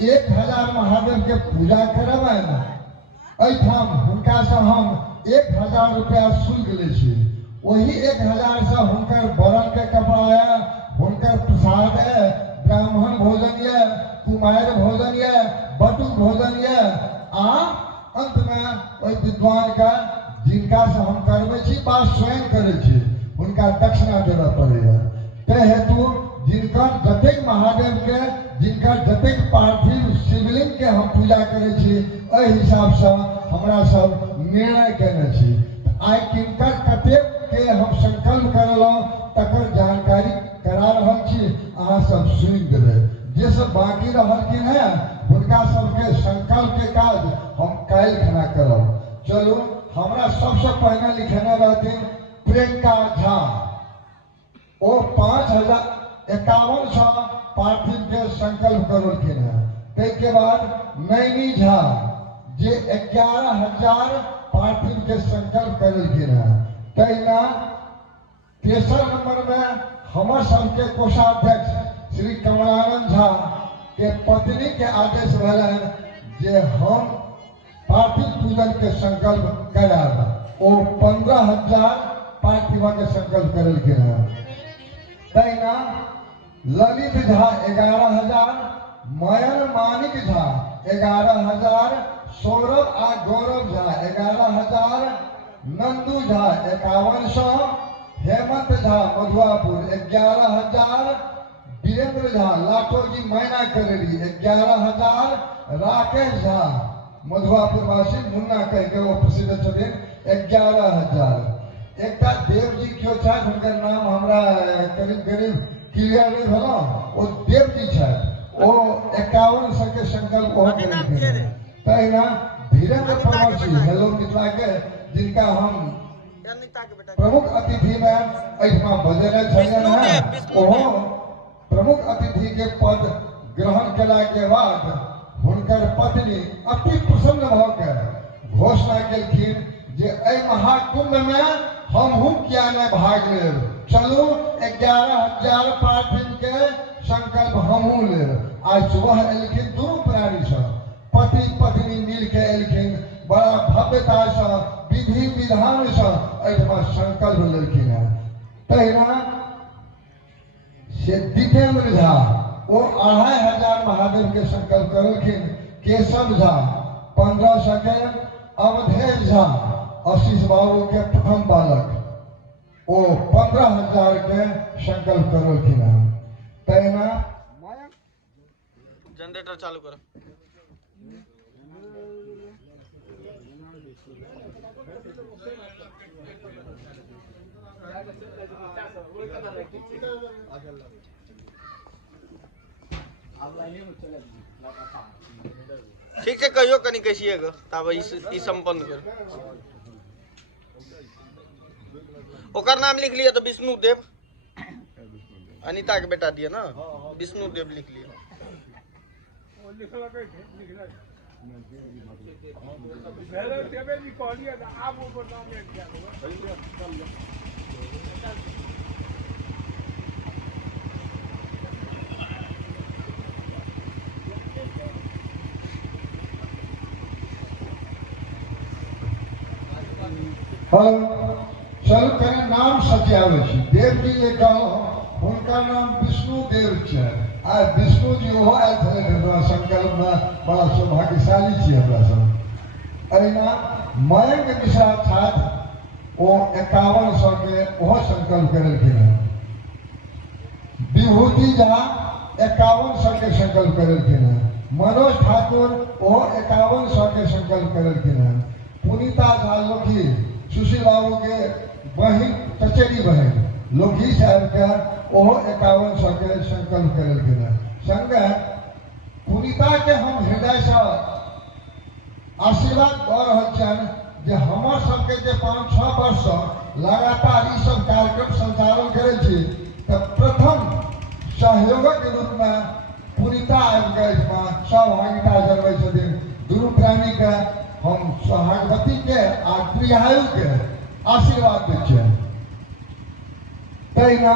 1000 महादेव के पूजा करब है ना, एठाम हुनका से हम 1000 रुपया शुल्क ले छी। वही 1000 से हुनकर बरन के कपड़ा है, हुनकर प्रसाद है, ब्राह्मण भोजन है, कुमार भोजन है, बटुक भोजन है, आ अंत में वही विद्वान का जिनका से हम करबे छी बा स्वयं करे छी, उनका दक्षिणा देना पड़ेगा। ते हेतु जिनका जतेक महादेव के, जिनका जतेक पार्थिव शिवलिंग के हम पूजा करे छी, एहि हिसाब से हमरा सब निर्णय केने छी। आइ किनकर कतेक के हम संकल्प करलो तकर जानकारी करा रहल छी, अहाँ सब सुनि देबै। जे सब बाकी रहलखिन है हुनका सबके संकल्प के काज हम काल्हि खना करब। चलू, हमरा सबसे पहले लिखने रहथिन प्रियंका झा, वो 5051 सौ पार्थिव के संकल्प करलखिन है। के बाद नैनी झा जे 11000 पार्थिव के संकल्प करलखिन है। तहिना तेसर नंबर में हमर सबके कोषाध्यक्ष श्री कमलानंद झा के पत्नी के आदेश भेलन जे हम पार्थिव पूजन के संकल्प कराब। वो 15000 पार्थिव के संकल्प करलखिन है। तहिना ललित झा 11000, मयन मानिक झा 11000, सौरभ आ गौरव झा 11000, नंदू झा 5100, हेमंत झा मधुआपुर 11000, वीरेंद्र झा लाठोजी मैना करेली 11000, राकेश झा मधुआपुर वासी मुन्ना कह के वो प्रसिद्ध छथिन 11000। एक देव जी क्यों छथि, हुनकर नाम हमरा करीब क्लियर नहीं भेलो, वो देव जी छथि, वो 5100 के संकल्प हो गए। तहिना धीरेन्द्र परमर्शी हेलो मिथिला के, जिनका हम प्रमुख अतिथि में एहिठमा बजेने छलियन है, ओहो प्रमुख अतिथि के पद ग्रहण केला के बाद हुनकर पत्नी अति प्रसन्न भ के घोषणा केलखिन जे एहि महाकुंभ में हमहू क्या न भाग लेब, चलू 11000 पार्थिव के संकल्प हमहू लेब। आज सुबह एलखिन दुनू प्राणी से, पति पत्नी मिल के एलखिन, बड़ा भव्यता से विधि विधान से एहिठमा संकल्प लेलखिन है। तहिना से दीपेंद्र झा वो 2500 महादेव के संकल्प करलखिन। केशव झा 1500 के, अवधेश झा आशीष बाबू के प्रथम बालक वो 15000 के संकल्प करलखिन है। तहिना जनरेटर चालू करो। ठीक है, कहियो कनी कैसिएगा तब ई संपन्न कर। ओकर नाम लिख लिया तो विष्णु देव, अनीता के बेटा दिए ना, विष्णु देव लिख लिया। चलू कने नाम सत्यावे छी। देव जी जे कहलो हुनका नाम विष्णु देव छै। आ विष्णु जी ओहो आयल छलै हमरा संकल्प में, बड़ा सौभाग्यशाली छी हमरा सब। एहिना मयंक मिश्रा छथि, ओ 5100 के ओहो संकल्प करलखिन है। विभूति झा 5100 के संकल्प करलखिन है। मनोज ठाकुर ओहो 5100 के संकल्प करलखिन है। पुनीता झा लोकी सुशील बाबू के बहिन, चचेरी बहन लोकी साहब के ओहो 5100 के संकल्प करलखिन है। संगे पुनीता के हम हृदय से आशीर्वाद दऽ रहल छन जे हमर सबके जे 5-6 वर्ष लगातार ई सब कार्यक्रम संचालन करे छी, तऽ प्रथम सहयोगक के रूप में पुनीता आबि के सहभागिता जरबै छथिन। दुनू प्राणी के हम सौहागवती के आ दीर्घायु के आशीर्वाद दै छियनि। तहिना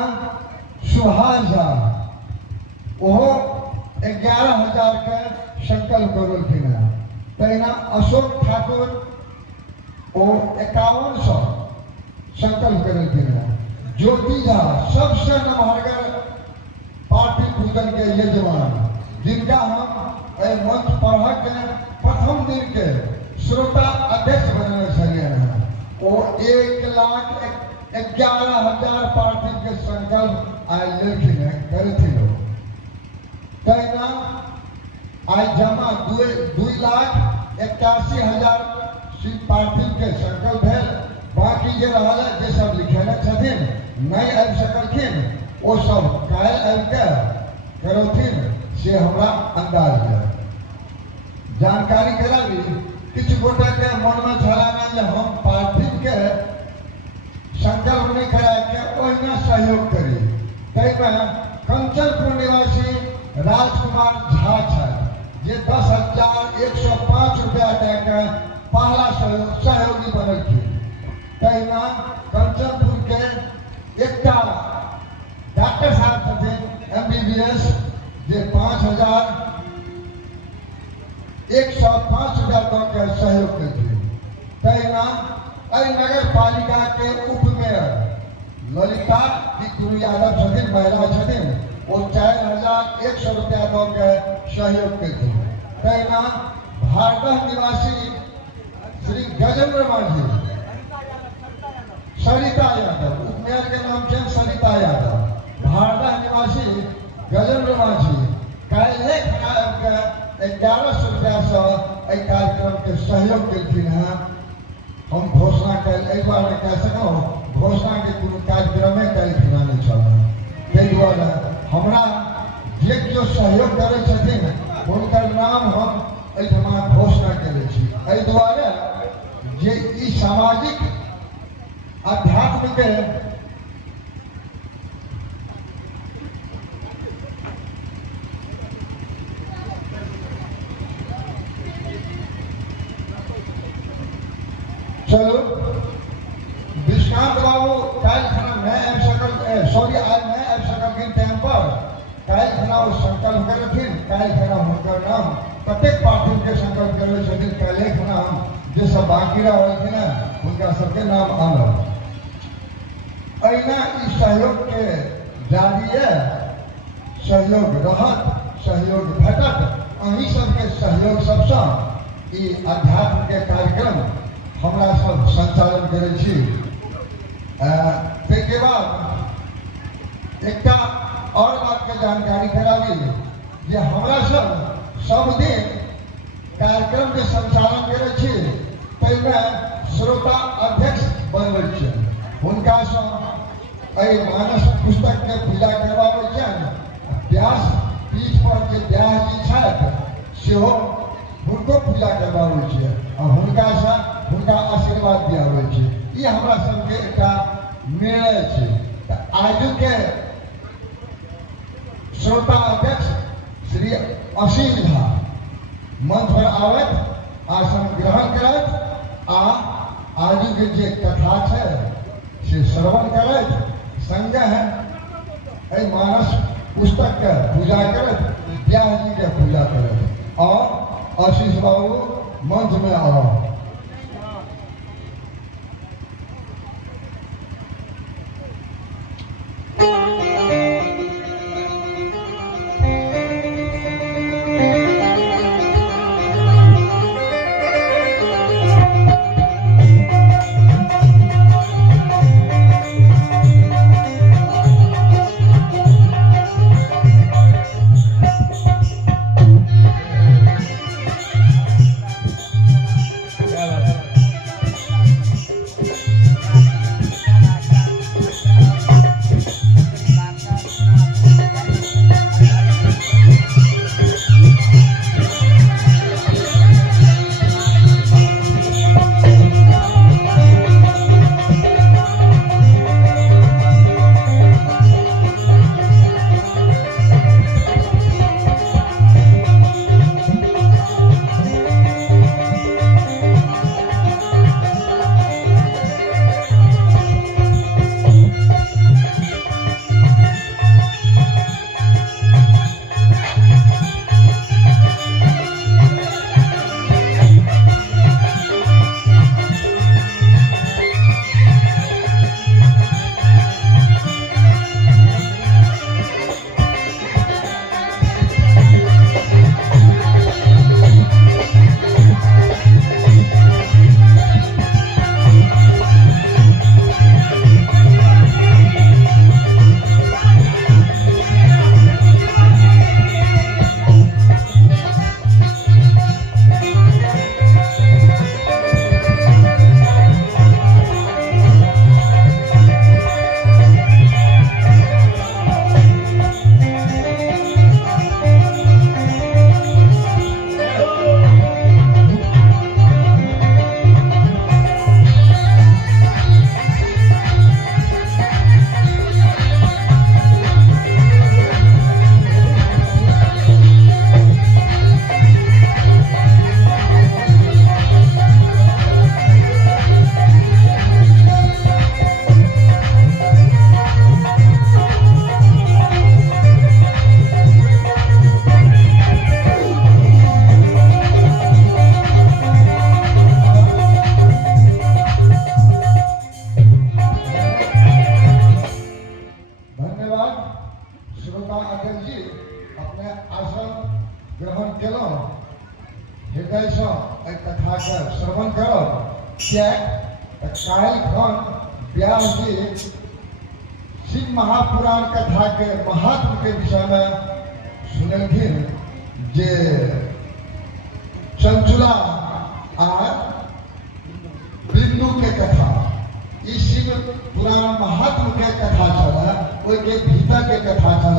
सुभाष झा ओहो 11000 के संकल्प करलखिन है। तहिना अशोक ठाकुर ओ 5100 संकल्प करलखिन है। ज्योति झा सबसे नमहरगर पार्टी पूजन के यजमान, जिनका हम एहि मंच पढ़क प्रथम दिन के श्रोता अध्यक्ष बनने छलिए हैं। वो 1,11,000 पार्टी के संकल्प आइ लेलखिन है करथिन। तहिना आइ जमा 2,81,000 पार्टी के संकल्प है। बाकी जे रहल है जे सब लिखेने छथिन नहीं आबि सकलखिन वो सब काल्हि आबि के करथिन से हमरा अंदाज है। जानकारी कराबी किछु गोटे के मन में छला जे हम पार्टी के संकल्प नहीं करा के ओहिना सहयोग करी। ताहिमे कंचनपुर निवासी राजकुमार झा छथि जे 10,105 रुपया दे के पहला सहयोगी बनलखिन। तहिना कंचनपुर के एकटा डॉक्टर साहब छथिन MBBS जे 5,105 रुपया दऽ के सहयोग केलखिन। तहिना एहि नगर पालिका के उप मेयर ललिता कुरु यादव छथिन, महिला छथिन, वो 4,100 रुपया दऽ के सहयोग केलखिन। तहिना भारदह निवासी श्री गजेंद्र माझी, सरिता यादव, उपमेयर के नाम छै सरिता यादव, भारदह निवासी गजेंद्र माझी काल्हि खना 1,100 रुपया से एहि कार्यक्रम के सहयोग केलखिन हैं। हम घोषणा कल एक बार में कह सको घोषणा के कोनो कार्यक्रमे काल्हि खना नहीं चल। ताहि दुआरे हमरा जे केओ सहयोग करै छथिन हुनकर नाम हम एहिठमा घोषणा केने छी। एहि दुआरे जे ई सामाजिक अध्यात्म के चलो विश्रांत बाबू काल्हि खना नहीं आबि सकल, सॉरी आज नहीं आबि सकलखिन टाइम पर। काल्हि खना ओ संकल्प करथिन। काल्हि खना हुनकर नाम प्रत्येक पार्टी के संकल्प करबै छथिन। काल्हि खना हम जे सब बाकी रहलखिन हुनका सबके नाम आनब। अहिना ई सहयोग के जारी है, सहयोग रहत, सहयोग भेटत। अहीं सबके सहयोग सबसँ ई अध्यात्म के कार्यक्रम हमरा सब संचालन करै छी। ताहिके बाद एकटा और बात के जानकारी कराबी जे हमरा सब दिन कार्यक्रम के संचालन करै छी, ताहिमे श्रोता अध्यक्ष बनबै छी। हुनका सँ एहि मानस पुस्तक के पूजा करवाबै छनि। व्यास पीठ पर जे व्यास जी छथि सेहो हुनको पूजा करवाबै छियै आ हुनका सँ हुनका आशीर्वाद दियाबै छी। ई हमरा सबके एकटा निर्णय छै। आजू के श्रोता अध्यक्ष श्री असीम झा मंच पर आवत, आसन ग्रहण करत आ आजू के जे कथा छै से श्रवण करत, संगे एहि मानस पुस्तक के पूजा करत, व्यास जी के पूजा करत। और आशीष बाबू मंच में आओ। ग्रहण केलहुँ हृदयसँ एहि कथाके श्रवण करब। किएक काल्हिखन व्यास जी शिव महापुराण कथाके महत्वके विषयमे सुनेलखिन जे चंचुला आ बिंदु के कथा ई शिव पुराण महत्व के कथा छल, ओहिके भीतर के कथा छल।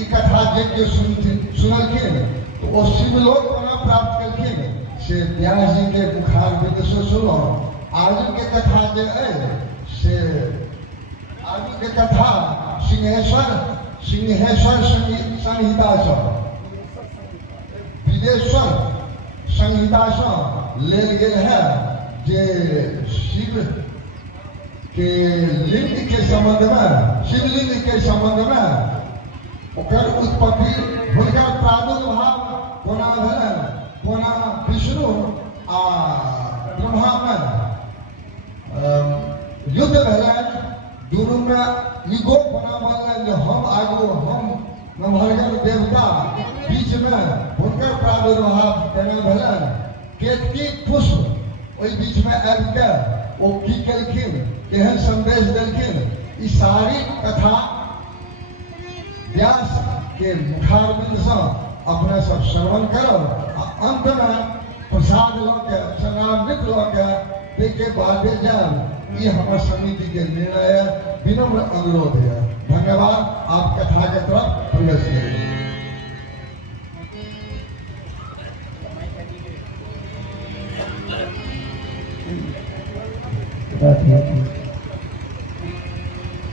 ई कथा जे सुनलखिन तो वो शिवलोक कोना प्राप्त केलखिन से व्यास जी के मुखार विद से सुनलहुँ। आजू के कथा जे से आजू के कथा सिंहेश्वर संहिता से विदेश्वर संहिता से लेल गेल है जे शिव के लिंग के संबंध में, शिवलिंग के संबंध में ओकर उत्पत्ति हुनकर प्रादुर्भाव कोना भेलनि, कोना विष्णु आ ब्रह्मा में युद्ध भेलनि, दुनू में ईगो कोना बनलनि जे हम आगू हम नमहरगर देवता बीच में हुनकर प्रादुर्भाव केना भेलनि। केतकी पुष्प ओहि बीच में आबि के ओ की केलखिन, केहन संदेश देलखिन, ई सारी कथा व्यास के मुखारबिंद से अपने सब श्रवण करब। अंत में प्रसाद लऽ के शरणामृत लऽ के देखे बादे जायब। ये हमारे समिति के निर्णय है, विनम्र अनुरोध है। धन्यवाद। आप कथा के तरफ प्रवेश करें।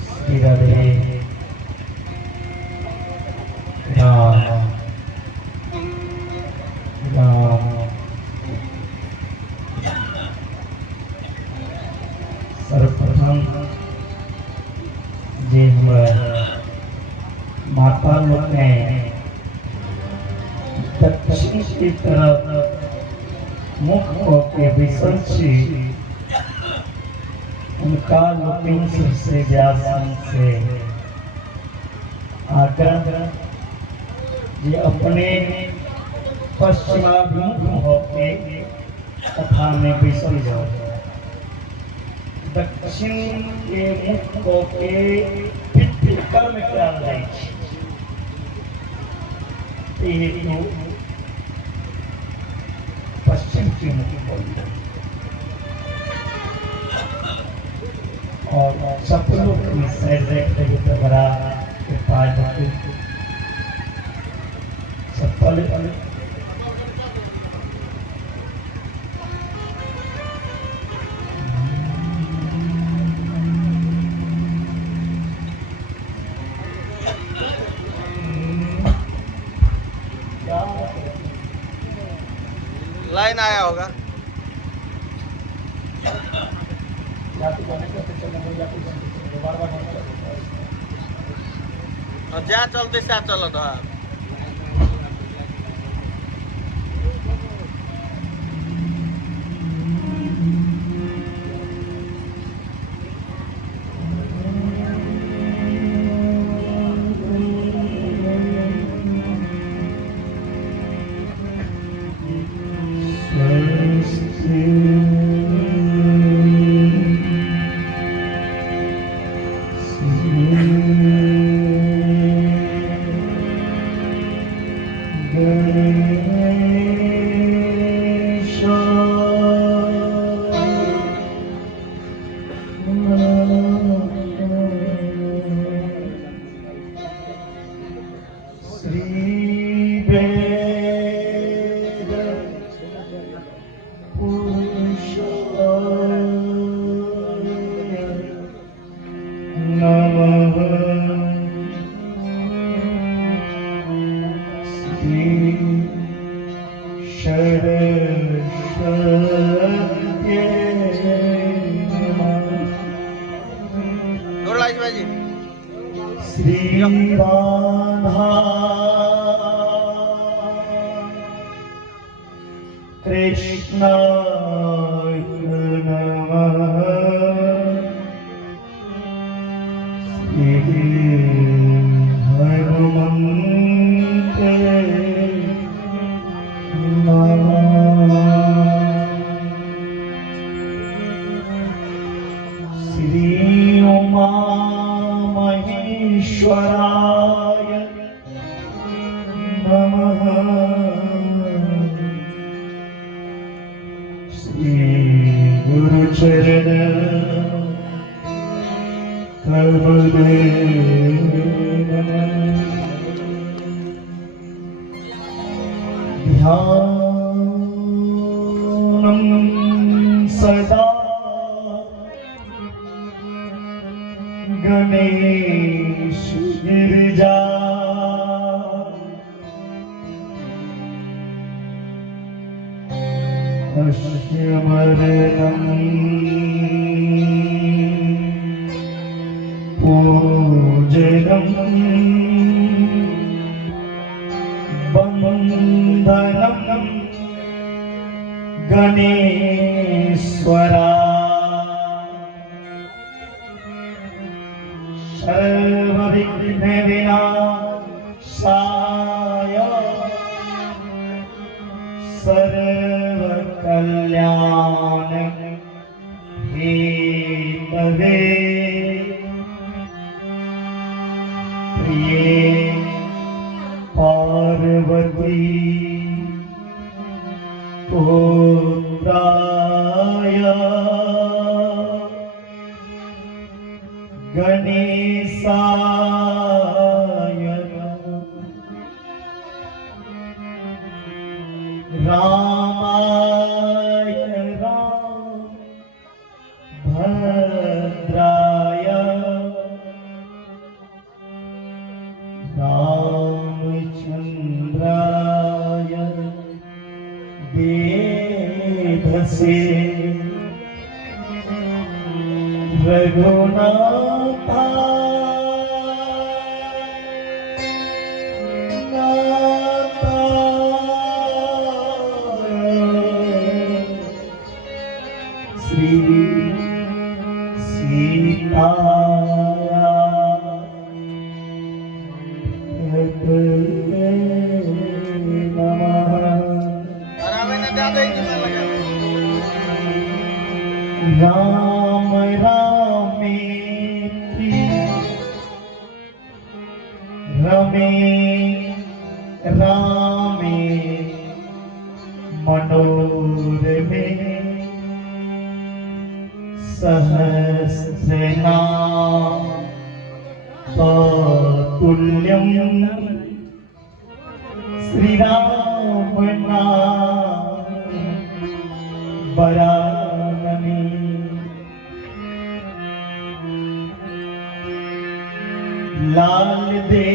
श्री राधे राम राम। सर्वप्रथम जे माता लोग ने दक्षिण की तरफ मुख होके बैसल छी, उनका लोकिन से व्यास से आग्रह ये अपने पश्चिमाभिमुख होके कथा में बैसल जाओ। दक्षिण के मुख होके पिठ कर्म कयल जाइ छै, पश्चिम के मुख होके और सपनों की सैर देखते हुए बड़ा के पास होते सब पले लाइन आया होगा। और जा चलते सा चलत है। श्री राधा कृष्ण नमः। श्री हनुमंत शरण तब ध्यानं सदा गणेश गिरिजा अश्यमरणं पूजनं वन्दनं गणेश्वरा सर्वविघ्नविनाशाय सर्वकल्याण हेतवे प्रिये पार्वती पुत्राय गणेशाय रामाय भद्राय रामचन्द्राय वेधसे श्री सीताया नमः। राम रामेति रमे रामे मनोरमे सहस्रनाम तुल्यं श्रीराम नाम वरानने। लाल दे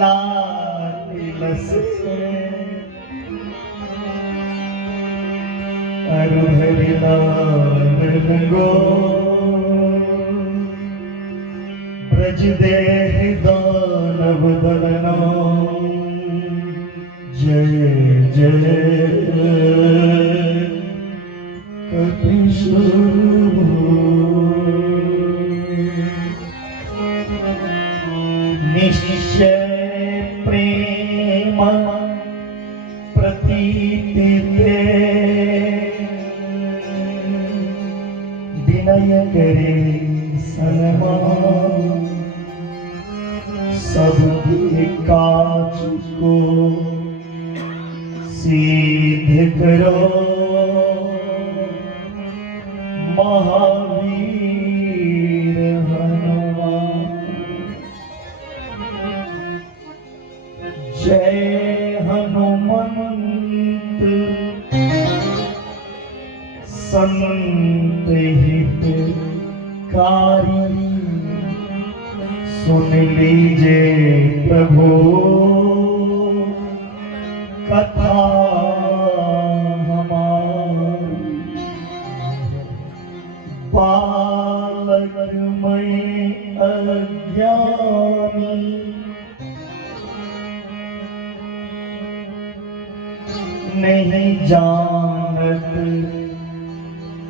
लाल लसे अरु हरि लाल गो ब्रज देह दानव दलना जय जय कपिशुभ निश्चय प्रेम प्रतीति ते विनय करे सन्मान सबके काज को सिद्ध करो महावीर हनुमान। जय हनुमंत संत हितकारी सुन लीजे प्रभु कथा हमारी। बालक मैं अज्ञानी नहीं जानत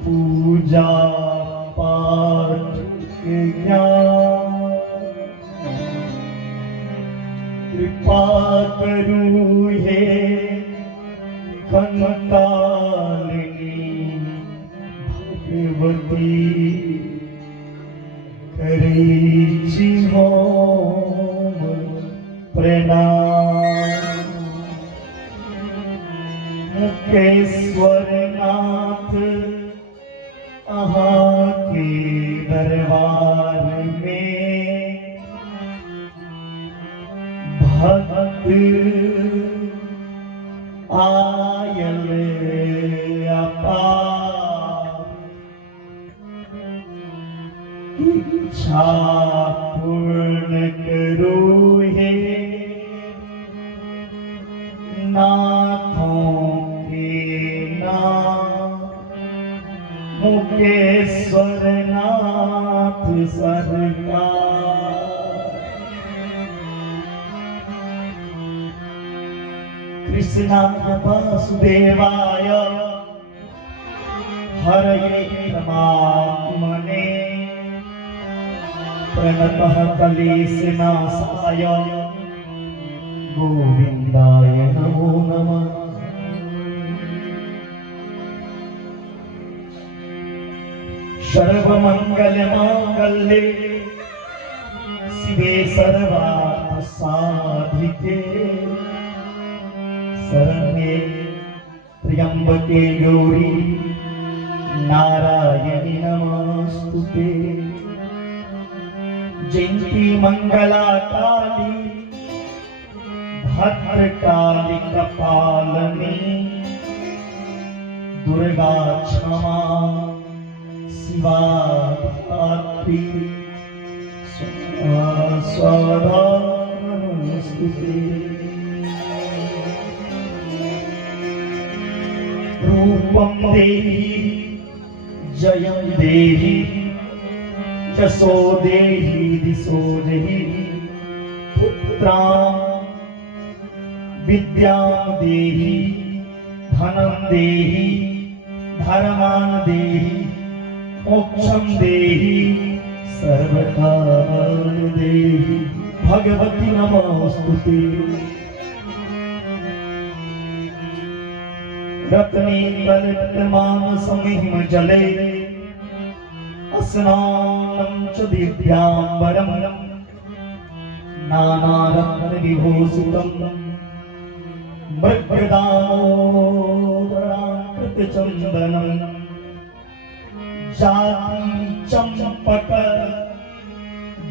पूजा पाठ के ज्ञान। कृपा करू हे कनकालिनी भगवती करी होम प्रणाम। मुकेश्वर नाथ इच्छा पूर्ण करो हे नाथों के नाथ मुकेश्वर नाथ सरकार। कृष्णाय वासुदेवाय हरये परमात्मने प्रणतः क्लेशनाशाय गोविन्दाय नमो नमः। सर्वमङ्गलमाङ्गल्ये शिवे सर्वार्थसाधिके शरण्ये त्र्यंबके गौरी नारायणी नमोस्तुते। जयंती मंगला काली भद्रकाली कपालिनी दुर्गा क्षमा शिवा धात्री स्वाहा नमोस्तुते। रूपं देहि जयं देहि यशो देहि दिशो देहि पुत्रां विद्यां देहि धनं देहि धर्मान् देहि मोक्षं देहि सर्वकामान् देहि। भगवती नमोस्तुते। रत्नी कलितमाम समिहिम जले स्नानं च दिव्याम्बरं नानारत्न विभूषितं मृगदामोदराकृतचन्दनं जाति चम्पक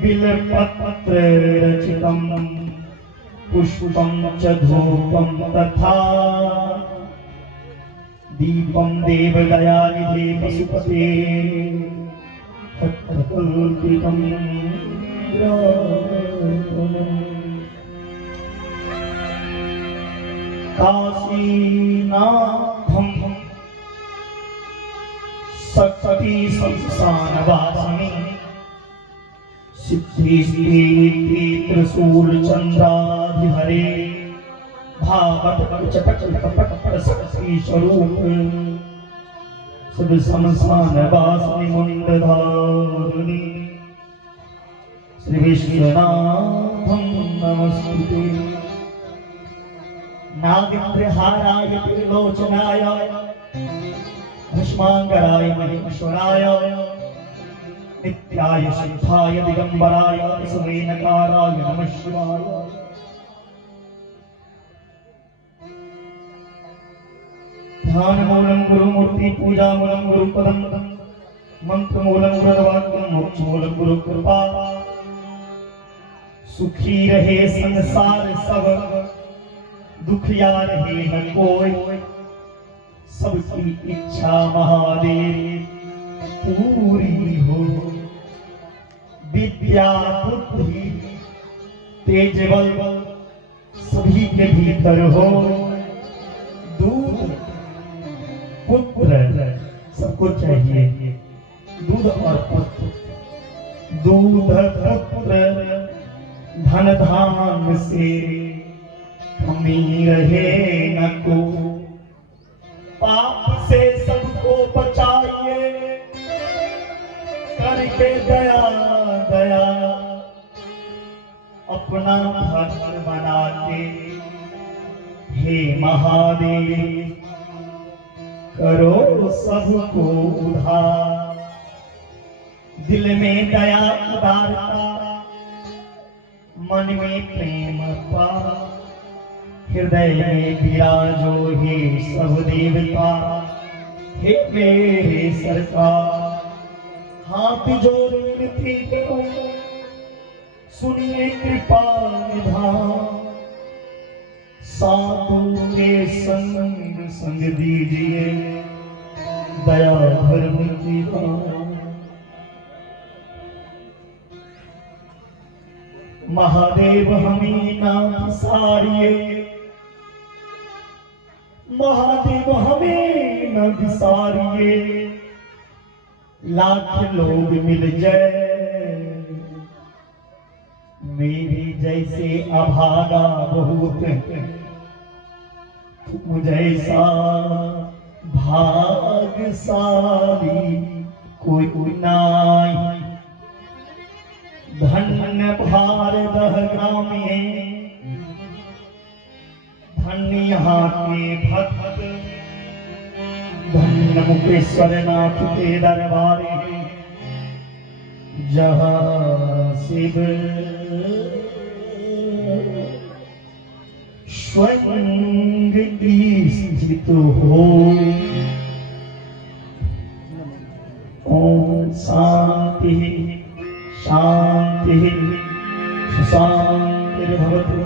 बिल्वपत्र रचितं पुष्पं च धूपं तथा दीपं देवदयानिधे पशुपते तत्कल्पितं काशीनाथं शक्ति संस्थानवासिनी सिद्धि त्रिशूल चंद्राधिहरे भावत स्वरूप सब समसान वासिनी मुंडधारिणी श्री विश्वनाथं नमस्ते। नागेन्द्रहाराय त्रिलोचनाय भस्मांगराय महेश्वराय नित्याय सिद्धाय दिगंबराय समेनकाराय नमः शिवाय। ध्यान मूलम गुरुमूर्ति पूजा मूलम गुरुपदम मंत्र मूलम गुरुवाक्यम मोक्ष मूलम गुरु कृपा। सुखी रहे संसार सब दुखिया रहे न कोई सबकी इच्छा महादेव पूरी हो। विद्या बुद्धि तेज बल सभी के भीतर हो। दूध पुत्र सबको चाहिए दूध और पुत्र। दूध पुत्र धन धाम से कमी रहे न को। पाप से सबको बचाइए करके दया दया अपना भक्त बनाते हे महादेव करो सबको उधार। दिल में दया उदारता मन में प्रेम पा हृदय में विराजो हे सब देवता। हे मेरे सरकार हाथ जोड़ विनती करो सुनिए कृपा निधान। साधु के संग संग दीजिए दया धर्म की दान। महादेव हमें ना विसारिए, महादेव हमें न विसारिए, लाख लोग मिल जाए मेरे जैसे अभागा बहुत, तुम जैसा भाग्यशाली कोई नहीं। धन्य भारत ग्रामे, धन्य यहाँ के भक्त, धन्य मुकेश्वर नाथ के दरबारे, जहाँ शिव स्वयं स्थित हो। ओम शांति शांति शांतिर्भवतु।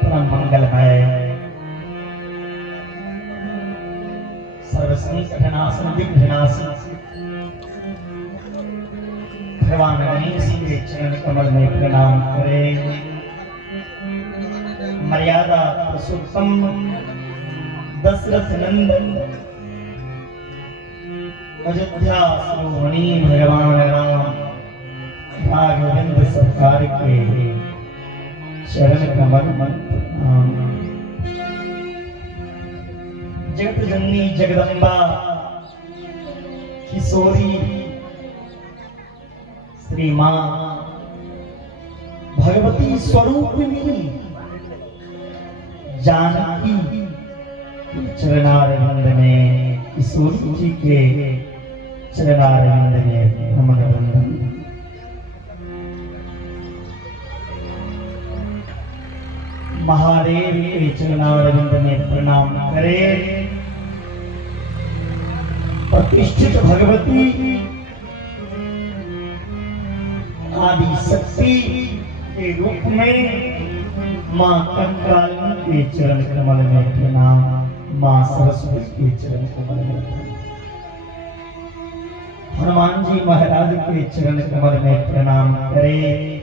परम मंगलमय सर्वसंकटनाशन विघ्ननाशन भगवान गणेश के चरण कमल में प्रणाम करें। मर्यादा पुरुषोत्तम दशरथ नंदन अयोध्या शिरोमणि भगवान राम राघवेंद्र सरकार के चरण कमल में प्रणाम। जगत जननी जगदम्बा किशोरी श्री मां भगवती स्वरूपिणी जानकी चरणारविंद में, किशोरी जी के चरणारविंद में नमन वंदन। महादेव के चरणारविंद में प्रणाम करें। प्रतिष्ठित भगवती आदि शक्ति के रूप में मां कंकालिनी के चरण कमल में प्रणाम, मां सरस्वती के चरण कमल में प्रणाम, हनुमान जी महाराज के चरण कमल में प्रणाम करें।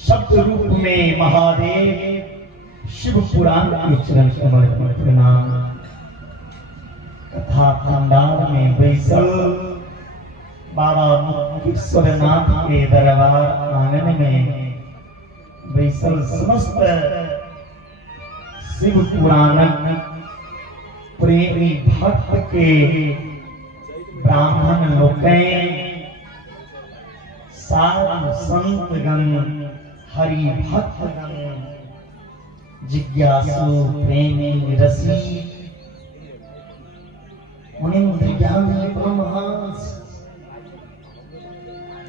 शब्द रूप में महादेव शिव पुराण के चरण कमल में प्रणाम। कथा भंडार में बैसल बाबा मुक्तेश्वरनाथ के दरबार आंगन में बैसल समस्त शिव पुराण प्रेमी भक्त के ब्राह्मण लोकें, साधु संतगण, हरि भक्तगण, जिज्ञासु प्रेमी रसिक, मुनिंद्र ज्ञान परमहंस,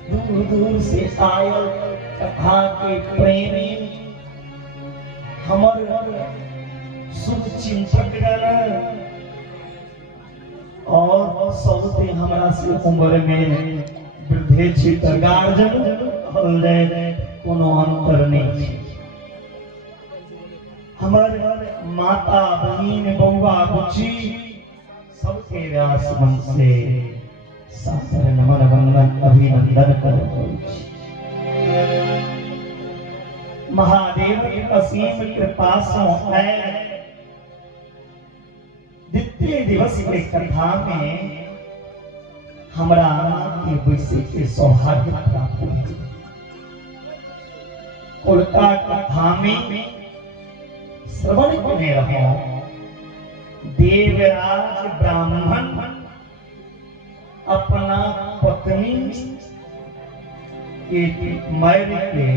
दूर दूर से आयल कथा के प्रेमी, हमर शुभ चिंतकगण और सबसे हमारा से उम्र में वृद्धे छित गार्जन हल जाए, कोनो अंतर नहीं। हमारे माता बहन बउआ बुची सबके व्यास मन से सादर नमन वंदन अभिनंदन करो। महादेव की असीम कृपा से है द्वितीय दिवस के कथा में हमरा के विषय के सौभाग्य प्राप्त हुई। कोलका कथा में श्रवण करने रहो, देवराज ब्राह्मण अपना पत्नी के मर के,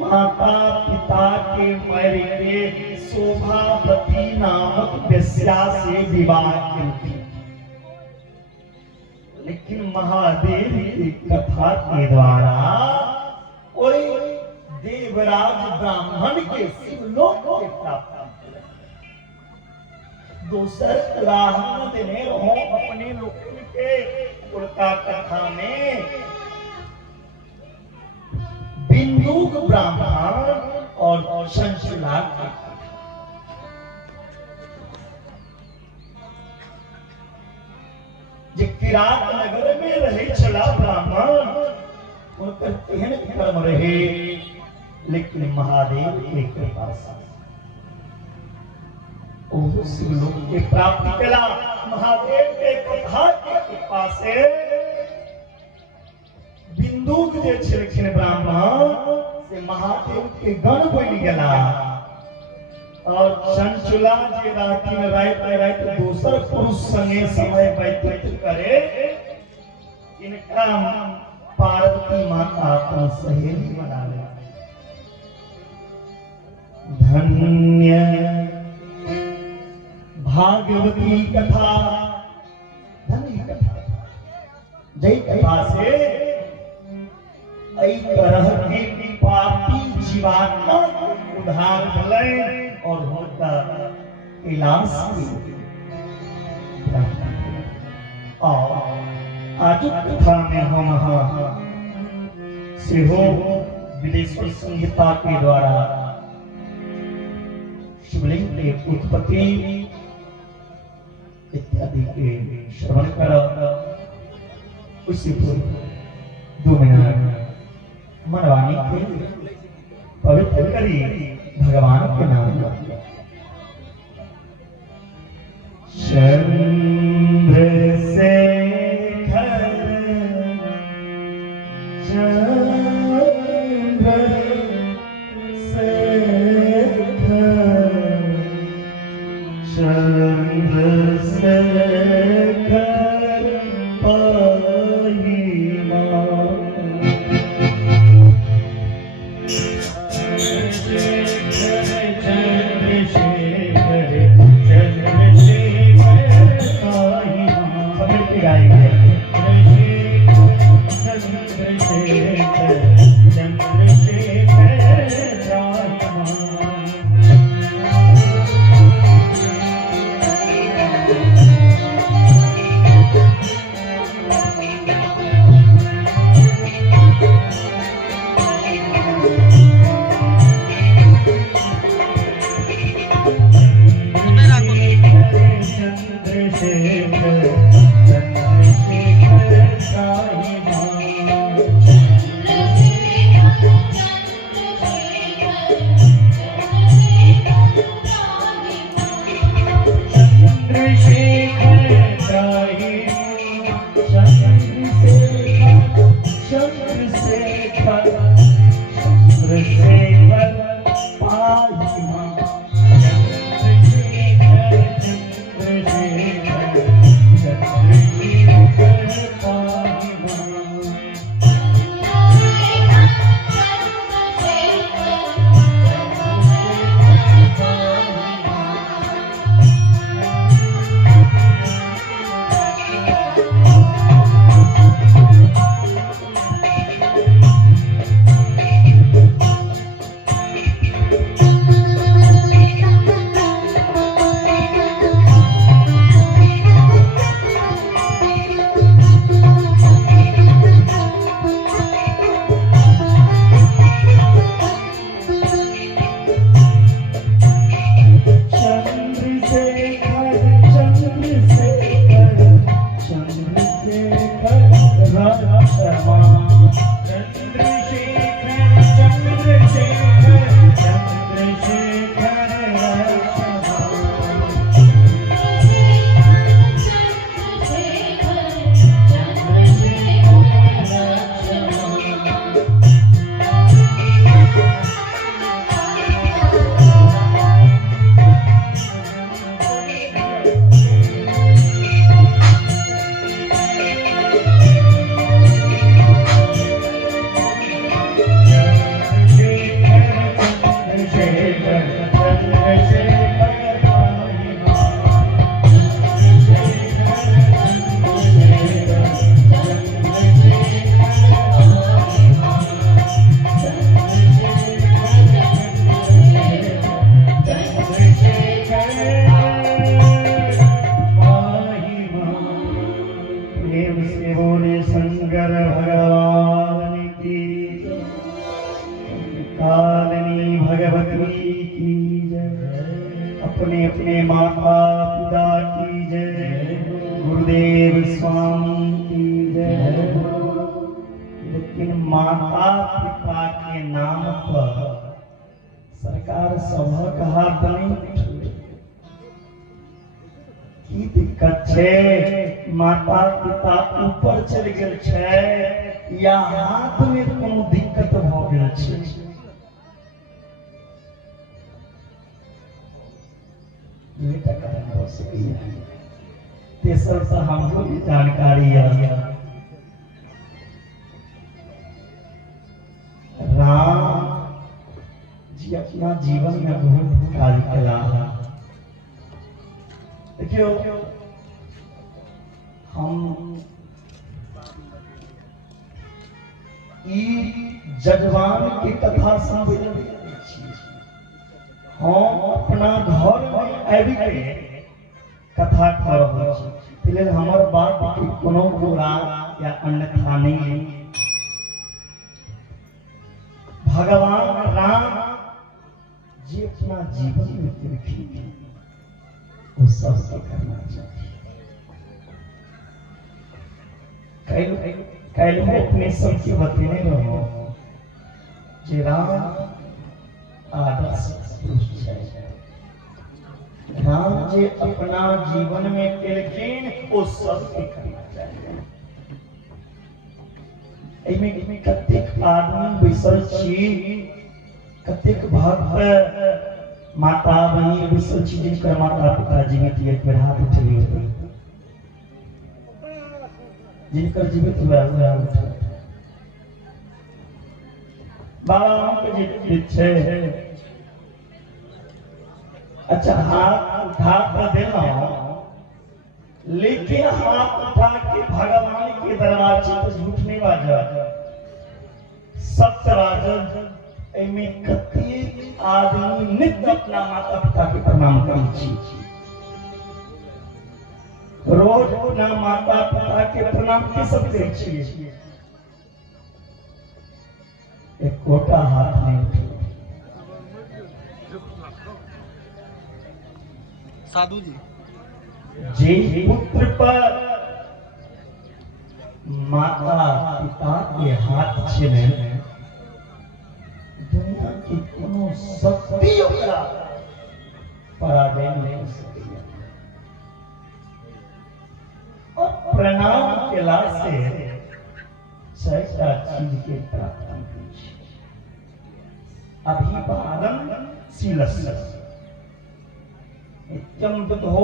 माता पिता के मर के शोभावती नामक वेश्या से विवाह की। लेकिन महादेव की कथा के द्वारा कोई देवराज ब्राह्मण के शिवलोक के प्राप्त दूसर राह देने रहो अपने लोक के। उल्टा कथा में बिंदुक ब्राह्मण और संशला अज्ञात नगर में रहे चला ब्राह्मण उनकर तेहन कर्म रहे, लेकिन महादेव के कृपा से ओ शिवलोक के प्राप्ति कला। महादेव के कथा के कृपा से बिंदुक जे छिलखिन ब्राह्मण से महादेव के गण बन गया और चंचुला जे रातिन रात दोसर पुरुष संगे समय व्यतीत करे, इनका पार्वती माता अपन सहेली बना ले। धन्य भागवती कथा, धन्य कथा जय कथा से एक तरह के पापी जीवात्मा उद्धार भले और होता कैलाश और आज कथा में हम सेहो विदेश्वर संहिता के द्वारा शिवलिंग के उत्पत्ति इत्यादि के श्रवण कर उसी पूर्व 2 मिनट मनवाणी के पवित्र करी भगवान के नाम चंद्र से अपने अपने माता पिता की जय, गुरुदेव स्वामी माता पिता के नाम पर सरकार सभक हाथ नहीं उठले। की दिक्कत छे? माता पिता ऊपर चल गेल छे या हाथ में कोनो दिक्कत भ गेल छे? बेटा कारण हो सके। तेसर से हमको भी जानकारी है, राम जी अपना जीवन में बहुत कार्य किया। देखियो हम जजवान की कथा सुन हम अपना घर में आबि के कथा कर रहे छी, हमर बात के कोनो बुरा या अन्यथा नहीं। भगवान राम जी अपना जीवन में देखी वो सब करना चाहिए। कल अपने सबके बतेने रहो जे राम आदर्श पुरुष है। राम जी अपना जीवन में केलखिन वो सब करना चाहिए। कतेक आदमी बैसल छी, कतेक भक्त माता बहिनी बैसल छी जिनकर माता पिता जीवित एक बेर हाथ उठेलिए, जिनकर जीवित हुआ उठे। बाबा राम के जीवित छे। अच्छा हाथ उठा कर देना, लेकिन हाथ उठा के भगवान के दरबार से तो झूठ नहीं बाजा। सत्य राजन में कतेक आदमी नित्य अपना माता पिता के प्रणाम करै छी, रोज अपना माता पिता के प्रणाम के सब करै छी। एक कोटा हाथ नहीं उठे। साधु जी जे पुत्र पर माता पिता के हाथ छेने, दुनिया की कोनो शक्ति ओकरा पराजय नहीं कर सकेगी। और प्रणाम केला से छटा चीज के प्राप्त होई छै। अभिवादन शीलस्य नित्यं विदो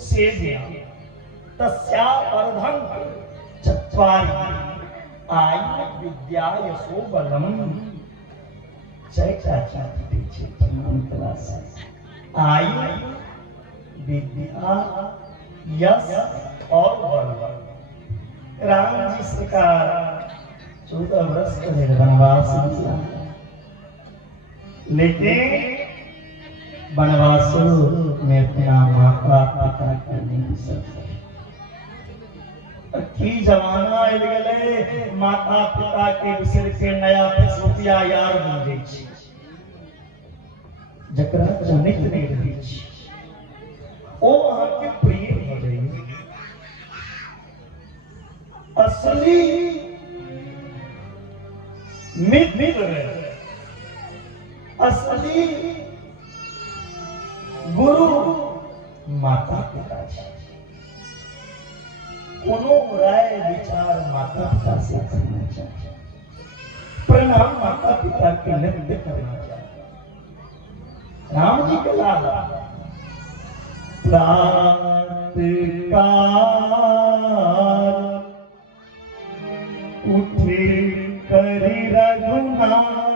सेव्या तस्या अर्धं चत्वारि आयु विद्या यशो बलम। छटा चीज छै प्रणाम केला से आयु विद्या यश और बल। राम जी सरकार 14 वर्ष के वनवास किया, लेकिन वनवास में अपना माता पिता का नहीं बिसर सके। की जमाना आबि गेलै, माता पिता के बिसर के नया फेसबुकिया यार बन गई छी, जकरा जनित नहीं रही छी ओ अहाँ के प्रिय हो जाइए। असली मित्र, असली गुरु माता पिता छै। कोनो राय विचार माता पिता से करना चाहिए, प्रणाम माता पिता के नित्य करना चाहिए। राम जी के लाल प्रातः उठे कर रघुनाथा,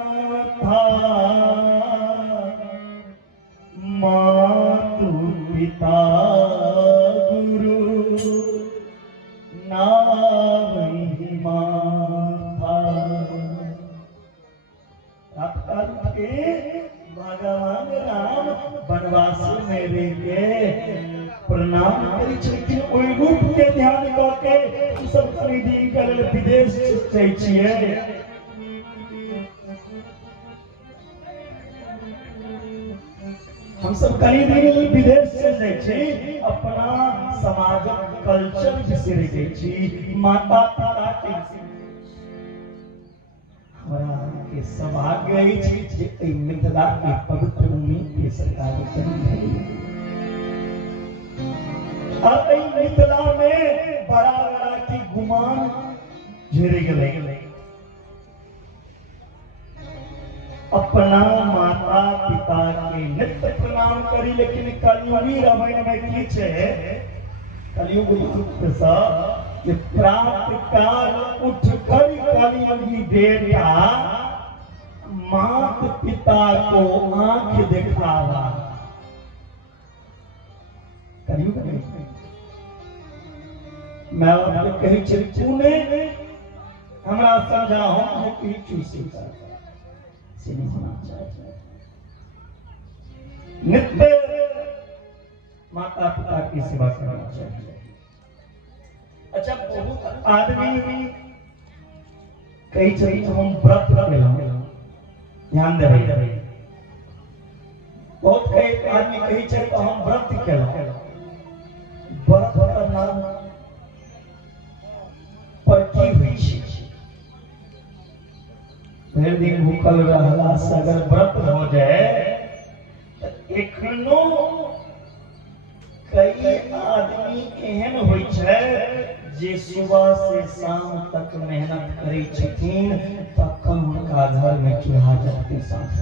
मातु पिता गुरु नावहि माथा। भगवान राम वनवास में रह के प्रणाम करै छथिन। ओहि रूप के ध्यान करके सब खरीदी कर विदेश जाइ छियै। हम सब कई दिन विदेश चल जाइ छी, अपना समाजक कल्चर बिसर जाइ छी, माता पिता के। के सौभाग्य अछि जे एहि मिथिला के पवित्र भूमि के सरकार करी और एहि मिथिला में बड़ा बड़ा की गुमान झेरे गेले अपना माता पिता के नित्य प्रणाम करी लेकिन कलयुगी रामायण में की छे कलयुग युक्त सा कि प्रात काल उठ कर कलयुगी बेटा मात पिता को आंख दिखावा कलयुग में मैं आपको कही छे तूने हमरा समझा हम की चूसी कर से नहीं होना चाहिए नित्य माता पिता की सेवा करना चाहिए। अच्छा बहुत आदमी कई जगह हम व्रत केलहुं ध्यान देबै बहुत कई आदमी कही छै तो हम व्रत केलहुं व्रत करना पर की होइ छै भर दिन भूखल रहला से अगर व्रत हो जाए तो एखनो कई आदमी एहन होइ छै जे सुबह से शाम तक मेहनत करै छथिन तखन हुनका घर में चूल्हा जलते साथ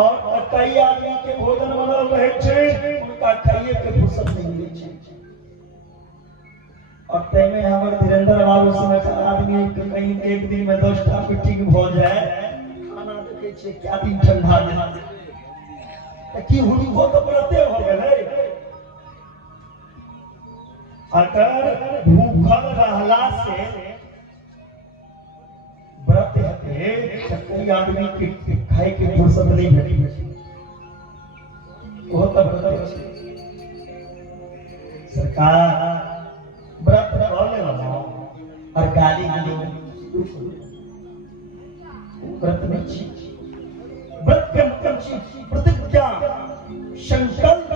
और कई आदमी के भोजन बनल रहे छै उनका खाइए के फुर्सत नहीं मिलै छै और तैमे हमर धीरेन्द्र बाबू समय का आदमी कहीं एक दिन में 10टा मीटिंग हो जाए खाना देखे छे क्या दिन ठंडा दे की हुई हो तो व्रते हो गेलै अगर भूखल रहला से व्रत हते तो कई आदमी के खाए के फुर्सत नहीं भेटी वो तो व्रत सरकार व्रत करने लगा और गाली व्रत में व्रत के मतलब प्रतिज्ञा संकल्प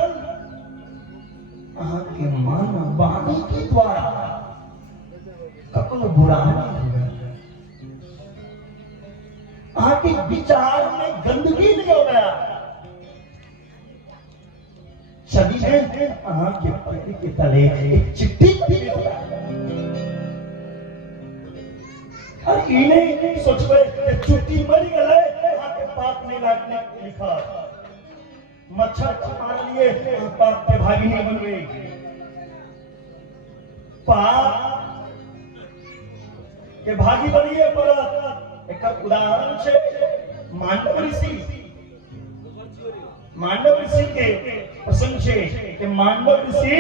के मन वाणी के द्वारा कखनो बुरा नहीं के विचार में गंदगी नहीं हो गया छवि में के पति के तले एक चिट्ठी और इन्हें सोचबे चुट्टी मर गए के पाप नहीं लागने लिखा मच्छर मार लिए पाप के भागी नहीं बनवे पाप के भागी बनिए पर एक उदाहरण छे मांडव ऋषि के प्रसंग छे कि मांडव ऋषि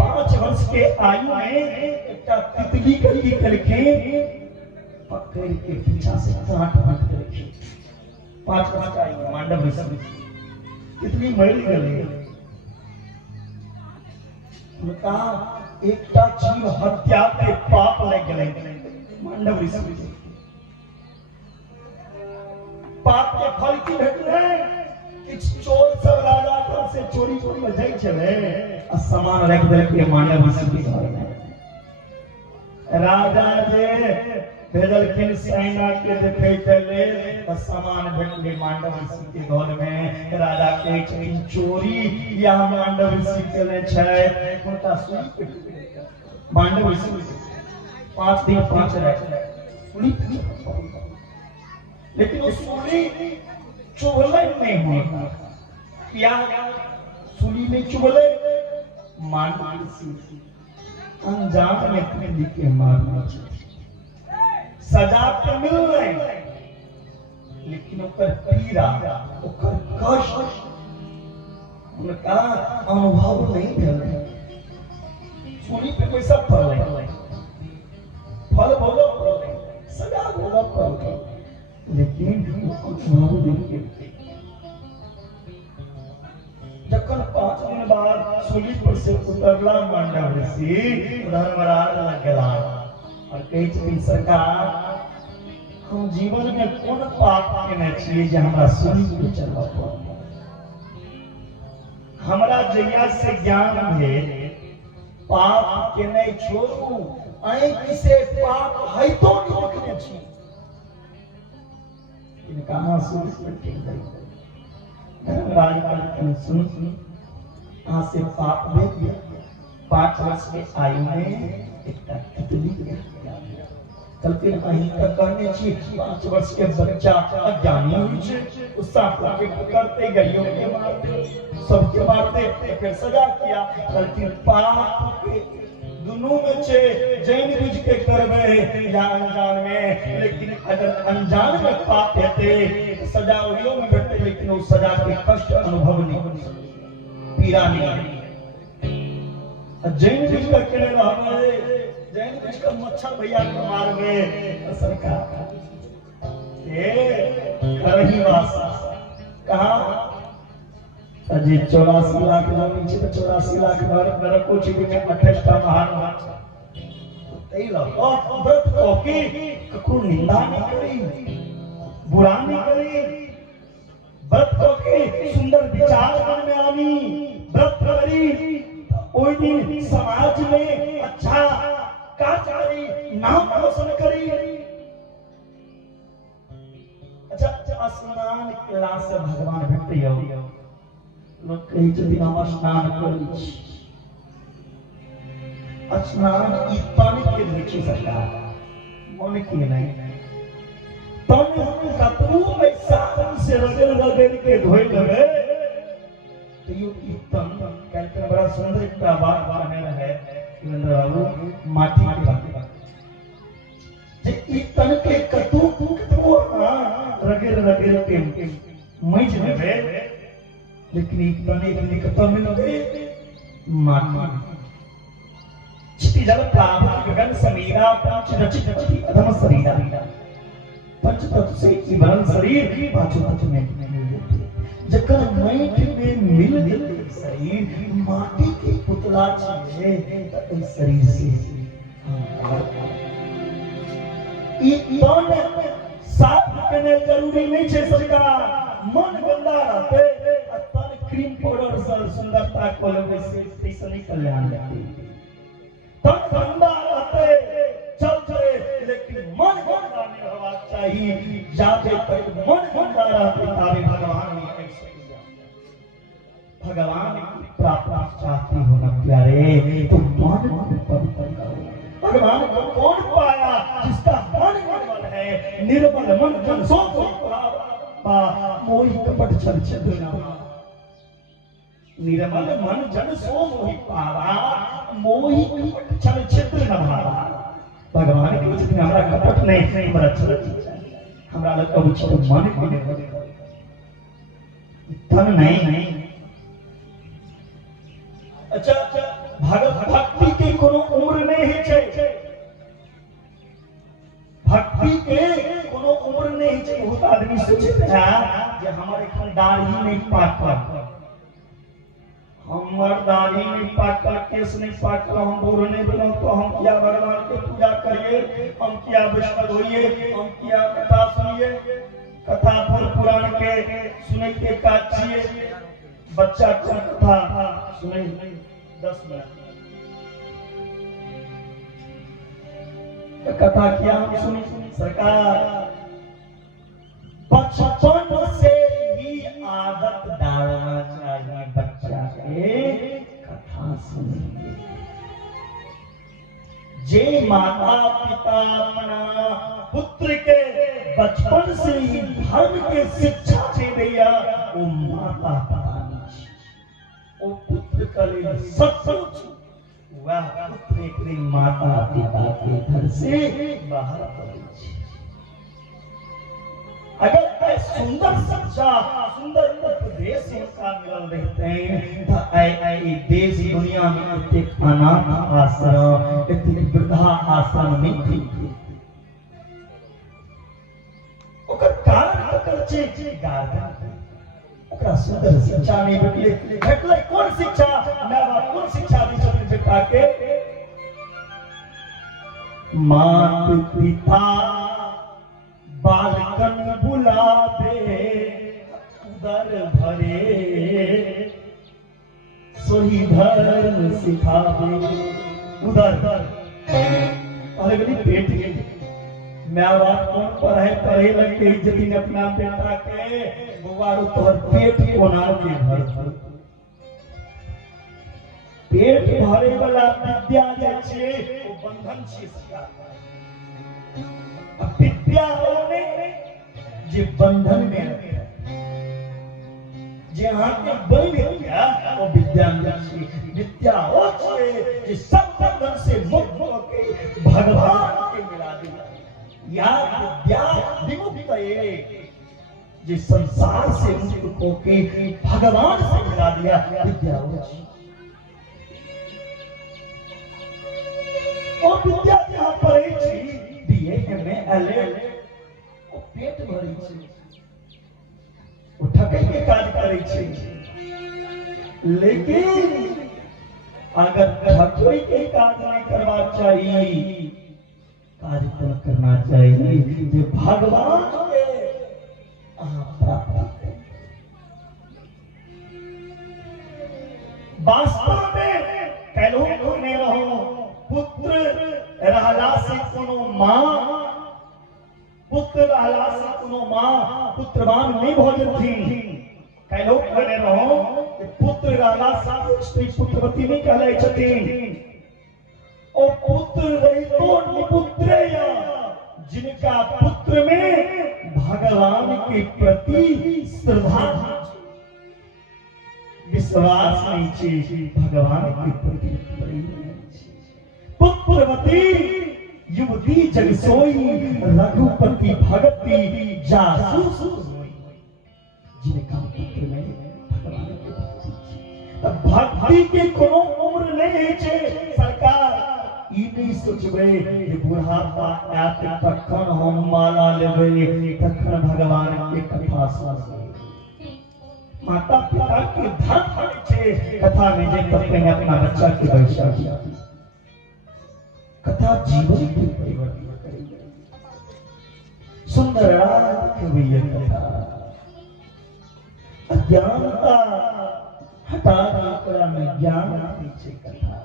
5 वर्ष के आयु में एक तितली कली कलके पकड़ के पीछा से काट काट के रखी 5 वर्ष का आयु मांडव ऋषि तितली मर गई उनका एकटा जीव हत्या के पाप लग गए मांडव ऋषि पाप के फल की भेटले चोर सब राजा घर से चोरी चोरी में जाई छले आ सामान रख दे के मांडव ऋषि के घर में राजा जे भेजल किन सेना के देखे चले तो सामान भेटले मांडव ऋषि के घर में राजा के छथिन चोरी या मांडव ऋषि केले छै उनका सुई मांडव ऋषि 5 दिन 5 रात सुई लेकिन वो सुई चुभले नहीं होता क्या सुली में चुभले मांडव ऋषि अनजान में तितली के मारना सजा तो मिल रही लेकिन ओकर पीड़ा ओकर कष्ट उनका अनुभव नहीं भेल सुली पे कोई सब फल भोगो सजा भोगो लेकिन अनुभव नहीं जखन 5 दिन बाद सूली पर से उतरला मांडव ऋषि धर्मराज लग गया और कही सरकार हम जीवन में कौन पाप केने छिए जे हमरा सूली पर चलबा पड़ल हमरा जहिया से ज्ञान भेल पाप केने छोड़ू आँखि से पाप है तो नहीं देखने छी कहाँ सुन धर्मराज सुन यहाँ से पाप भेज दिया। 5 वर्ष के आयु में एक तितली कल फिर कहीं तक करने छी 5 वर्ष के बच्चा अज्ञानी हुई छे उस सांप के पकड़ते गलियों के मारते सबके मारते फिर सजा किया। कल फिर पाप के दोनों में छे जैन बुझ के करवे या अनजान में, लेकिन अगर अनजान में पाप हेते सजा वही में बैठते, लेकिन उस सजा के कष्ट अनुभव नहीं पीड़ा नहीं। जैन बुझ कर करे रहवे जैन बुझ कर मच्छर भैया को मारवे सरकार करही वासा कहां अजी 84 लाख जमीन छे तो 84 लाख घर कोची में 28 टा महान तई लो व्रत को की ककरो निंदा नहीं करी बुरा नहीं करी। व्रत को की सुंदर विचार मन में आनी व्रत करी ओई दिन समाज में अच्छा कार्य करी नाम रोशन करी। अच्छा स्नान केला से भगवान भेटियो लोग कही छथिन हम स्नान करै छी स्नान ई पानी के देखी सरकार मन के नहीं तन कतरू पैसा से रगड़ के धोई लगे तो यो ई तन कहते बड़ा सुंदर एक बात बने रहे सुरेंद्र बाबू माटी के बात जे ई तन के कतरू रगड़ के मैज में लेकिन एक तने एक निकटता में लगे माटी चिति जल प्राप्त गगन समीरा पंच रचित अधम शरीरा पंच तत्व से इवन शरीर पांचों तत्व में जकर माटी में मिल गए शरीर माटी के पुतला छे तो शरीर से ई तन साफ करने जरूरी नहीं छे सरकार मन गंदा रहते तन क्रीम पाउडर से सुंदरता को लगे से तैसे नहीं कल्याण जाती तन गंदा रहते चलते लेकिन मन गंदा नहीं रहना चाहिए। जाते तक मन गंदा रहते तभी भगवान नहीं भगवान की प्राप्ति चाहती हो ना प्यारे तो मन पवित्र करो। भगवान को कौन पाया जिसका मन निर्मल है निर्मल मन जन सो मोहि कपट छल छद्र निर्मल मन जन सो मोहि पावा मोहि कपट छल छद्र न भावा। भगवान के उचित हमरा कपट नहीं हमरा छल हमरा लग उचित मन के धन नहीं। अच्छा भक्ति के कोनो उम्र नहीं है भक्ति के कोनो उम्र नहीं है। बहुत आदमी सोचते हैं जे हमारे खन दाढ़ी नहीं पाकल हमर दाढ़ी नहीं पाकल केस नहीं पाकल हम बूढ़ नहीं बनो तो हम क्या भगवान के पूजा करिए हम क्या वैष्णव होइए हम क्या कथा सुनिए कथा फल पुराण के सुने के काज छिए बच्चा को कथा सुने 10 मिनट कथा किया हम सुनी सरकार बचपन से ही आदत डालना चाहिए बच्चा के कथा सुनने जे माता पिता अपना पुत्र के बचपन से ही धर्म के शिक्षा दे दिया वो माता पिता नहीं वो पुत्र करे सब कुछ वह पुत्र के माता पिता के घर से बाहर पड़े। अगर सुंदर शिक्षा सुंदर उपदेश का मिल रहते हैं तो ऐ देश दुनिया में इतने अनाथ आश्रम इतने वृद्धा आश्रम में थी ओकर कारण ओकर छे गार्डन ओकरा सुंदर शिक्षा नहीं भेटले कौन शिक्षा माय बाप कौन शिक्षा दी छथिन बेटा के मात पिता बालकन बुलावे उदर भरे सोही धर्म सिखावे उदर अलगली पेट के मैं बात कौन पढ़े लग के इज्जती अपना बेटा के बुआ रो तोहर पेट कोना के भर पेट भरे वाला विद्या जे छे ओ बंधन छे सरकार विद्या होने जे बंधन में रखे जे हां के बन गया वो विद्या छे विद्या हो छे जे सब बंधन से मुक्त होके भगवान के मिला दिया या विद्या विमुक्त है जे संसार से मुक्त होके भगवान से मिला दिया विद्या हो छे और विद्या जहाँ पढ़े छी बीए एमए एलए ओ पेट भरी छी ओ ठकै के काज करे छी लेकिन अगर ठकै के काज नहीं करवा चाहिए काज तो करना चाहिए जो भगवान के प्राप्त वास्तव में कहलो ने रहो पुत्र रहला से कोनो मां पुत्र रहला से कोनो मां पुत्रवान नहीं भ जथिन कई लोग कहने रहो कि पुत्र रहला से स्त्री पुत्रवती नहीं कहले छथिन ओ पुत्र रही तो निपुत्र या जिनका पुत्र में भगवान के प्रति श्रद्धा विश्वास नहीं छे भगवान के प्रति पुत्रवती युवती जग सोई रघुपति भगति जासूस जिनका पुत्र में भगवान के भक्ति भक्ति के कोनो उम्र नहीं छे सरकार ई नहीं सोचबे जे बुढ़ापा आत तखन हम माला लेबे तखन भगवान के कथा सुनबे माता पिता के धन पड़े छे कथा में जे कते अपना बच्चा के बैठा दिया कथा जीवन के परिवर्तन करेगी सुंदर कवि कथा अज्ञानता हटा कर में ज्ञान पीछे कथा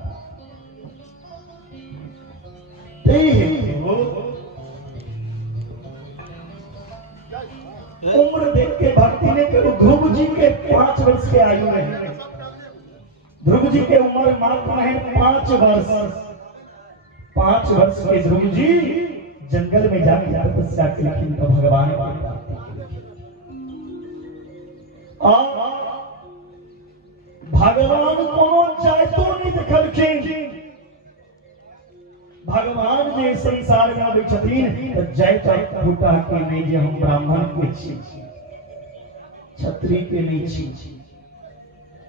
उम्र देख के भक्ति ने करो ध्रुव जी के 5 वर्ष के आयु में ध्रुव जी के उम्र मात्र है 5 वर्ष 5 वर्ष के ध्रुव जी जंगल में जाके तपस्या की तो भगवान भगवान कोनो चाहे तो नहीं देखलखिन भगवान जे संसार में आबै छथिन जय चाहे फूटा के नहीं जे हम ब्राह्मण के छी क्षत्रिय के नहीं छी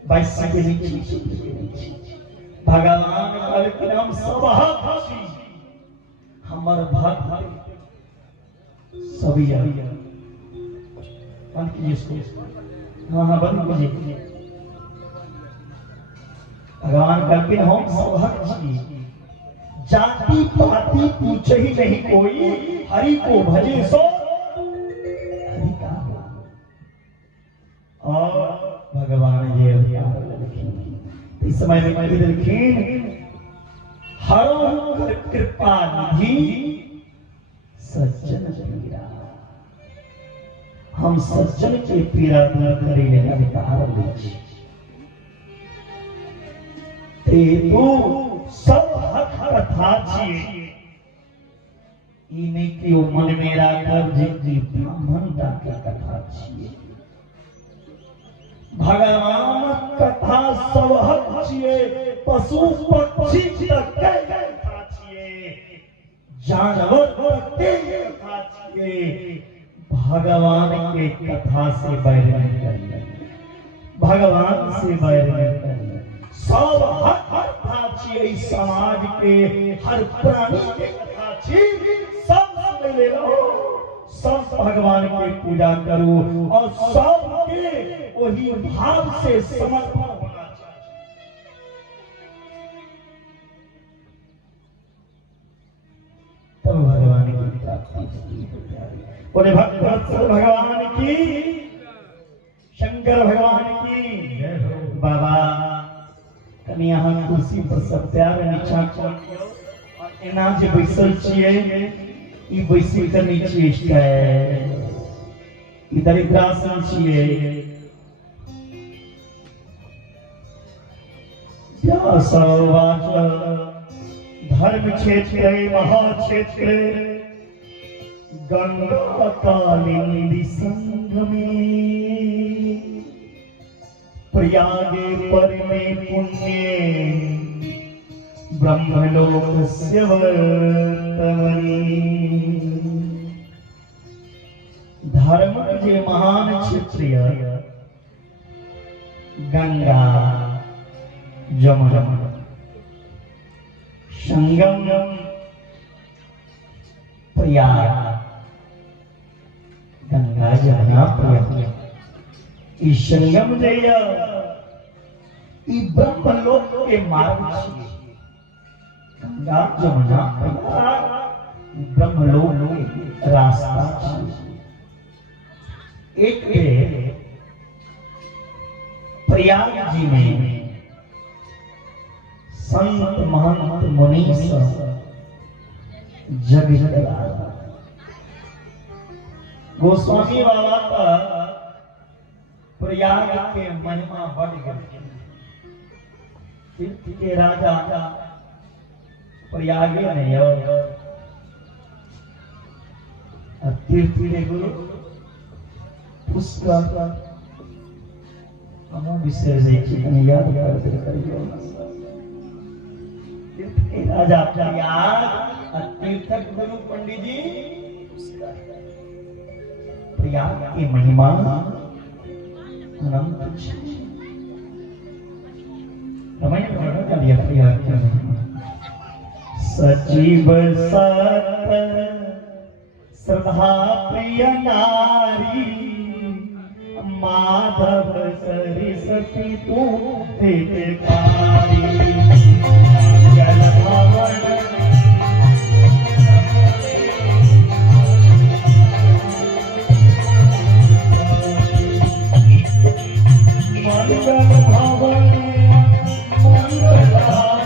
वैश्य के नहीं छी शूद्र के नहीं छी भगवान कहलखिन हम सब छी हमर भक्त सभी बंद कीजिए इसको हाँ बंद कीजिए भगवान कहलखिन हम सब भक्त छी जाति पाति पूछे ही नहीं कोई हरि को भजे सो हरि का और भगवान ये इस समय में मैं लिखीन हरो कृपा निधि सज्जन पीड़ा हम सज्जन के पीड़ा दूर करेंगे अधिकार लीजिए तो सब हक कथा छिए इने के मन में राखब जे ब्राह्मणता के कथा छिए भगवान कथा सब हक छिए पशु पक्षी तक के कथा छिए जानवर के कथा छिए भगवान के कथा से बैर नहीं करना भगवान से बैर नहीं करना सब हर कथा छिए समाज के हर प्राणी के कथा छिए सब सुन ले लो सब भगवान की पूजा करो और सब के वही भाव से समर्पण होना चाहिए तब भगवान की प्राप्ति बोले भक्त भगवान की शंकर भगवान की बाबा कनिया हम कुर्सी पर सब प्यार नीचा और एना जे बैसल छिए ई बैसी करनी चेष्टा है इधर ग्रासन छिए व्यासवाच धर्म क्षेत्र महाक्षेत्र गंगा कालिंदी संगमे प्रयागे परमे पुण्ये ब्रह्मलोकस्य वर्तमनि धर्म जे महान क्षत्रिय गंगा जमुना संगम प्रयाग गंगा जमुना प्रयाग इस संगम जय ई ब्रह्मलोक के मार्ग छिए गंगा जमुना प्रयाग ब्रह्मलोक के रास्ता छिए एक प्रयाग जी में संत महंत मुनीस जगत गोस्वामी बाबा का प्रयाग के महिमा बढ़ गई तीर्थ के राजा प्रयाग में तीर्थ के गुरु उसका हम विषय से याद करते करियो तीर्थ के राजा प्रयाग तीर्थक गुरु पंडित जी प्रयाग की महिमा अनंत रामायण पढ़ो क्या दिया प्रयाग की महिमा सजीव सत श्रद्धा प्रिय नारी माधव सरस्वती तू हितकारी जल भवन मंगल भवन मंगलहारी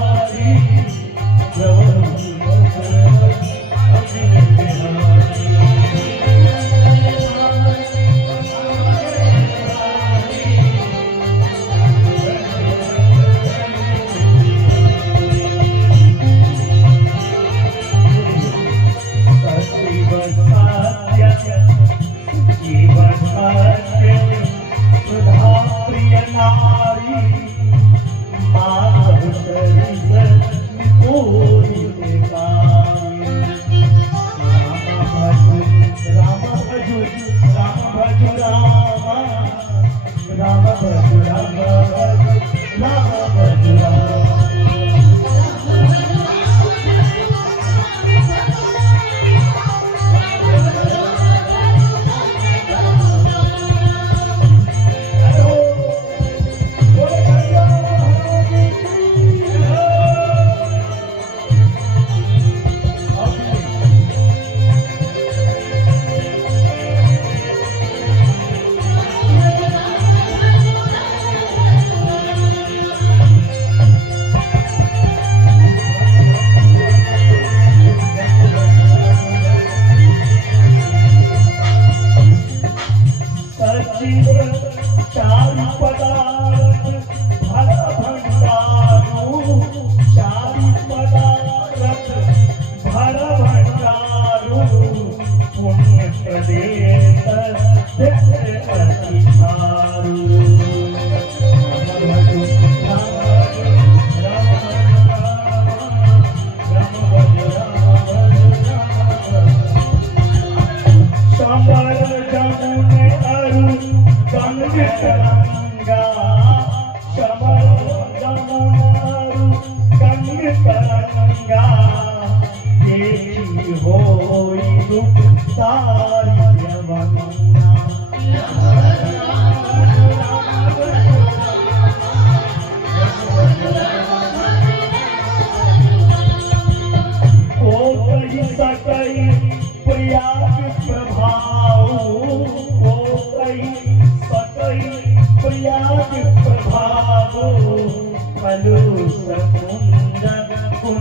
कुंज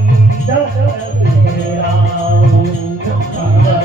कुंज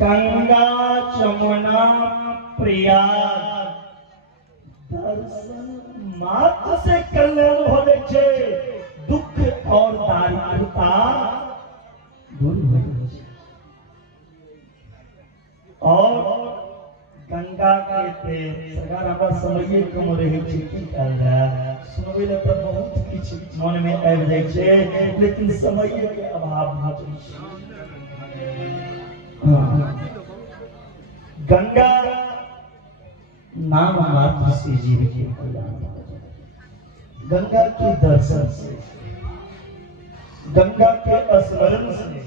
गंगा जमुना प्रयाग दर्शन मात्र से कल्याण हो छे, दुख और दारिद्रता दूर हो छे। और गंगा के तीर सरकार हमरा समझे कम रहे छे की कहला सुनबे ले तो बहुत किछ मन में आबि जाय छे, लेकिन समय के अभाव भ जाय छे। गंगा नाम मात्र से जीव के कल्याण, गंगा के दर्शन से, गंगा के स्मरण से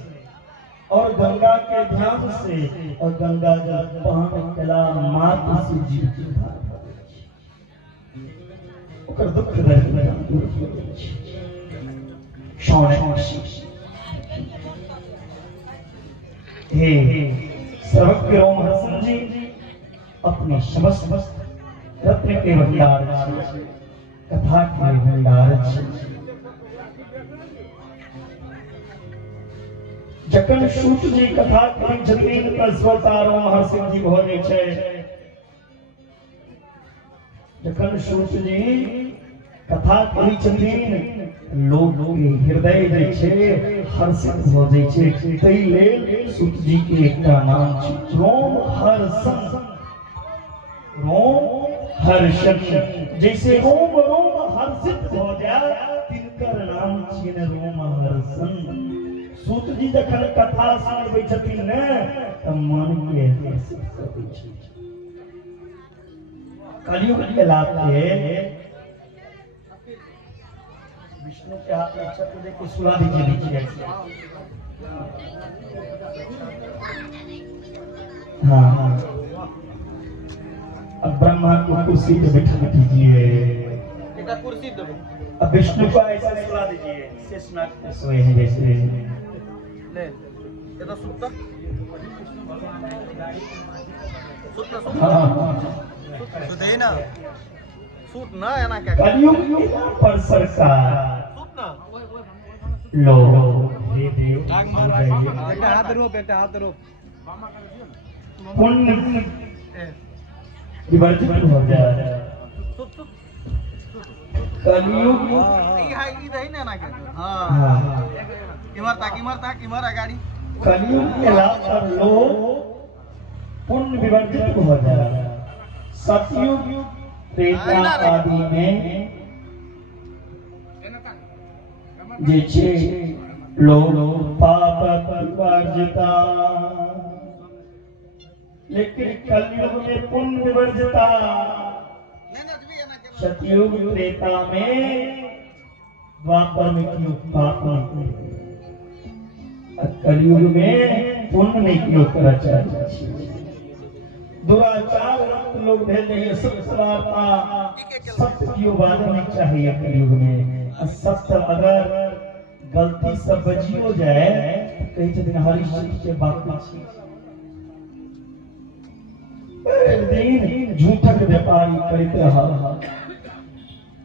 और गंगा के ध्यान से और गंगा जल पान कला मात्र से जीव के उद्धार भ जाय छै, ओकर दुख दर्द दूर हो जाय छै। शौर्य हे सर्वज्ञ रोमहर्षण जी अपने समस्त रत्न के भंडार छी, कथा के भंडार छी। जखन सूत जी कथा करै छथिन तऽ श्रोतारो हर्षित जी भऽ जाइ छै। जखन सूत जी कथा करै छथिन लोग के हृदय जे छै हर्षित भऽ जाइ छै। ताहि लेल सूत जी के एकटा नाम छै रोम हर्षण। रोम हर्षण, जैसे रोम रोम हर्षित भऽ जाय तिनकर नाम छियनि रोम हर्षण। सूत जी जखन कथा सुनबै छथिन ने तऽ मन के हर्षित कऽ दै छै। कलयुग के लाते विष्णु के हाथ में चक्र दे के सुला दीजिए नीचे। हाँ, अब ब्रह्मा को कुर्सी पे बैठा दीजिए। एक कुर्सी दो। अब विष्णु को ऐसा सुला दीजिए शेषनाग पे सोए हैं जैसे। ले ये तो सुत्ता सुते ना सूट ना है ना क्या कलयुग पर सरकार सूट ना लो हे देव बेटा हाथ रो पुण्य विवर्जित हो जाए। सूट कलयुग ये हाई की दही ना क्या हां किमर गाड़ी कलयुग के लाभ पर लोग पुण्य विवर्जित हो जाए। सतयुग त्रेता आदि में जे छे लोग पाप विवर्जिता, लेकिन कलयुग में पुण्य विवर्जिता। सतयुग त्रेता में द्वापर में क्यों पाप नहीं, कलयुग में पुण्य नहीं क्यों करा चाहिए। दुराचार लोग भेज रही सत्य क्यों बात नहीं चाहिए कलयुग में। सत्य अगर गलती से बजियो जाए तो कही छथिन हरिश्चंद्र के बात दिन झूठक व्यापारी करते रहा।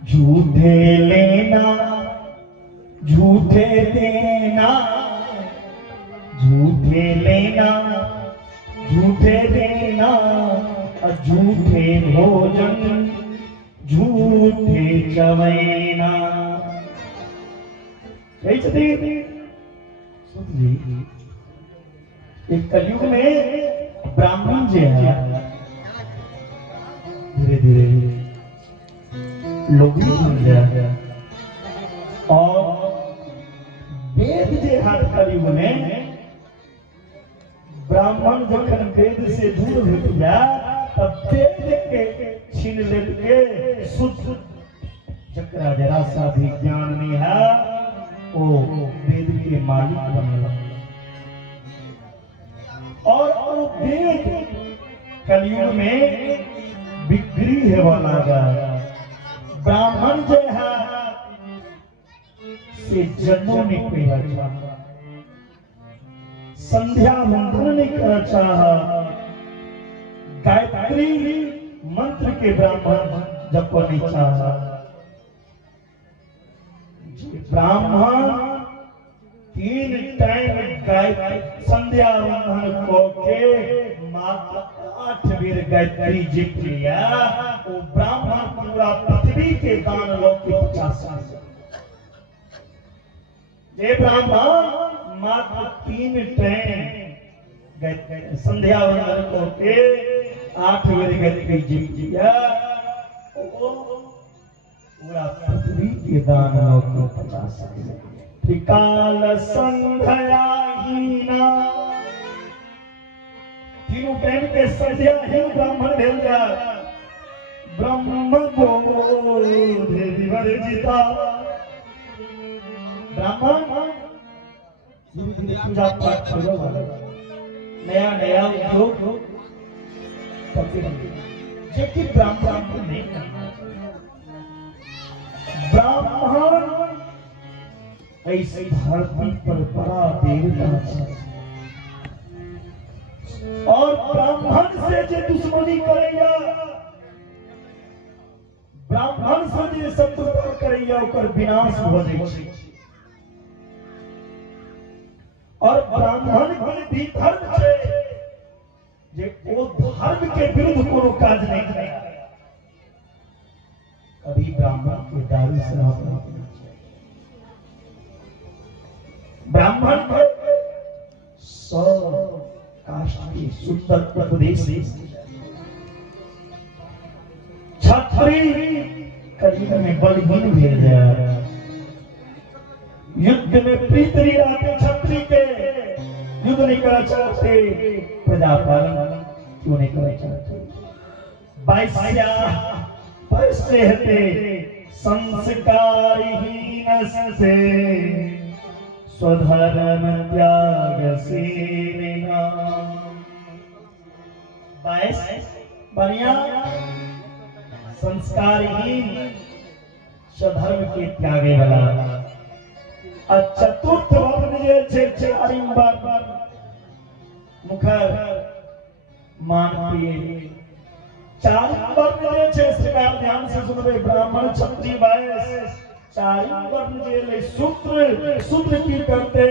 झूठे लेना झूठे देना, झूठे लेना झूठे देना, झूठे भोजन झूठे चवैना। एक कलयुग में ब्राह्मण जो है धीरे धीरे लोग बन जाए और वेद जे हाथ कलयुग में ब्राह्मण जखन वेद से दूर हो गया तब वेद के छीन लेके शुद्ध जकरा जरा सा भी ज्ञान नहीं है वो वेद के मालिक बनल और वेद कलयुग में बिक्री है वाला। ब्राह्मण जो है से जन्मों ने कहा संध्या मंत्र नहीं करना चाहा, गायत्री मंत्र के ब्राह्मण जप नहीं चाहा। ब्राह्मण 3 टाइम गायत्री संध्या वंदन को के मात्र 8 बेर गायत्री जप लिया वो ब्राह्मण पूरा पृथ्वी के दान लौके 50। ये ब्राह्मण मात्र 3 टाइम संध्या वंदन करके 8 बेर गायत्री जप लिया पूरा पृथ्वी के दान लौके 50। त्रिकाल संध्या हीना 3 टाइम के संध्या ही ब्राह्मण भेल जाए। ब्रह्म बोधि विवर्जिता ब्राह्मण पूजा पाठ करो नया नया उद्योग जो कि ब्राह्मण को नहीं करना। ब्राह्मण ऐसी धरती पर बड़ा देवता है। और ब्राह्मण से जे दुश्मनी करेगा, ब्राह्मण से जे शत्रुता करेगा ओकर विनाश भ जाइ छै। और ब्राह्मण के भी धर्म छै जे ओ धर्म के विरुद्ध कोनो काज नहीं करेगा। कभी ब्राह्मण के दारू शराब नहीं पीना चाहिए। ब्राह्मण के सब कास्ट के सुंदर उपदेश, क्षत्रिय कलयुग में बलहीन भेल जाए, युद्ध में प्रीत नहीं रहते, क्षत्रिय के युद्ध नहीं करना चाहते, प्रजा पालन क्यों नहीं करना चाहते, वैश्या पश्यते संस्कारहीन से स्वधर्म त्यागशीलिना। वैश्य बढ़िया संस्कारहीन स्वधर्म के त्यागे वाला। चतुर्थ वर्ण जे छै चारिम्बर मुखर मानवीय चार वर्ण जे छै सरकार ध्यान से सुनबे, ब्राह्मण क्षत्रिय वैश्य चार वर्ण जे ले शूद्र, शूद्र की करते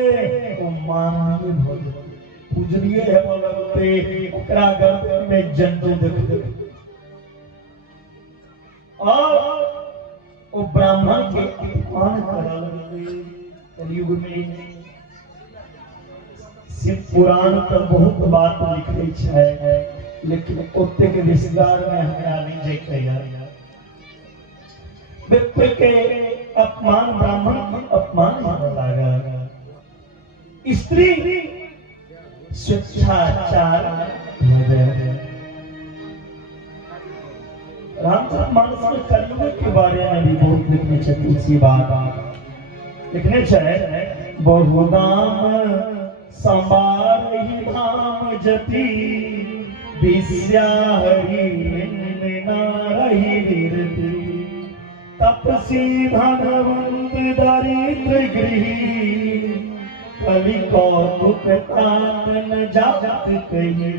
वो मानवीय भोजन पूजनीय है लगते, ओकरा गर्दन में जंतु देखते और वो ब्राह्मण के अपमान करल लगते। कलयुग में शिव पुराण पर बहुत बात लिखले छै, लेकिन ओते के विस्तार में हमरा नहीं जैते यार। व्यक्ति के अपमान, ब्राह्मण के अपमान माना लगा, स्त्री स्वेच्छाचार रामचरितमानस में कलयुग के बारे में भी बहुत लिखने छै। तुलसी बात लिखने छै, बहुदाम संबारहि धाम जति, विद्या हरि नारहि वीरति, तपसी धनवंत दरिद्र गृही, कलि कौतुक तान जात कही,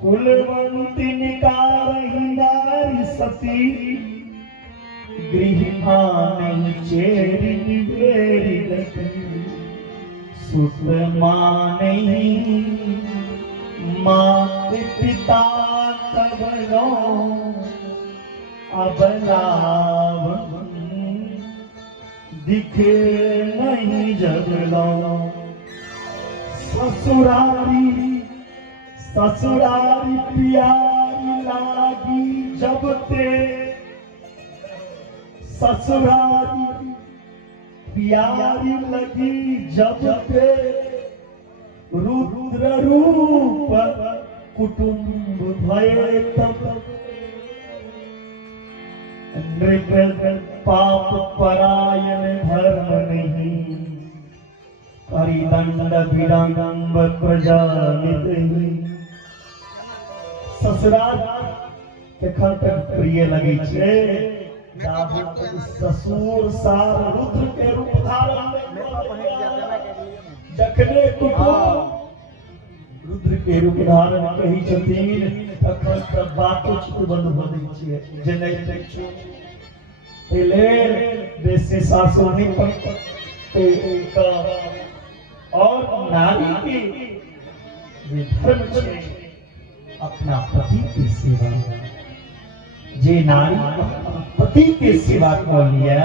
कुलवंती निकारहि नारी सती, गृहान चेरी निवेरी लगी, सुत मानहि मात पिता तब लो, अबलावन दिख नहीं जग लो। ससुरारी ससुरारी प्यारी लागी जब ते, ससुरारी प्यारी लगी जब ते, रुद्र रूप कुटुंब भये तब, नृप पाप परायण धर्म नहीं, परिदंड विडंब प्रजा नित। ससुराल एखन तक प्रिय लगे छे, ससुर सार रुद्र के रूप धारण जखने कुटुंब रुद्र के रूप धारण कही छथिन, तखन तक बातो चित बंद भ जाइ छै, जे नहीं दै छै एले बेसी सासुर नहीं पर और नारी के जे धर्म छै अपना पति की सेवा, जे नारी पति के सेवा कर लिया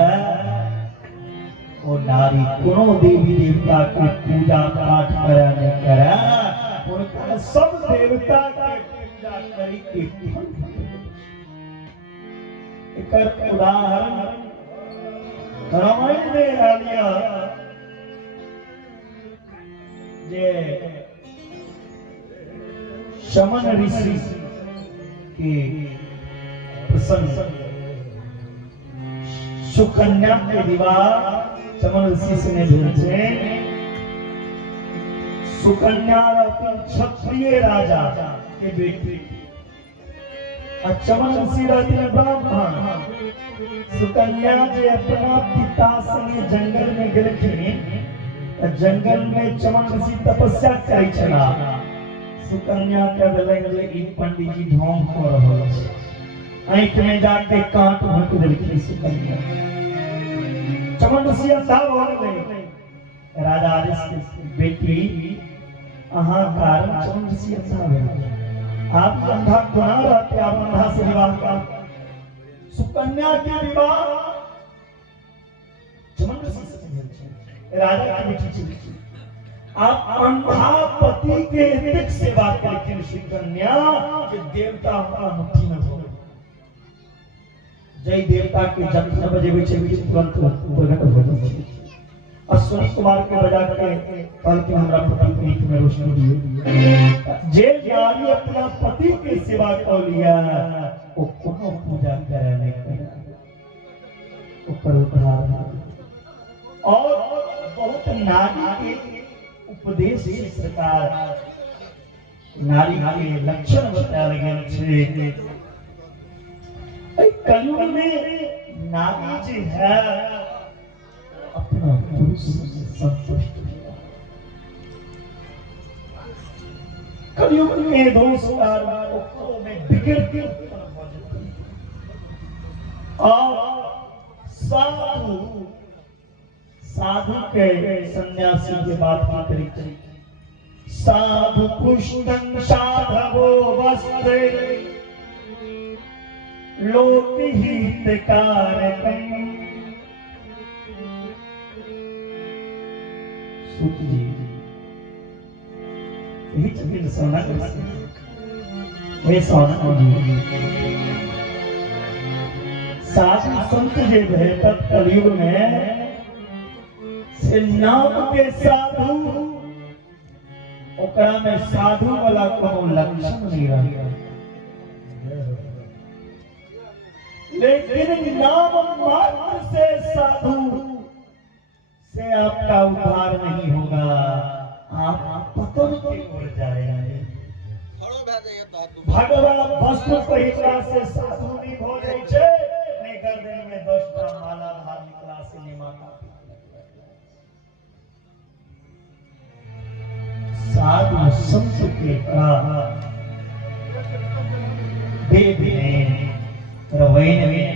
वो नारी कोनो देवी देवता के पूजा पाठ करा नहीं करा, उनका सब देवता के पूजा करी के एकर उदाहरण रामायण में आ लिया। जे शमन ऋषि के प्रसंग, सुकन्या के विवाह चमन ऋषि से ने भेल छै। सुकन्या क्षत्रिय राजा के बेटी, चमन ऋषि रहते ब्राह्मण। सुकन्या जे अपना पिता संगे जंगल में गेलखिन, जंगल में चमन ऋषि तपस्या करै छला। सुकन्या के बेलन जे ई पंडित जी ढोंग कर रहल छै। आंख में जाके कांट भोंक देलखिन सुकन्या। चमन ऋषि साहब हो गए राजा आदेश के बेटी अहाँ कारण चमन ऋषि साहब है। आप अंधा गुनाह रहते, आप अंधा से विवाह का। सुकन्या के विवाह चमन ऋषि से भेल छै, राजा की बेटी छै। आप अंधा पति के एतेक सेवा केलखिन सुकन्या कि देवता हमरा मुट्ठी में हो। जय देवता के जब बजेबै छै तुरंत प्रकट हो जाइ छै। अश्विनी कुमार के बजा के कहलखिन हमरा पति के नीक में रोशनी दिए। जे नारी अपना पति के सेवा कर लिया वो कोनो पूजा करे नहीं करे, ऊपर उधार। और बहुत नारी के उपदेश से सरकार नारी के लक्षण बतायल गेल छै। कलयुग में नारी जो है अपना पुरुष से संतुष्ट है। कलयुग में दोष में बिगड़ और साधु के सन्यासी के बात की तरीके साधु पुष्टं साधवो वस्त्रे लोकहितकारकं। सूत जी यही चीज सोना ये सोना जी साधु संत जे भेटत कलयुग में से नाम के साधु ओकरा में साधु वाला कोनो लक्षण नहीं रहा। लेकिन नाम मात्र से साधु से आपका उद्धार नहीं होगा, आप पतन की ओर जाएंगे। भगवान वस्त्र पहिरला से साधु नहीं हो जाए छे, नहीं गर्दन में 10टा माला धार निकला से नहीं माता। साधु संत के देवी ने रवैन में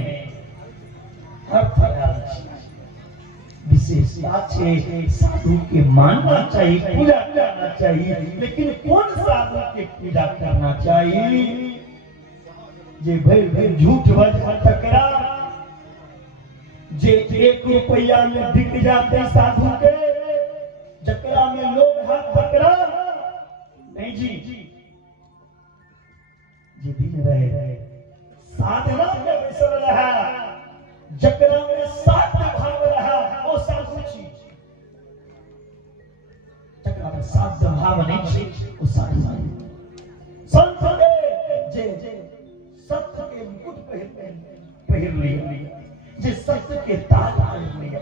विशेषता छे। साधु के मानना चाहिए, पूजा करना चाहिए, लेकिन कौन साधु के पूजा करना चाहिए? जे भर झूठ टकरा जे 1 रुपया में बिक जाते साधु के, जकरा में लोग हाथ टकरा नहीं जी जे दिन रहे साधना में विसर रहा, जकरा में साध्य भाव रहा वो साधु छी। जकरा में साध्य भाव नहीं छी वो साधु नहीं। संत जे सत्य के मुकुट पहिर लिया, जे सत्य के ताज पहिर लिया,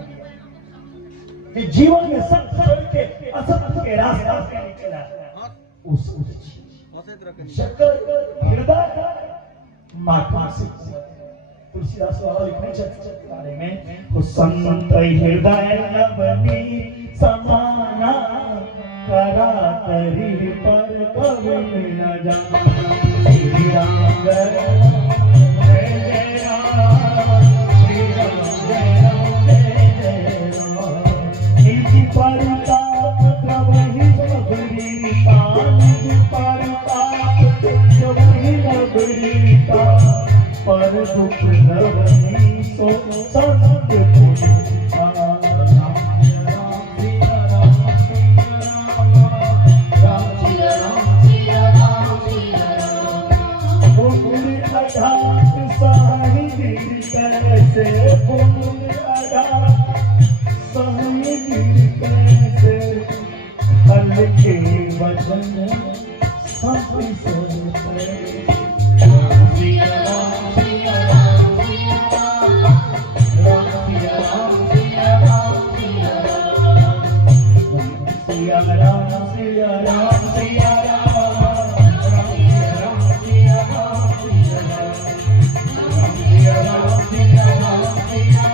जे जीवन में सत्य छोड़ के असत्य के रास्ता पे निकला वो साधु छी। शंकर हृदय माता से तुलसीदास वाला लिखने के बारे में वो संत हृदय नवनी समाना करा तरी पर कभी न जाना। श्री राम जय जय राम, श्री राम जय राम जय जय राम। इनकी परताप प्रभु सबरी पान की परताप सबरी सबरी पर दुख नवनी सो संत पुनीता। राम सिया राम सिया राम सिया राम सिया राम सिया राम। पुण्य अघात सही गिर कैसे, पुण्य अघात सही गिर कैसे, हल के वचन सब से Ram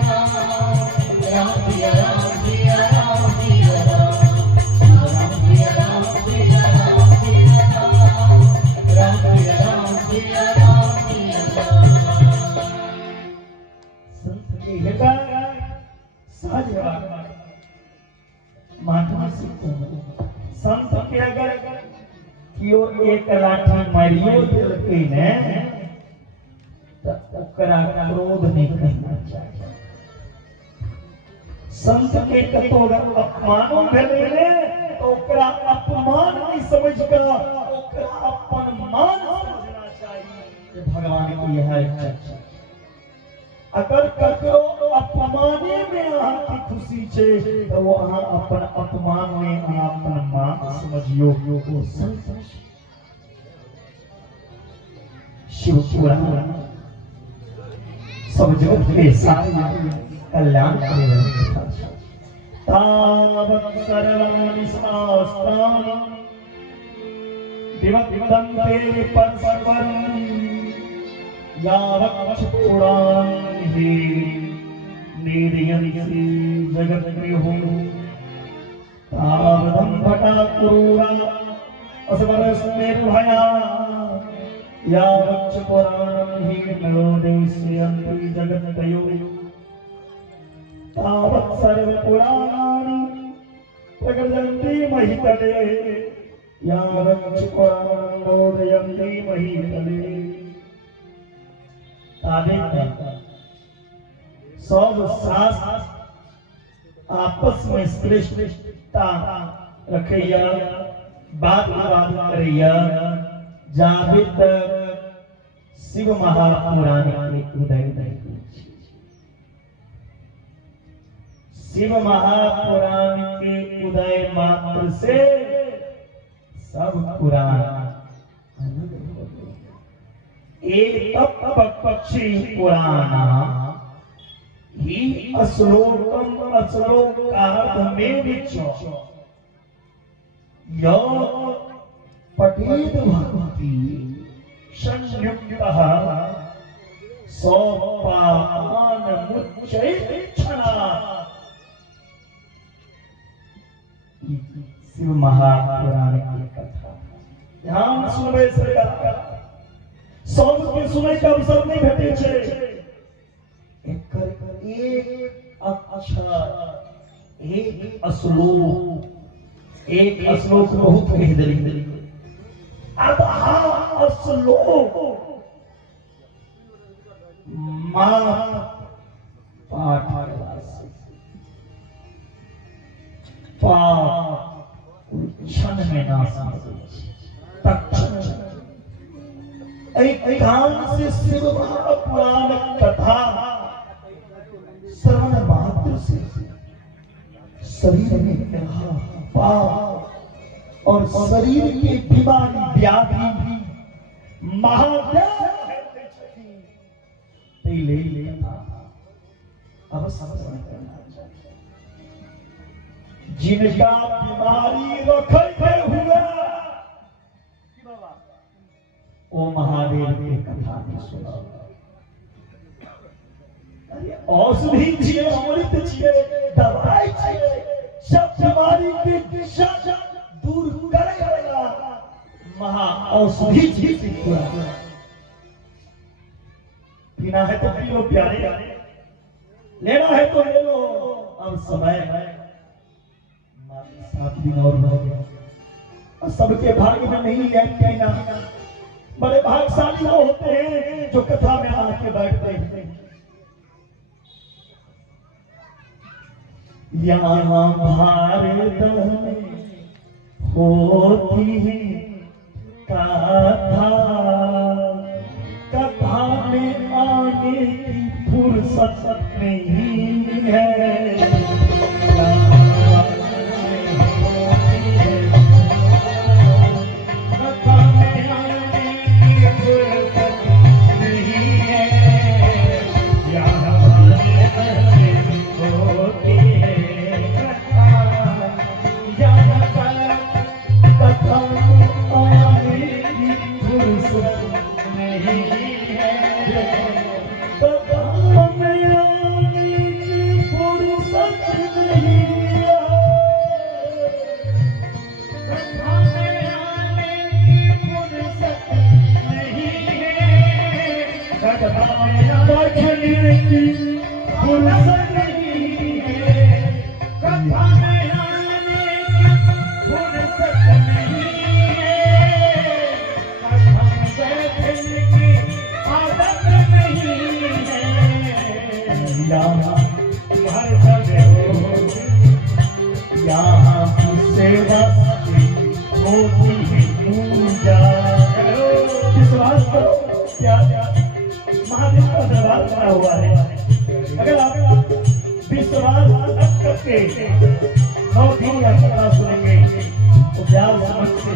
कियो एक लाठी मारियो दिलकै ने त ओकरा क्रोध नहीं करना चाहिए। संत के कतो अगर अपमानो भेलै ने तो ओकरा अपमान नहीं समझ कर ओकरा अपन मान समझना चाहिए। ये भगवान की यह इच्छा है। अगर ककरो अपमाने में अहाँ की खुशी छे तो वो अहाँ अपन अपमान में अहाँ अपन मान समझियो को शिव पुराण सब जगत के साथ कल्याण करे वाला तावत् सर्वं शास्त्रं विवदन्ते परस्परं यावत् पुराणे निर्यन्ति जगद्गृहो तावदं भटाकुरुरा असवरस्मेर्भया यावत् पुराणं हि नरोदेश्यन्ति जगद्गयो तावत् सर्वपुराणानि प्रकृजन्ति महितले यावत् पुराणं नरोदयन्ति महितले। सब शास्त्र आपस में श्रेष्ठता रखैया बात करैया जाबे तक शिव महापुराण के उदय शिव महापुराण के उदय मात्र से सब पुराण एक पक्षी पुराणा ही अश्लोकम अश्लोकार्थ में विचो यो पठेत भक्ति संयुक्तः सोपान मुच्चैक्षणा। शिव महापुराण की कथा ध्यान सुनबे से सब के सुनै के अवसर नहीं भेटे छे। एक अक्षर एक श्लोक बहुत कह देली आधा श्लोक मां पाठ क्षण में नाश एकांत से शिव महापुराण कथा श्रवण मात्र से शरीर में पाप और शरीर के बीमारी व्याधि भी महादेव जिनका बीमारी रखे हुए ओ महादेव के कथा में सुना। औषधि छिए अमृत छिए दवाई छिए सब बीमारी के दिशा दूर करेगा महा औषधि छिए। पीना है तो पी लो प्यारे लेना है तो ले लो। अब समय 7 दिन और रह गया। सबके भाग्य में नहीं है कहना बड़े भाग्यशाली वो होते हैं जो कथा में आके बैठते हैं। यहाँ भारत में होती है कथा कथा में आने की फुर्सत नहीं है। महादेव का दरबार बना हुआ है। अगर आप विश्वास रख करके 9 दिन या कथा सुनेंगे तो ध्यान समझ से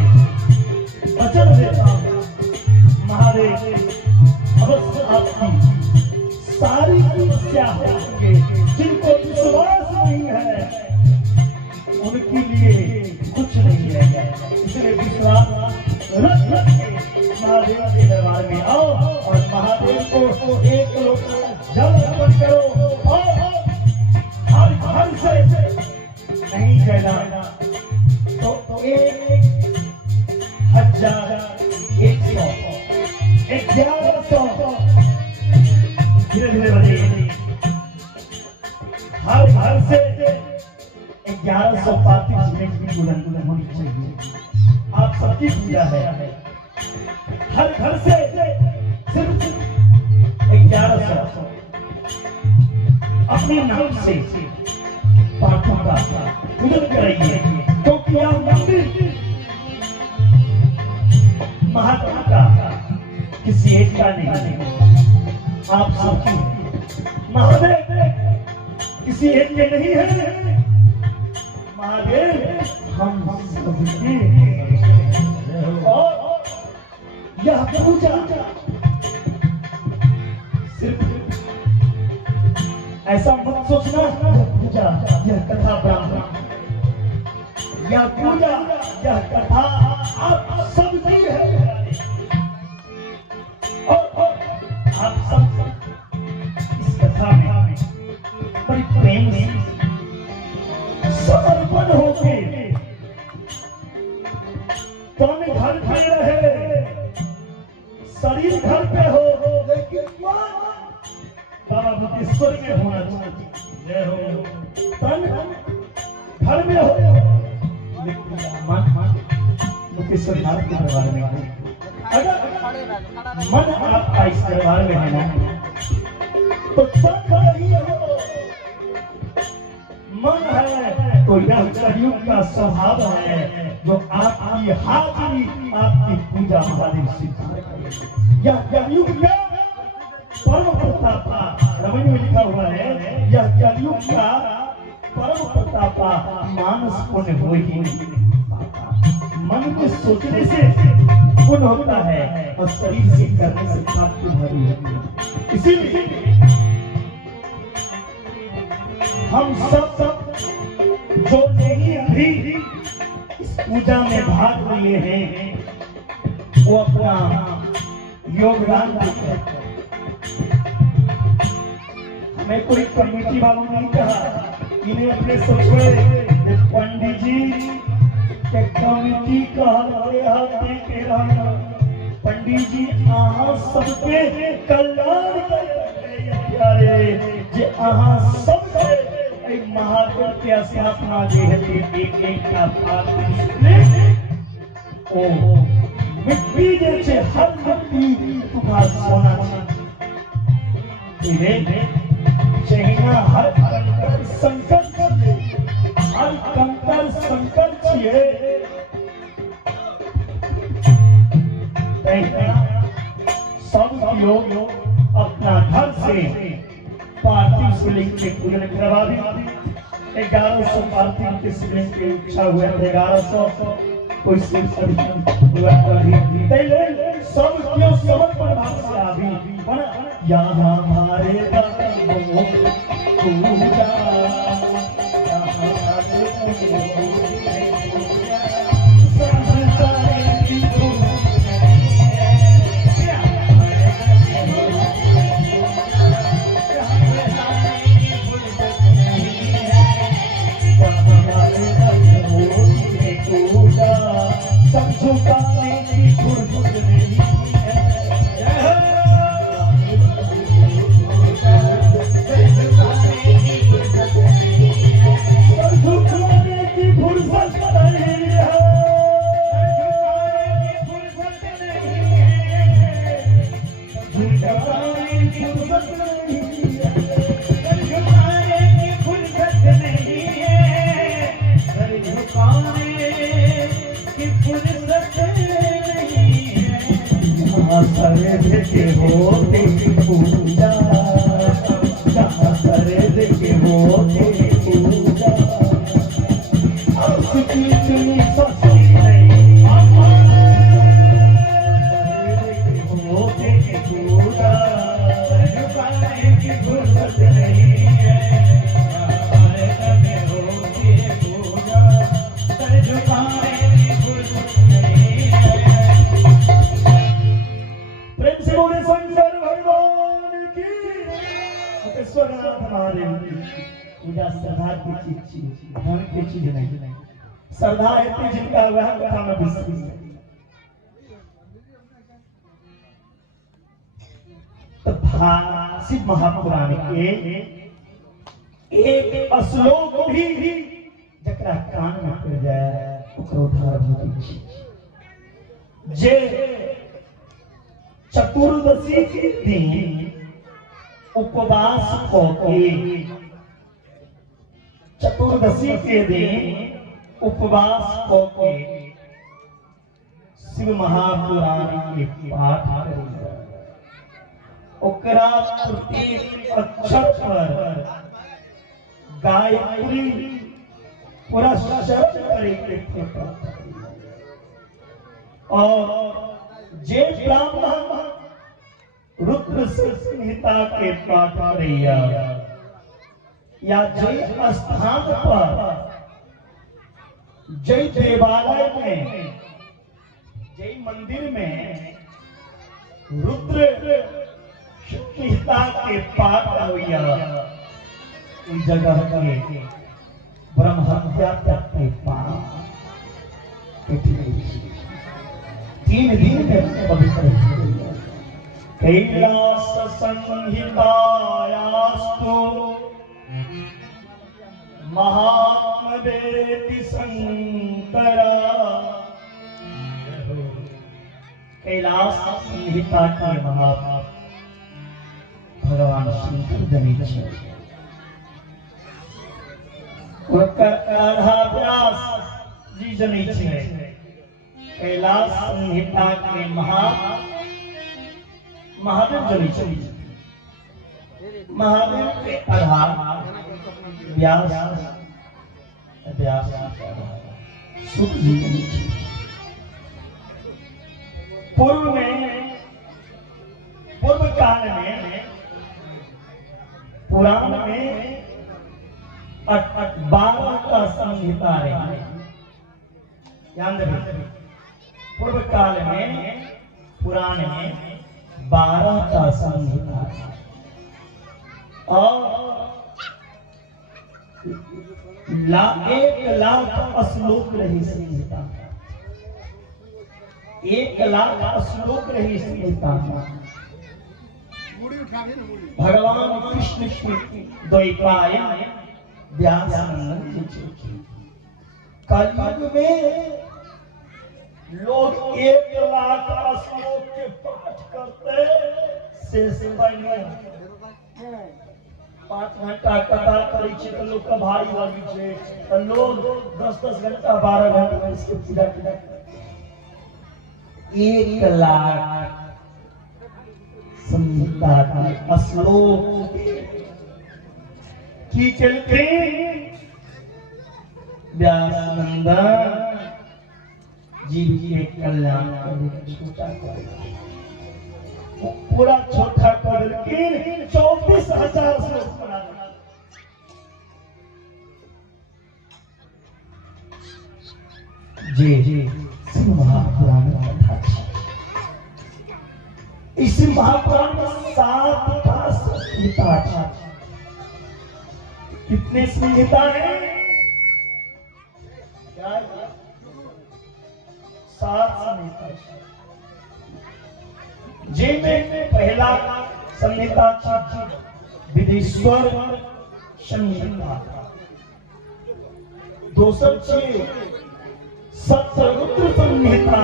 वचन देता हूं, महादेव अवश्य आपकी सारी समस्या होंगे। जिनको विश्वास नहीं है उनके लिए कुछ नहीं है, इसलिए विश्वास रख के महादेव के दरबार में आओ और महादेव को एक जल अर्पण करो और हर घर से नहीं कहना तो 1,100 1100 धीरे धीरे बढ़ेगी। हर घर से 1100 पार्टिसिपेंट की बुलंद होनी चाहिए। आप सबकी पूजा है, हर घर से सिर्फ 1100 अपने नाम से पाठों का पूजन कराइए, क्योंकि यह मंदिर महात्मा का किसी एक का नहीं, आप सबकी महादेव किसी एक के नहीं है। महादेव हम सबके और यह पूजा सिर्फ ऐसा मत सोचना यह पूजा यह कथा ब्राह्मण, यह पूजा यह कथा आप सबकी है और आप सब इस कथा में बड़ी प्रेम से समर्पण होके तन घर पे रहे, शरीर घर पे हो लेकिन बाबा बुद्धेश्वर में होना चाहिए। तन घर में हो लेकिन मन बुद्धेश्वर नाथ के दरबार में हो। अगर मन आपका इस दरबार में है ना तो तन नहीं हो, मन है तो यह कलयुग का स्वभाव है जो आपकी हाजिरी आपकी पूजा महादेव स्वीकार करेगी। यह कलयुग का परम प्रतापा, रमन में लिखा हुआ है यह कलयुग का परम प्रतापा मानस पुण्य हो ही मन के सोचने से पुण्य होता है और शरीर से करने से प्राप्ति भरी होती है। इसीलिए हम सब जो नहीं अभी इस पूजा में भाग लिए हैं वो अपना योगदान देते हैं। हमें कोई कमेटी वालों ने कहा, इन्हें अपने सबसे पंडित जी के कमेटी का देते रहना। पंडित जी आहा सबके कल्याण करे जे आहा सबके महादेव के स्थापना जे है एक का ओ मिट्टी जे छे हर मिट्टी तुम्हारा सोना छे चहिना हर कंकर संकट हर कंकर संकट छिए सब लोग अपना घर से पार्थिव शिवलिंग के पूजन करवा दी। 1100 पार्थिव के शिवलिंग की इच्छा हुआ, 1100 कोई शिव सब क्यों समर्पण भाव से आवी यहाँ हमारे पूजा के होते पूजा, जहाँ सर्द के होते पूजा, उसकी इतनी सस्ती नहीं, सर्द के होते पूजा, झुकाने की फुर्सत नहीं है, सर्द के होते पूजा, सर झुकाने की फुर्सत नहीं है। प्रेम से बोले शंकर भगवान की। स्वनाथ हमारे पूजा श्रद्धा की चीज, धन की चीज नहीं, श्रद्धा है जिनका वह कथा में विश्वास है। तो शिव महापुराण के एक श्लोक भी जकरा कान में पड़ जाए ओकरो उद्धार भ जाए। जे चतुर्दशी के दिन उपवास करके, चतुर्दशी के दिन उपवास करके शिव महापुराण के पाठ करेगा, ओकरा प्रत्येक अक्षर पर गायत्री पूरा शब्द करके और जे ब्राह्मण रुद्र संहिता के पाठ करैया या जय स्थान पर, जय देवालय में, जय मंदिर में रुद्र संहिता के पाठ होइया, उस जगह के ब्रह्म हत्या तक के पाप 3 दिन में पवित्र कैलास संहितायास्तु महात्मवेति शंकरा। कैलास संहिता के महात्मा भगवान शंकर जनित है। व्यास जी जनित है। कैलास संहिता के महादेव जनित है। महादेव के आधार व्यास सुख जी जनित है। पूर्व काल में पुराण में 12 का संहिता रही। ध्यान रखिए, पूर्व काल में पुराण में 12 का संहिता और 1 लाख श्लोक रही संहिता। 1 लाख श्लोक रही संहिता। भगवान कृष्ण की द्वैपायन व्यासानंद कलयुग में लोग 1 लाख श्लोक के पाठ करते से 5 घंटा कथा करै छै तो लोग का भारी लगी छै, तो लोग 10 घंटा 12 घंटा इसके पूजा करते। 1 लाख संहिता का श्लोक की चलते व्यासानंद जीव के कल्याण पूरा छोटा कर 24,000 श्लोक बना जी शिव महापुराण कथा। इस महापुराण में 7 का संहिता है। कितने संहिता है? 7 संहिता। जिनमें पहला संहिता विदेश्वर संहिता, दूसरी सप्तरुद्र संहिता,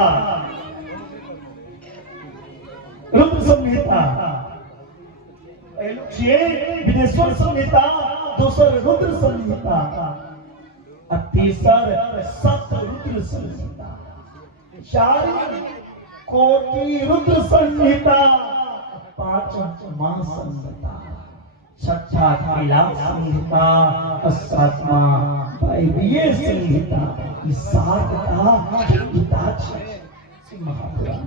रुद्र संहिता, विदेश्वर संहिता, दूसर रुद्र संहिता, तीसर सप्तरुद्र संहिता, 4 कोटि रुद्र संहिता। नवमा संहिता, छठा कैलाश संहिता, सातवां वायवीय संहिता, ये सातटा गीता छे महापुराण।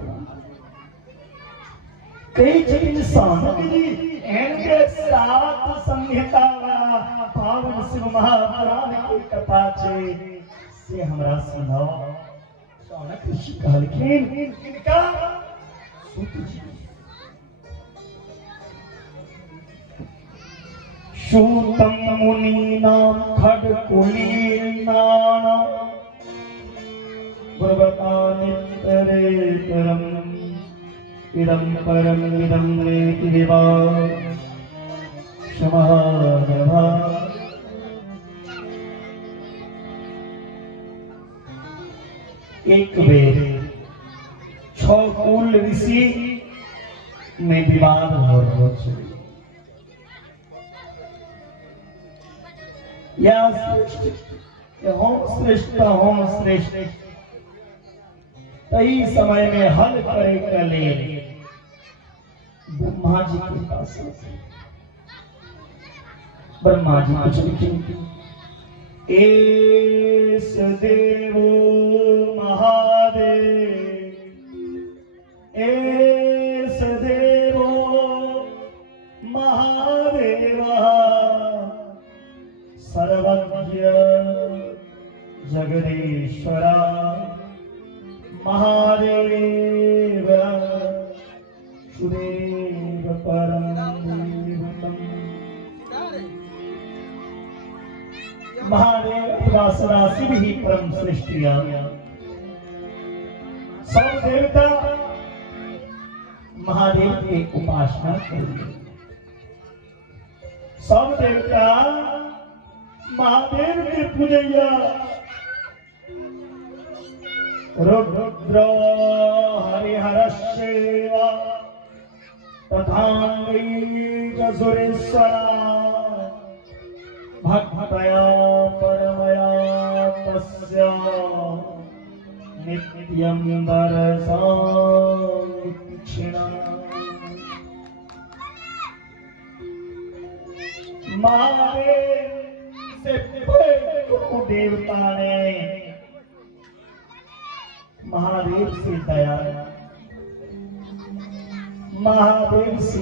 कई इंसान के सात संहिता पावन शिव महापुराण की कथा छे से हमरा सुनाओ। शौनक ऋषि कहलखिन इनका सूत जी सूतम मुनीनाम खड्कुलीनाम गुरुवतानितरेतरम् इदं परम इदं नेतिदेवा क्षमादभा। एक बेर छह कुल ऋषि में विवाद हो रहा है। या हम श्रेष्ठ तई समय में हल करे कले ब्रह्मा जी के पास ब्रह्मा जी पूछते एस देवो महादेव, एस देवो महादेवा सर्वज्ञ जगदीश्वरा महादेव सुदेव परम देवतम। महादेव वासना शिव ही परम सृष्टिया। सब देवता महादेव की उपासना करिए। सब देवता महादेव के पूजैया। रुद्र हरिहर सेवा तथा सुरेश्वरा भक्तया परमया तस्या नित्यं दर्शनामिच्छिना। महादेव से बड़े देवता ने महादेव से दया, महादेव से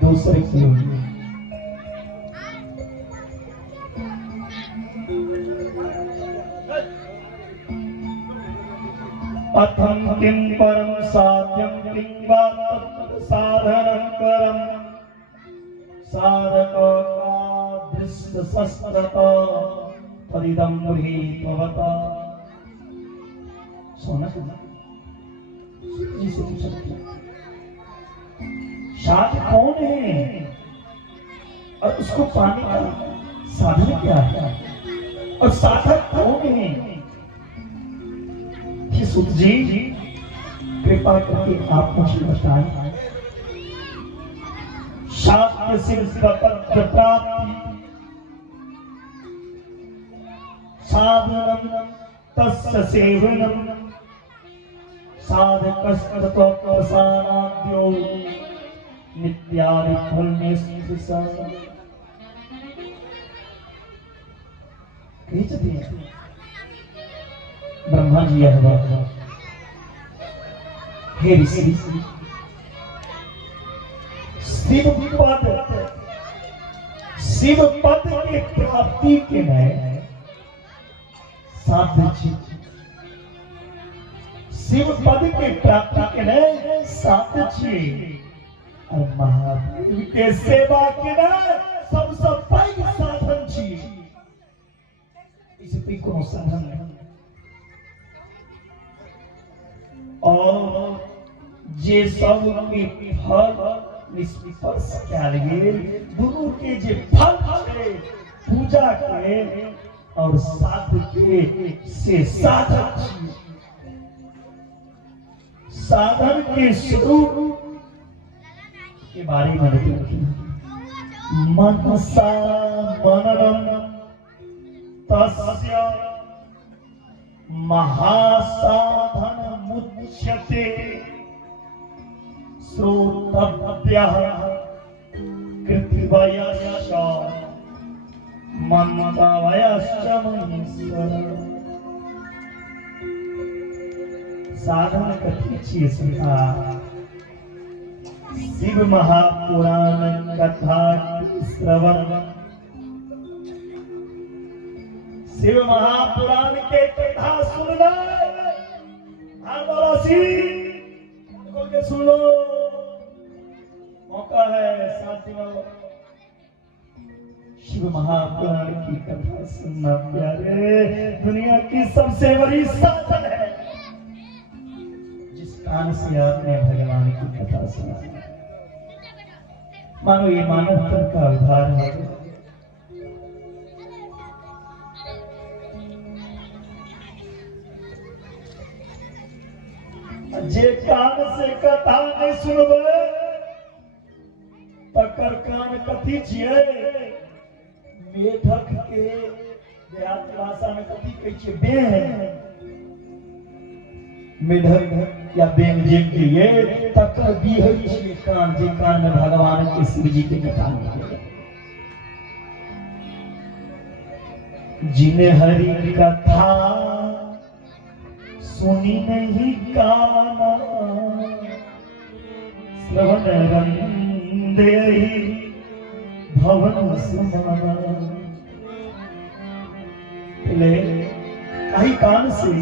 दूसरे की हुई। अथम किं परम साध्यम किं वा तत् साधनं करम साधक का दृष्ट शस्त्रता परिदम मुहि भवता। सोना जी से पूछा साध कौन है और उसको पाने का साधन क्या है और साधक कौन है? सुत जी कृपा करके आप मुझे बताएं। शास्त्र सिद्ध पद प्राप्ति साधनम तस्य सेवनम साधकस्तत्व प्रसाराद्यो नित्यादि फलने स्थिसा। ब्रह्मा जी यह बात हे ऋषि शिव पद के प्राप्ति के लिए साध्य छी। शिव पद के प्राप्ति के लिए साध्य छी और महादेव के सेवा के लिए सबसे पैघ साधन छी। इसी पे कोनो साधन नहीं। और जे सब के फल निष्पक्ष कयल गेल दोनों के जे फल है पूजा के और साध के से साधक साधन के स्वरूप के बारे में लिखी मनसा मननम तस्य महासाधन मुच्यते श्रोतव्यः कृतिवयश्च मन्त्रवयश्च महेश्वर। साधन कथी छियै सुना? शिव महापुराण कथा श्रवण। शिव महापुराण के कथा सुनना बोल के सुन लो, मौका है साथी। शिव महापुराण की कथा सुनना प्यारे दुनिया की सबसे बड़ी साधन है। जिस कान से आपने भगवान की कथा सुना, मानो ये मानवता का उद्धार है। जे कान से कथा नहीं सुनबे तकर कान कथी छियै? मेढक के देहाती भाषा में कथी कहै छियै? बेंग। मेढक या बेंग जे कहिए तकर बिहै छियै कान, जे कान में भगवान के शिव जी के कथा मिले। जिन्हें हरि कथा सुनी नहीं काना, श्रवण रंदे भवन सुमना। ले कहीं कान से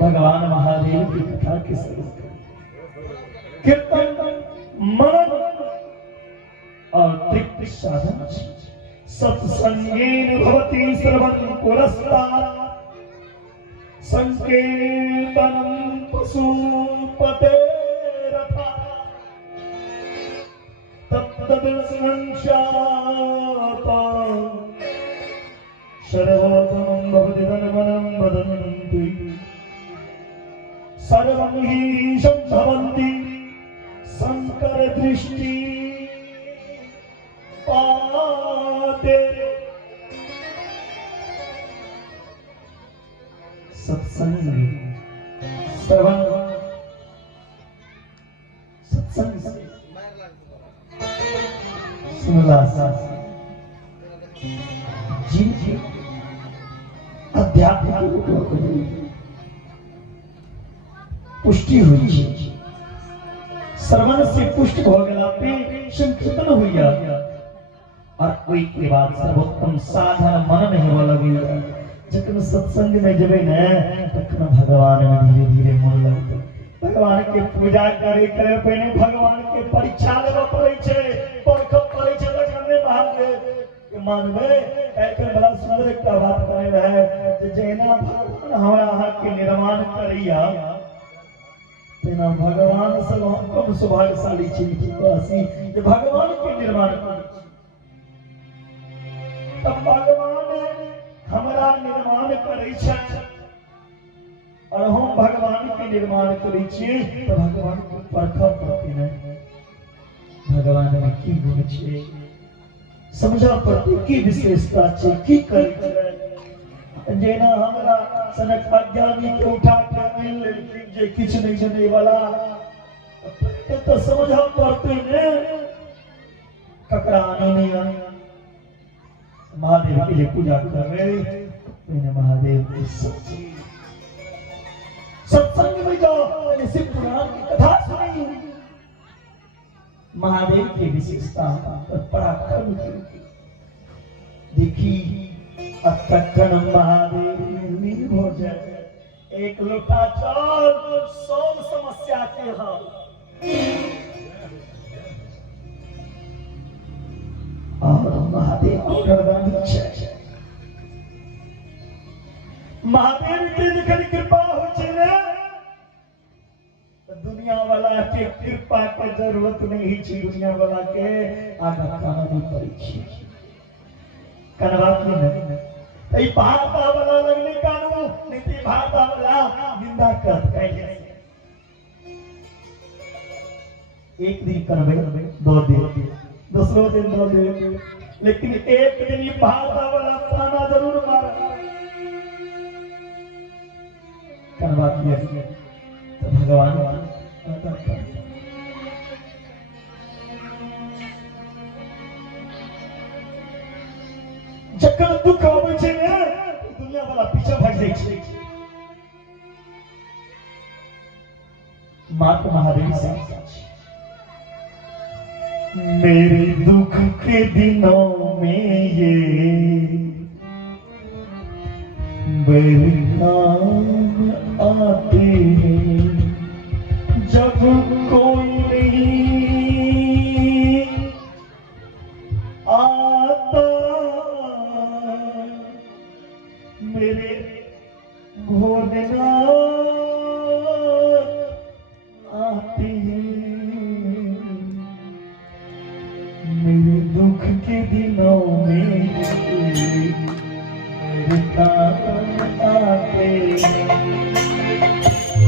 भगवान महादेव की कथा के स्वरूप कीर्तन मनन और तृप्ति साधन। सत्संगेन भवति श्रवण पुरस्तात् संकीर्तनं पशुपतेरथा तत्तदर्शनञ्चात सर्वोत्तमं भवति तन्मनं वदन्ति। सर्वं हि सम्भवन्ति शंकर दृष्टि पाते। सत्संग श्रवण, सत्संग सुनला जिनके आध्यात्मिक पुष्टि हुई है। श्रवण से पुष्ट हो गया पे संकीर्तन हुई और कोई के बाद सर्वोत्तम साधन मनन हेवा लगे। जखन सत्संग में जब न तखन भगवान में धीरे धीरे मन लगते। भगवान के पूजा करे करे पहले भगवान के परीक्षा लेवा पड़े छे, परख पड़े छे। तखन में महादेव के मानवे कहके बड़ा सुंदर एक बात करे है जे जेना भगवान हमरा अहाँ के निर्माण करिया तेना भगवान से हम कम सौभाग्यशाली छी जे भगवान के निर्माण कर। तब भगवान हमारा निर्माण करे छे और हम भगवान के निर्माण करे छी तो भगवान के परखब पड़ते न। भगवान में की गुण छे समझा पड़ते, की विशेषता छे, की करे छे। जेना हमरा सनक अज्ञानी के उठा के मिल लेकिन जे किछ नहीं जाने वाला तो समझा पड़ते न। ककरा आने नहीं आने महादेव की जो पूजा करे मैंने महादेव के सत्संग में जाओ, मैंने शिव पुराण की कथा सुनी। महादेव की विशेषता पराक्रम देखी। अतकन महादेव नील भोजन एक लोटा चावल सब समस्या के हल। और महादेव महादेव के जखन कृपा हो दुनिया वाला के कृपा के जरूरत नहीं छी। दुनिया वाला के आगा कानूनी पड़ी छी कनवा की नहीं तई भाता वाला लगने कानून नीति भाता वाला निंदा कर कहे। एक दिन करबे, 2 दिन, दूसरो दिन 2 दिन, लेकिन एक दिन ये भाता वाला ताना जरूर मारा। कनवा की तो भगवान जकर दुख आबै छै ने दुनिया वाला पीछे भाग जाइ छै। मात महादेव से मेरे दुख के दिनों में ये बरनाम आते हैं जब कोई नहीं आता मेरे भोलेनाथ आते हैं मेरे दुख के दिनों में मेरे काम आते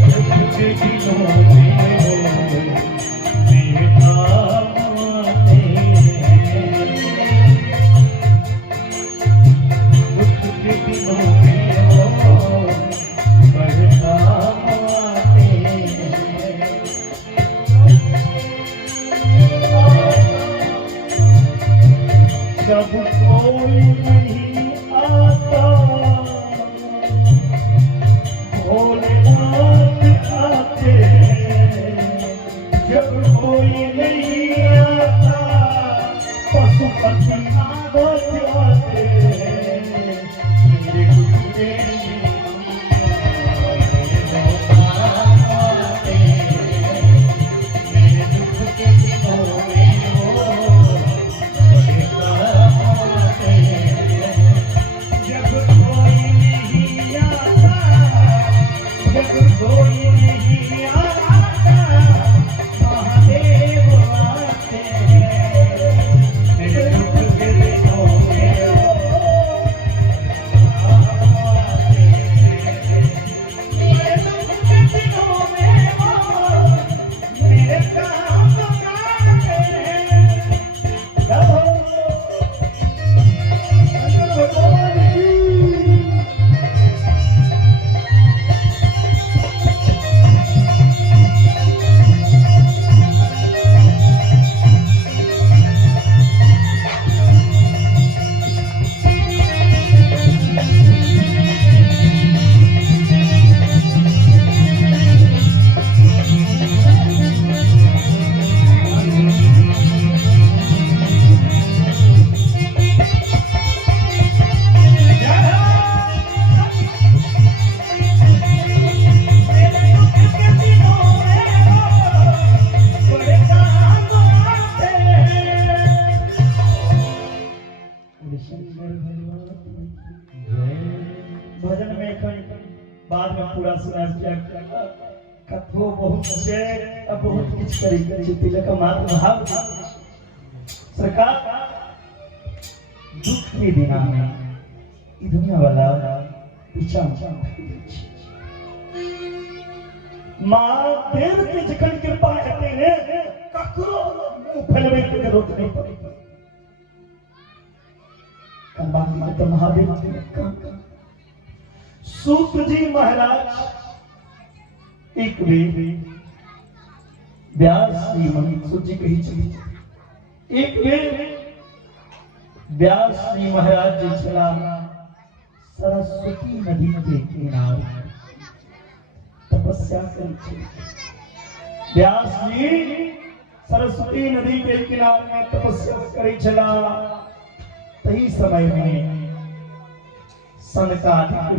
दुख के दिनों में मेरे काम आते दुख के दिनों में मेरे काम आते जब कोई नहीं आता भोलेनाथ आते जब कोई नहीं आता पशुपति नाथ आते मेरे दुख के मेरे दुख के दिनों में जब कोई नहीं आता जब कोई नहीं आता महादेव आते मेरे दुख के दिनों में आते मेरे दुख के दिनों में मेरे काम आते भजन में बाद में पूरा सुना कथो बहुत से अब बहुत कुछ करी तिलक मात भाव सरकार दुख के बिना में दुनिया वाला पीछा मां देव की जखन कृपा करते हैं ककरो मुंह फैलवे के जरूरत नहीं पड़ी बाकी में तो महादेव सूत जी महाराज एक बेर व्यास जी सूत जी कही चली एक बेर व्यास जी महाराज जी चला सरस्वती नदी के किनारे तपस्या करी व्यास जी सरस्वती नदी के किनारे में तपस्या करी चला तही समय में सनकादिक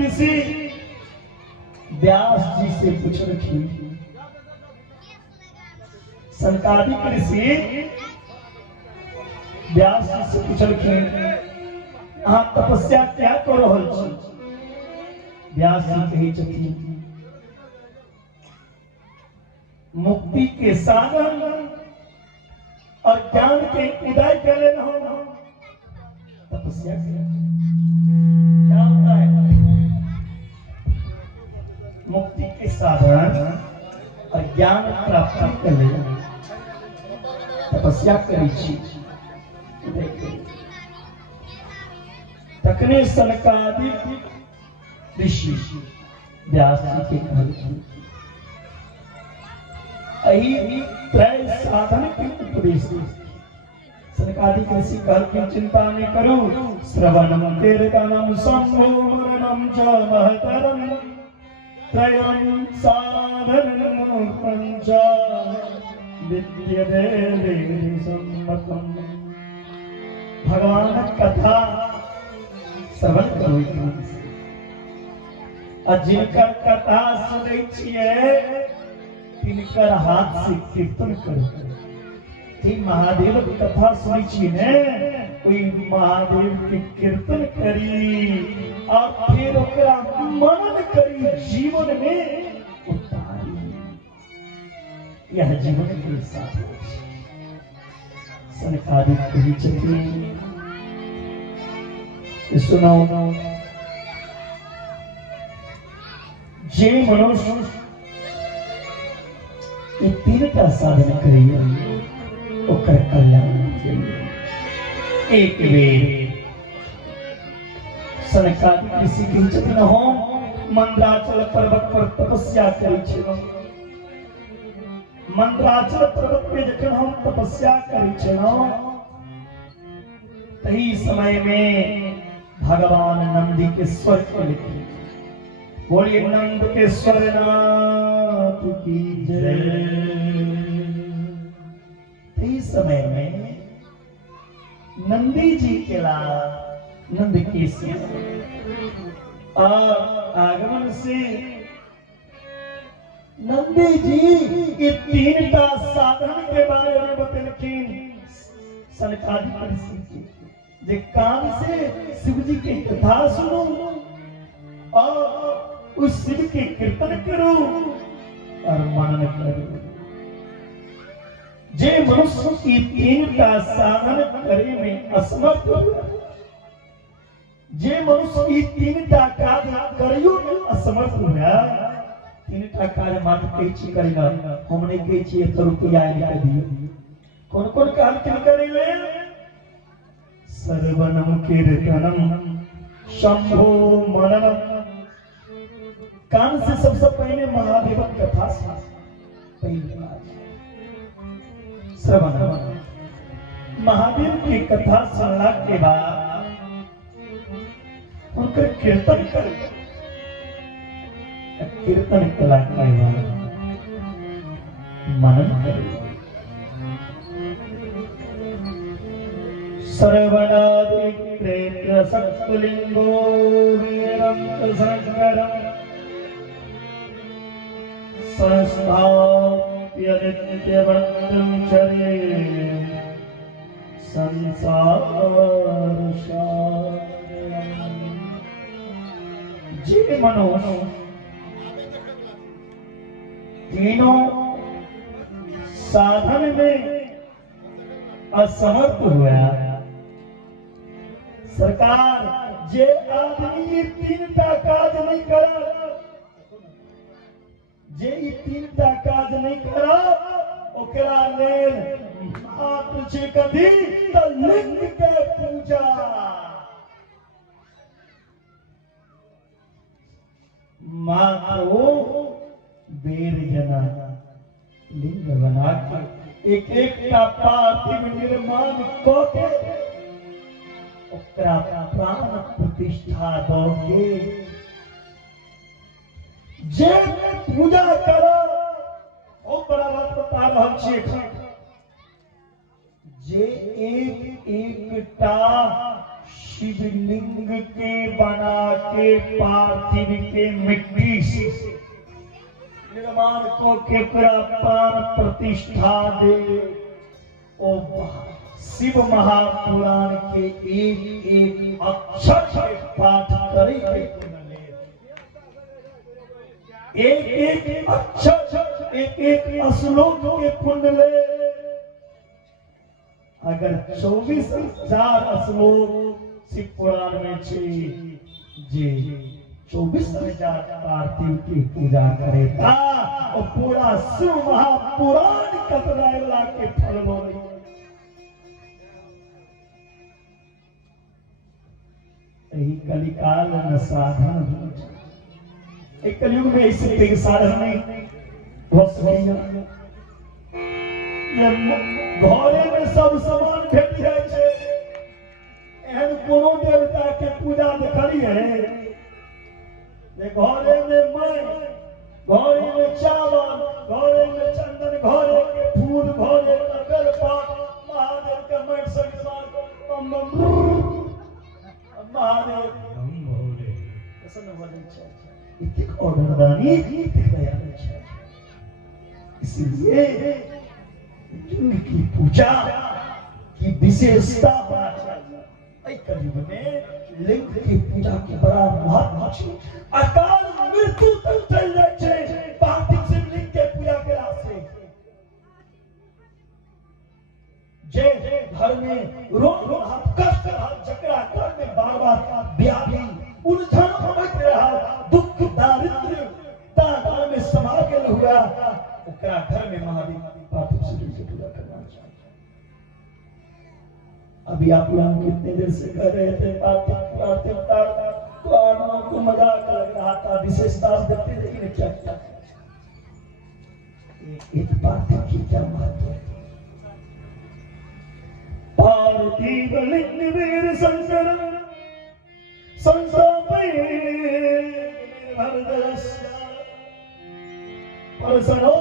ऋषि व्यास जी से पूछ रखी सनकादिक ऋषि व्यास जी से पूछ रखी अहाँ तपस्या क्या कर रहल छी व्यास जी कही छथिन मुक्ति के साधन और ज्ञान के उदय कर लेना हो तपस्या क्या होता है मुक्ति के साधन और ज्ञान प्राप्त कर लेना तपस्या करी छी तकने सनकादिक ऋषि व्यास जी के घर की अही त्रय साधन के उपदेश सनकादिक ऋषि कह की चिंता न करो श्रवणम कीर्तनम शंभो मरणम च महतरम त्रयं साधनम पंच विद्यते सम्मतम। भगवान कथा श्रवण करो आ जिनकर कथा सुनै छियै तिनकर हाथ से कीर्तन करो। महादेव की कथा सुनी छी ने कोई महादेव के कीर्तन करी और फिर ओकरा मनन करी जीवन में उतारी। यह जीवन के साथ सनकादिक कही छथिन सुनो जे मनुष्य ये तीनटा साधन करिए ओकर कल्याण चाहिए। एक बेर सनकादिक ऋषि कहै छथिन हम मंद्राचल पर्वत पर तपस्या करै छलहुँ। मंद्राचल पर्वत पे जखन हम तपस्या करै छलहुँ तही समय में भगवान नंदी के स्वर को लिखी। बोलिए नंद के स्वरनाथ की जय। इस समय में नंदी जी के लाल नंद के आगमन से नंदी जी के तीनटा साधन के बारे में बतलखिन सनकादिक ऋषि जे कान से शिव जी की कथा सुनो और उस शिव के कीर्तन करो और मनन करो। जे मनुष्य की तीनटा साधन करे में असमर्थ जे मनुष्य की तीनटा कार्य करियो में असमर्थ हो तीनटा कार्य मात्र कही छी करेगा हमने कही छी 100 रुपया निकाल दियो। कौन कौन कार्य करेले सर्वनम कीर्तनम शंभो मननम। कान से सबसे पहले महादेव की कथा पहली श्रवण महादेव की कथा सुनने के बाद उनका कीर्तन कर कीर्तन कला के बाद मनन करे। श्रवणादि प्रेत सत्लिंगो वीरं शंकरं संस्थाप्य नित्यब्रह्मचर्ये जे मनुष्य तीनों साधन में असमर्थ हुआ सरकार जे आदमी तीनटा काज नहीं करा जे तीनटा काज नहीं करा ओकरा लेल मात्र जे कभी त लिंग के पूजा मात्र बेर जना लिंग बना के एक एकटा पार्थिव निर्माण क के ओकरा प्राण प्रतिष्ठा दो के जे पूजा करो ओकरा बात बता रहल छियै जे एक एकटा शिवलिंग के बना के पार्थिव के मिट्टी से निर्माण को के प्राण प्रतिष्ठा दे ओ शिव महापुराण के एक एक अक्षर के पाठ करे एक एक अक्षर एक एक श्लोक के पुण्य ले। अगर 24,000 श्लोक शिव पुराण में छे जे 24,000 पार्थिव की पूजा करे और पूरा शिव महापुराण कतरायला के फल बोले। यही कलिकाल न साधन एक कलयुग में ऐसे कई साधन में बहुत सही घरे में सब सामान भेट जाए छे एहन कोनो देवता के पूजा देखलिए जे घरे में माय घरे में चावल घरे में चंदन घरे के फूल घरे के बेलपात महादेव के मठ संस्कार महादेव प्रसन्न हो जाए इतक ऑर्डरदानी इतक दयालु है इसलिए लिंग की पूजा की विशेषता कलयुग में लिंग की पूजा की बड़ा महत्व है अकाल मृत्यु तक चल जाए पार्थिव शिवलिंग के पूजा के रास्ते जे घर में रोग कष्ट जकरा घर में बार बार व्याधि उलझन होत रहा दुख दारिद्र्य दादा में समा के हुआ ओकरा घर में महादेव पार्थिव शिवलिंग की पूजा करना चाहिए। अभी आप लोग कितने देर से कर रहे थे पार्थिव तो आपको मजाक लग रहा था विशेषता देखते लेकिन क्या क्या एक पार्थिव की क्या महत्व है पार्थिव लिंग वीर शंकर संसापे निर्भरदस्य परसनो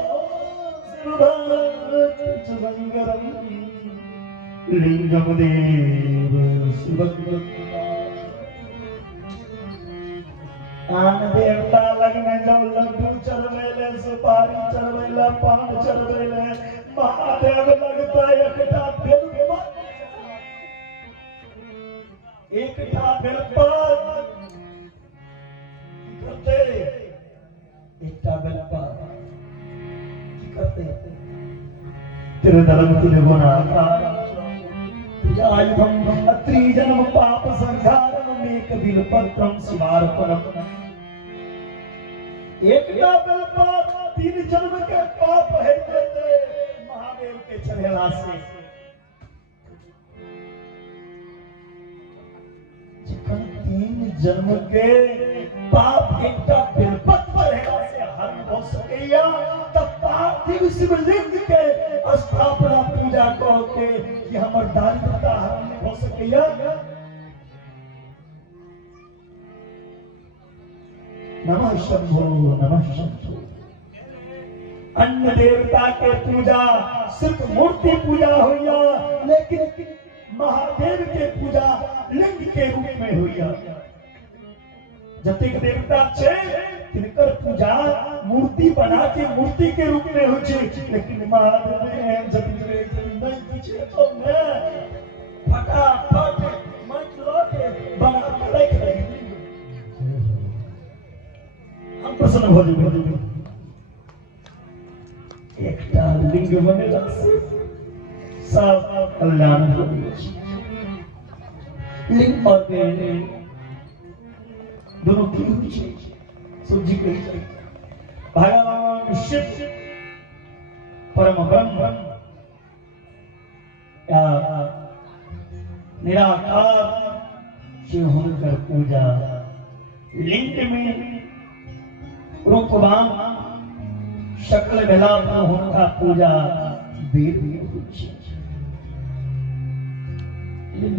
शिवभारत लिंगम देव आन देवता लग में जब लड्डू चढ़वेले सुपारी चढ़वेले पान चढ़वेले महादेव लगता एकटा बेलपत करते एकटा बेलपत की करते तेरे धर्म तुझे गुना आयुधम अत्रि जन्म पाप संघारम में कबिल पत्रम शिवार्पणम एक बेलपात 3 जन्म के पाप है देते महादेव के चढ़ेला से जिकन 3 जन्म के पाप एकटा बेलपत चढ़ेला से हर हो सकेया तब पार्थिव शिवलिंग के स्थापना पूजा कह के कि हमर दारिद्रता हरण हो सकेया नमः शंभो नमः शंभो। अन्य देवता के पूजा सिर्फ मूर्ति पूजा हुई लेकिन महादेव के पूजा लिंग के रूप में हुई जतिक देवता छे तिनकर पूजा मूर्ति बना के मूर्ति के रूप में हो लेकिन महादेव ने जतिक नहीं पूछे तो मैं फटाफट मत के बना के रख रही हम प्रसन्न हो जाए एकटा लिंग बनेला से सब कल्याण हो लिंग और दोनों की सूजी के भगवान शिव परम ब्रह्म या निराकार शिव होकर पूजा लिंग में रूपवान शक्ल भेला होगा पूजा वेद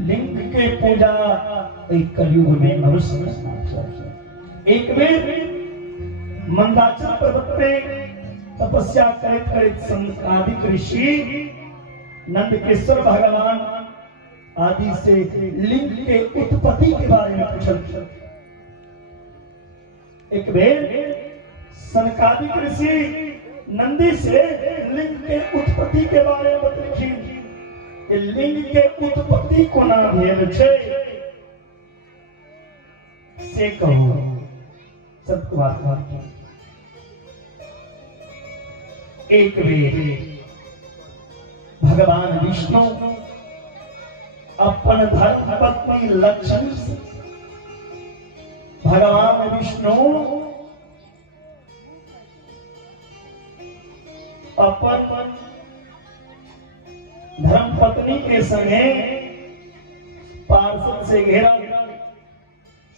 लिंग के पूजा एक कलयुग में अवश्य करना चाहिए। एक बेर मंदाचल पर्वत पे तपस्या करित संकादिक ऋषि नंदकेश्वर भगवान आदि से लिंग के उत्पत्ति के बारे में पूछल। एक बेर संकादिक ऋषि नंदी से लिंग के उत्पत्ति के बारे में बतलखिन। लिंग के उत्पत्ति कोना भेल छै से कहो सत्य बात। एक बेर भगवान विष्णु अपन धर्म पत्नी लक्ष्मी से भगवान विष्णु अपन धर्म पत्नी के संगे पार्षद से घेरा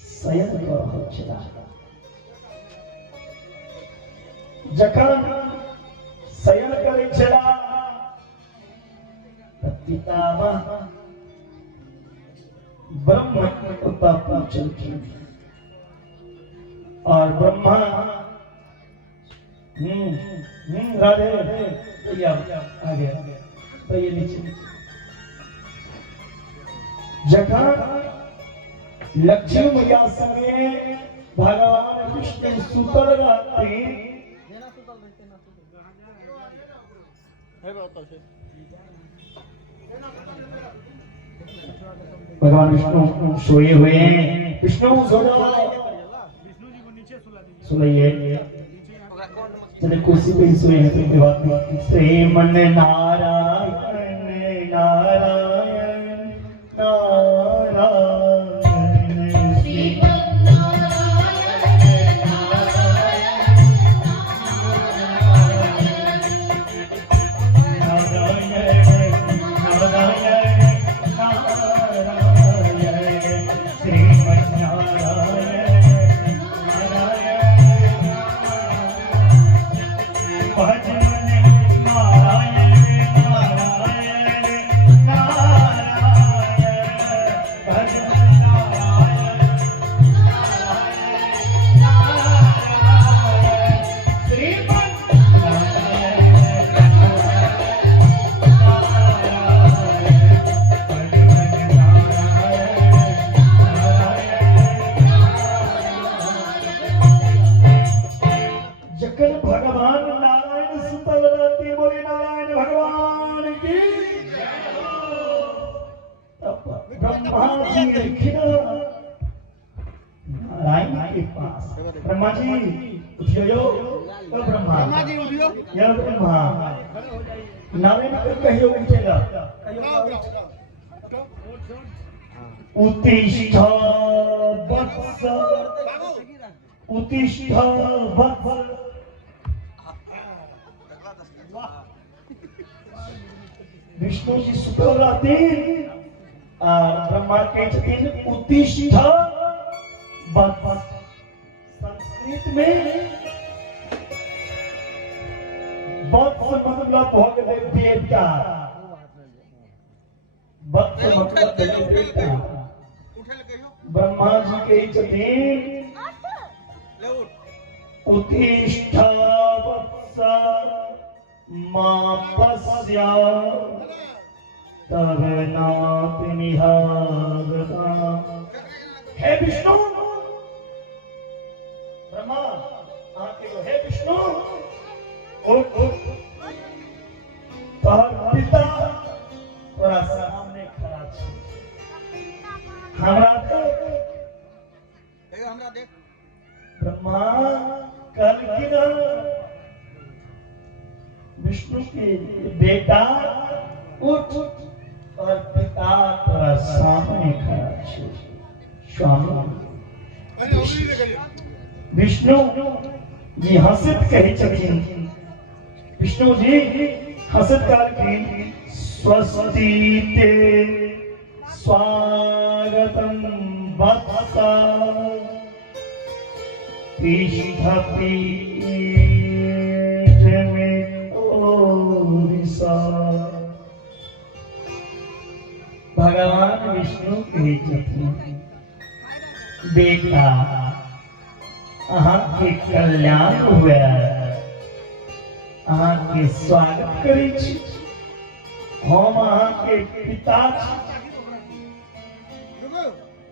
शयन कर जखन शयन करे छला पितामह ब्रह्म उत्पत्ति पहुंचलखिन और ब्रह्मा राधे भैया आगे भैया नीचे जखन लक्ष्मी मैया संगे भगवान विष्णु सुतल रहते भगवान विष्णु सोए हुए हैं। विष्णु सो जाओ, सुनिए चले कुर्सी पे ही सोए हैं। तो बात श्रीमन नारायण नारायण नारायण श्रीमन ब्रह्मा जी उठियो ओ ब्रह्मा जी उठियो या ब्रह्मा नारायण को कहियो उठेगा उत्तिष्ठ वत्स उत्तिष्ठ वत्स विष्णु जी सुतल रहते ब्रह्मा के छथिन उत्तिष्ठ वत्स। संस्कृत में वत्स मतलब हो गए बेटा, वत्स मतलब बेटा। ब्रह्मा जी के छथिन उत्तिष्ठ वत्स मां पश्य तव नाति निहारता। हे विष्णु ब्रह्मा आके को हे विष्णु उठ पिता तोरा सामने खड़ा छै, हमरा देख। ब्रह्मा कहलखिन विष्णु के बेटा उठ और पिता तोरा सामने खड़ा छै। स्वामी विष्णु जी हंसत कहे छथिन, विष्णु जी हंसत कहलखिन स्वस्ति ते स्वागतम वत्स तिष्ठ पीठ में ओरिसा। भगवान विष्णु कहे छथिन बेटा अहाँ के कल्याण हुए, अहाँ के स्वागत करै छी। हम अहाँ के पिता छी।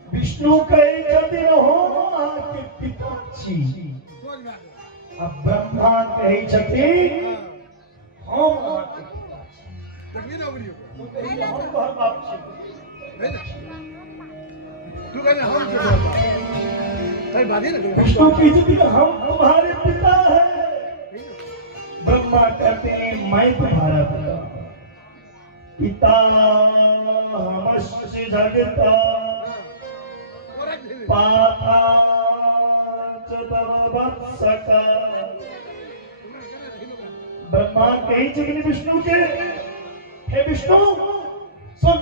विष्णु कहे छथिन हम अहाँ के पिता छी। अब ब्रह्मा कहे छथिन हम अहाँ के पिता छी। हम तोहर बाप छी। विष्णु की स्थिति हम तुम्हारे पिता है। ब्रह्मा कहते हैं मैं तुम्हारा पिता। पिता हमस्य जगता पाता च तव वत्सका। ब्रह्मा कही छथिन विष्णु के हे विष्णु सुन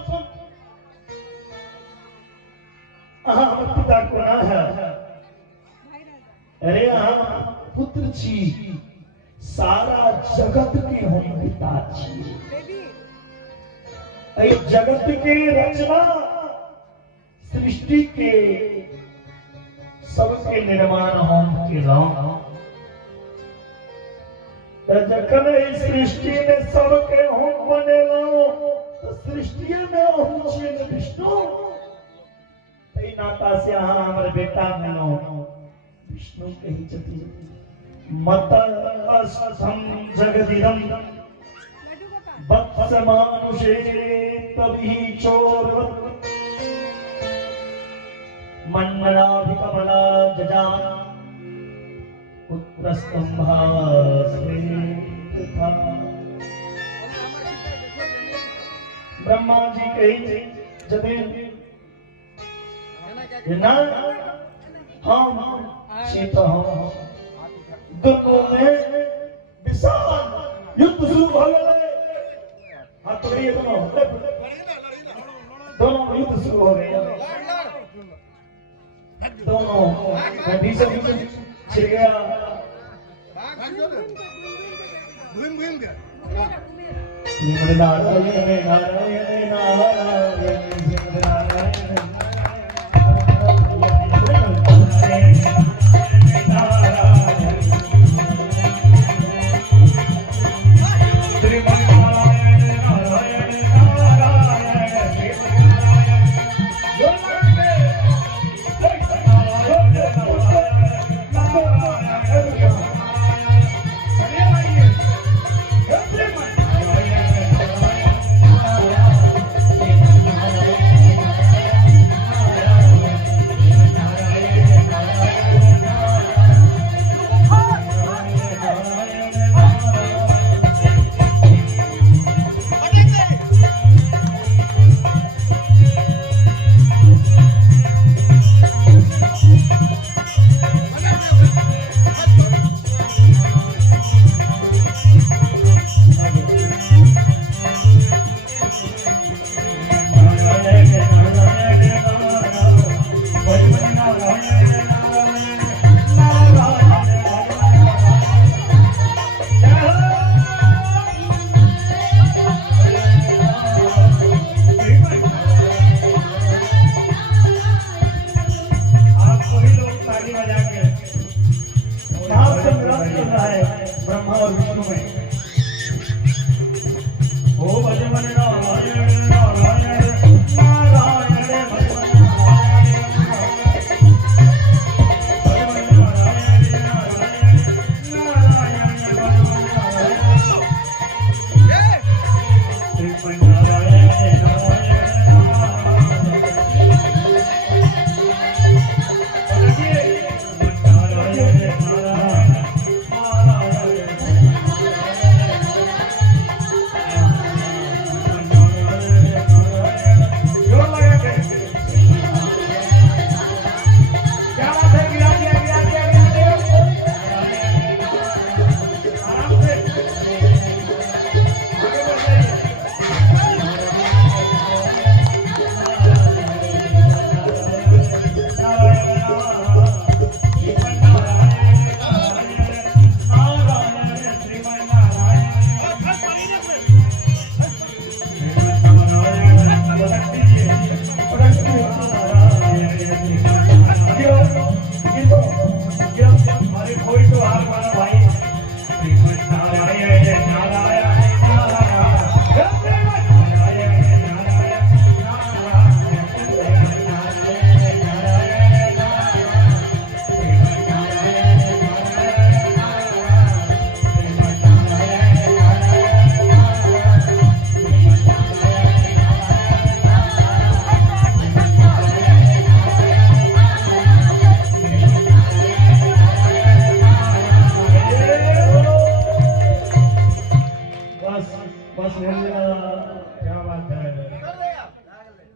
हमर पिता कोना है। अरे अहाँ पुत्र छी, सारा जगत के हम पिता छिए। एहि जगत के रचना सृष्टि के सबके निर्माण हम केलहुँ। जखन एहि सृष्टि में सबके हम बनेलहुँ तो सृष्टि में हम छिए ने विष्णु। एहि नाता से अहाँ हमर बेटा भेलहुँ। विष्णु कही छथिन मतस्थं जगदिदं वत्समानुषे तभी चोरवत् मन्मनाभिकमला जजान पुत्रस्तंभास्ते तथा। ब्रह्मा जी कही जबे ना हम सीता हम दोनों में विशाल युद्ध शुरू हो गया। हाथ पकड़िए दोनों में युद्ध शुरू हो गया। दोनों भीषण छिड़ गया। नारायण नारायण ब्रह्मा और विष्णु में ओ भजमन नारायण नारायण नारायण भजमन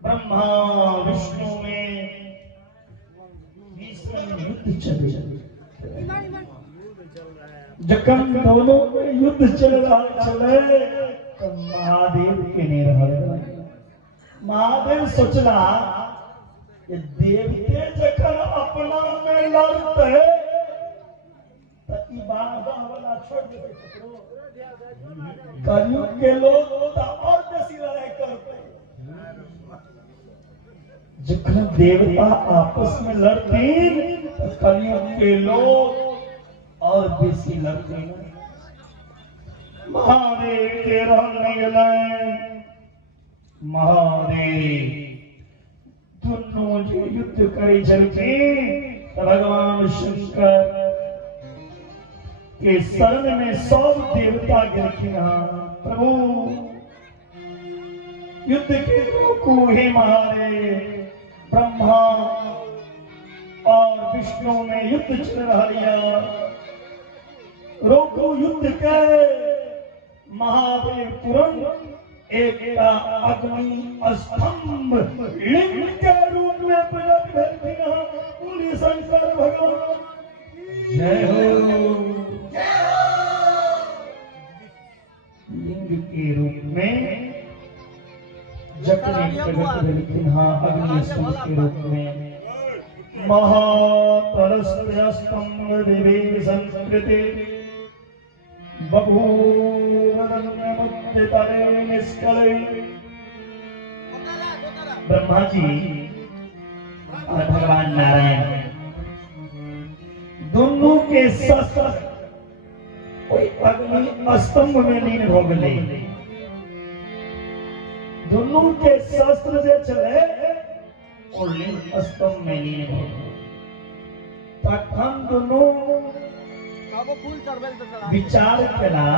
ब्रह्मा विष्णु में युद्ध चले। जखन दोनों में युद्ध चल रहा चले तो महादेव के नहीं रहा। महादेव सोचला कि देवते जखन अपना में लड़ते तो ई बाधा वाला कलयुग के लोग तो और बेसी लड़ाई करते जखन देवता आपस में लड़ते तो कलयुग के लोग और बेसी लड़ते महादेव के रहने गए महादेव दोनों जो युद्ध करे छलखिन तो भगवान शंकर के शरण में सब देवता गिरखिन प्रभु युद्ध के रोकू हे महादेव ब्रह्मा और विष्णु में युद्ध चल रहा रोकू युद्ध के महादेव तुरंत एक अग्नि स्तंभ लिंग के रूप में प्रकट करते बोलिए शंकर भगवान जय हो। लिंग के रूप में जखनी प्रकट लेकिन अग्नि स्तंभ के रूप में महातरस्य स्तंभ देवी संस्कृति ब्रह्मा जी और भगवान नारायण दोनों के शस्त्र कोई अग्नि स्तंभ में लीन हो गए दोनों के शस्त्र से चले और लिंग स्तंभ में लीन हो गए तखन दोनों विचार करा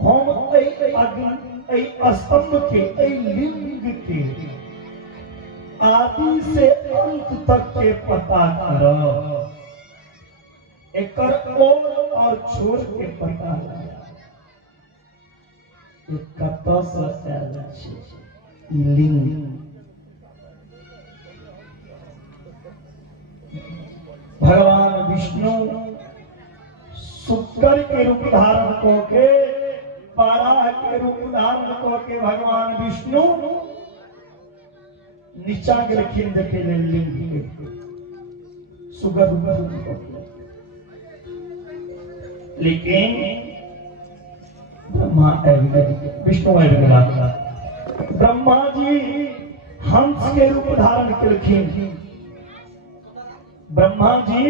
हम स्तंभ के लिंग के आदि से अंत तक के पता करो एकर ओर और छोड़ के पता कतऽ से आयल छै लिंग भगवान विष्णु शुक्र के रूप धारण करके बारह के रूप धारण करके भगवान विष्णु नीचा गिरखिन देखे लिंग सुगर लेकिन ब्रह्मा विष्णु ब्रह्मा जी हंस के रूप धारण करखिन ब्रह्मा जी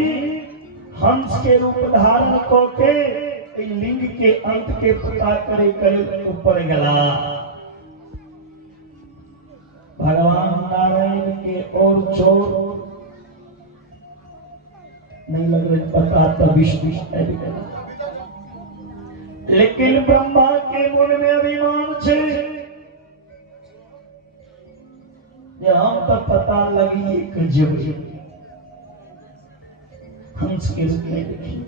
हंस के रूप धारण करके लिंग के अंत के पता करे करे ऊपर गला भगवान नारायण के और चोर नहीं लग रहा पता तो विष्णु लेकिन ब्रह्मा के मन में अभिमान छे हम तो पता लगी एक जब हंस के रूप में देखिए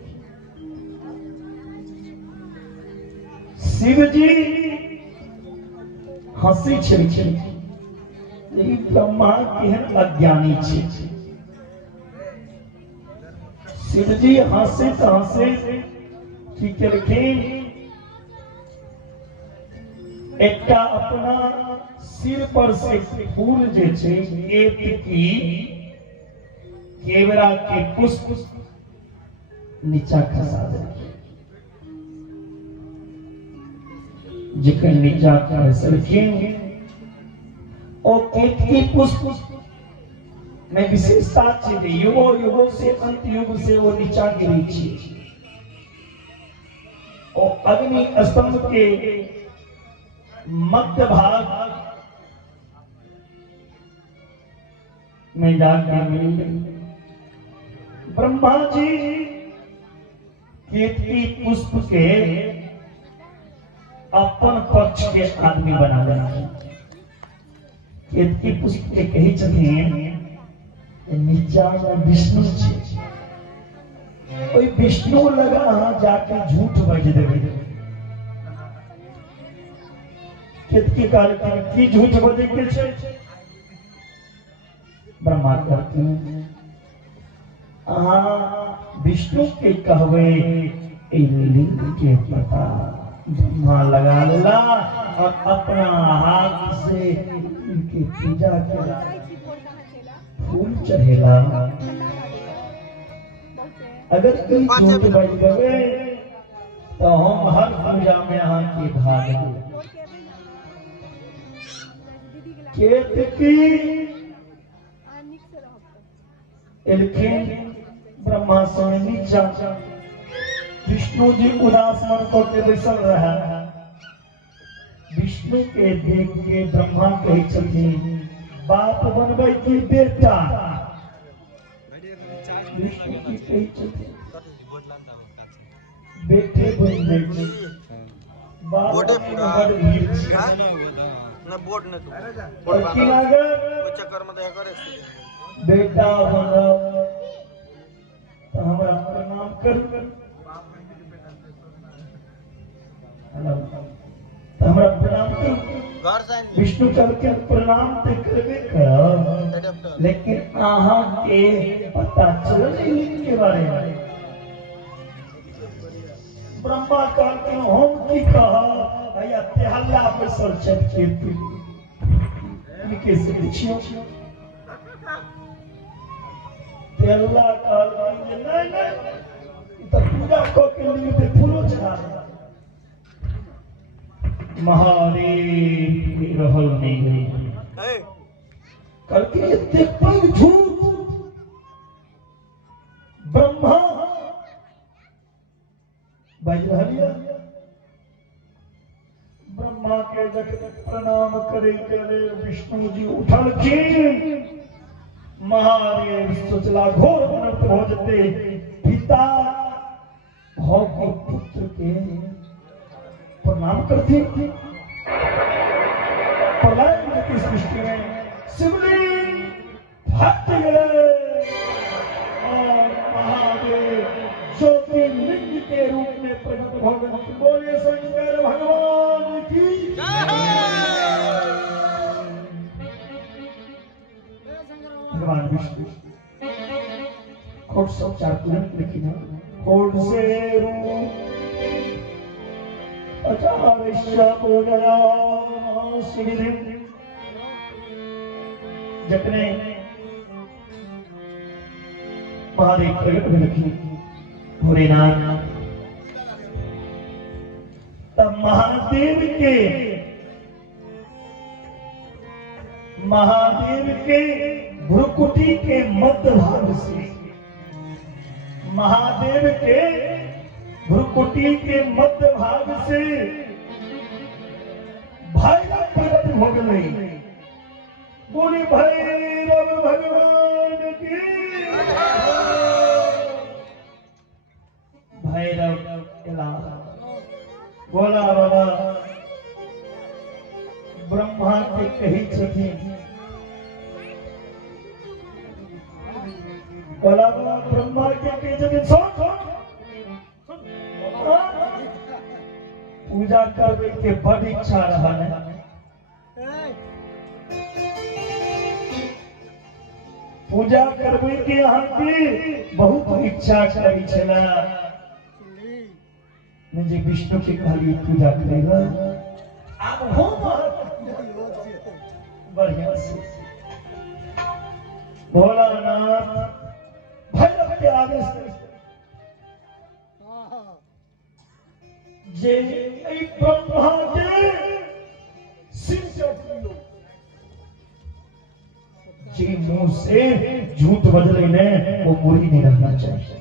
शिव जी हंसी छे लेकिन ब्रह्मा केहन अज्ञानी छे शिव जी हंसे तो हंसे की केलखिन एक अपना सिर पर से फूल जे छे एक की केवड़ा के पुष्प नीचा खसा दे जिकर नीचा खसलखिन ओ केतकी पुष्प में विशेषता छे युगो युगो से अंत युग से वो नीचा गिरी छे ओ अग्नि स्तंभ के मध्य भाग में जाकर मिल गई ब्रह्मा जी केतकी पुष्प के अपन पक्ष के आदमी बना देना केतकी पुष्प के कही छथिन नीचा में विष्णु छे कोई विष्णु लगा जाके झूठ बज देवे केतकी काल की झूठ बजे के छे ब्रह्मा कहते हैं विष्णु के कहवे लिंग के पता ब्रह्मा लगा लेला और अपना हाथ से इनकी पूजा किया फूल चढ़ेला अगर ई जोत बज गए तो हम हर पूजा में यहाँ के भाग केत की एलखिन ब्रह्मा से नीचा विष्णु जी उदास मन को के बैसल रहा। विष्णु के देख के ब्रह्मा कहे छथिन बाप बनबै की बेटा। विष्णु जी कहे छथिन बेटे बनबै बाप बोटे पूरा बड़ भीड़ छै। हाँ? ना बोर्ड ने तू और किनागर वो चक्कर में दे करे बेटा बनब तो हमरा प्रणाम करू। तो हमरा प्रणाम करू। घर साइन विष्णु चल के प्रणाम तो करबे करब, एडेप्टर लेकिन अहाँ के पता चल के बारे में। ब्रह्मा कहलके हम की कहब या तेहल्ला बैसल छथि इनके से पूछियो। तेहल्ला कहलके नहीं नहीं तो पूजा को के लिए पे फूलो चढ़ा महादेव रहल नहीं गई। करके इतने बड़ झूठ ब्रह्मा बज रहा। ब्रह्मा के जग प्रणाम करे करे विष्णु जी उठलखिन। महादेव सोचला घोर अनर्थ हो जते पिता भव के पुत्र के प्रणाम करते। प्रलय की सृष्टि में शिवलिंग फट गए और महादेव ज्योतिर्लिंग के रूप में प्रकट हो गए। बोले शंकर भगवान की भगवान विष्णु खोट सब चार तुरंत लिखी ना खोट से रूप जतने महादेव प्रकट में लिखी भोलेनाथ। तब महादेव के भ्रुकुटी के मध्य भाग से महादेव के भ्रुकुटी के मध्य भाग से भैरव प्रकट हो गए। बोले भैरव भगवान की भैरव इलाहा बोला बाबा ब्रह्मा के कही छथिन। बोला बाबा ब्रह्मा के कही छथिन सुन पूजा करने के बड़ इच्छा रहा है। पूजा करने के यहाँ की बहुत इच्छा करी छला। मुझे विष्णु के खाली पूजा करेगा अब हम बढ़िया से भोलानाथ भैरव के आदेश जे ब्रह्मा के जी मुंह से झूठ बदले ने वो पूरी नहीं रखना चाहिए।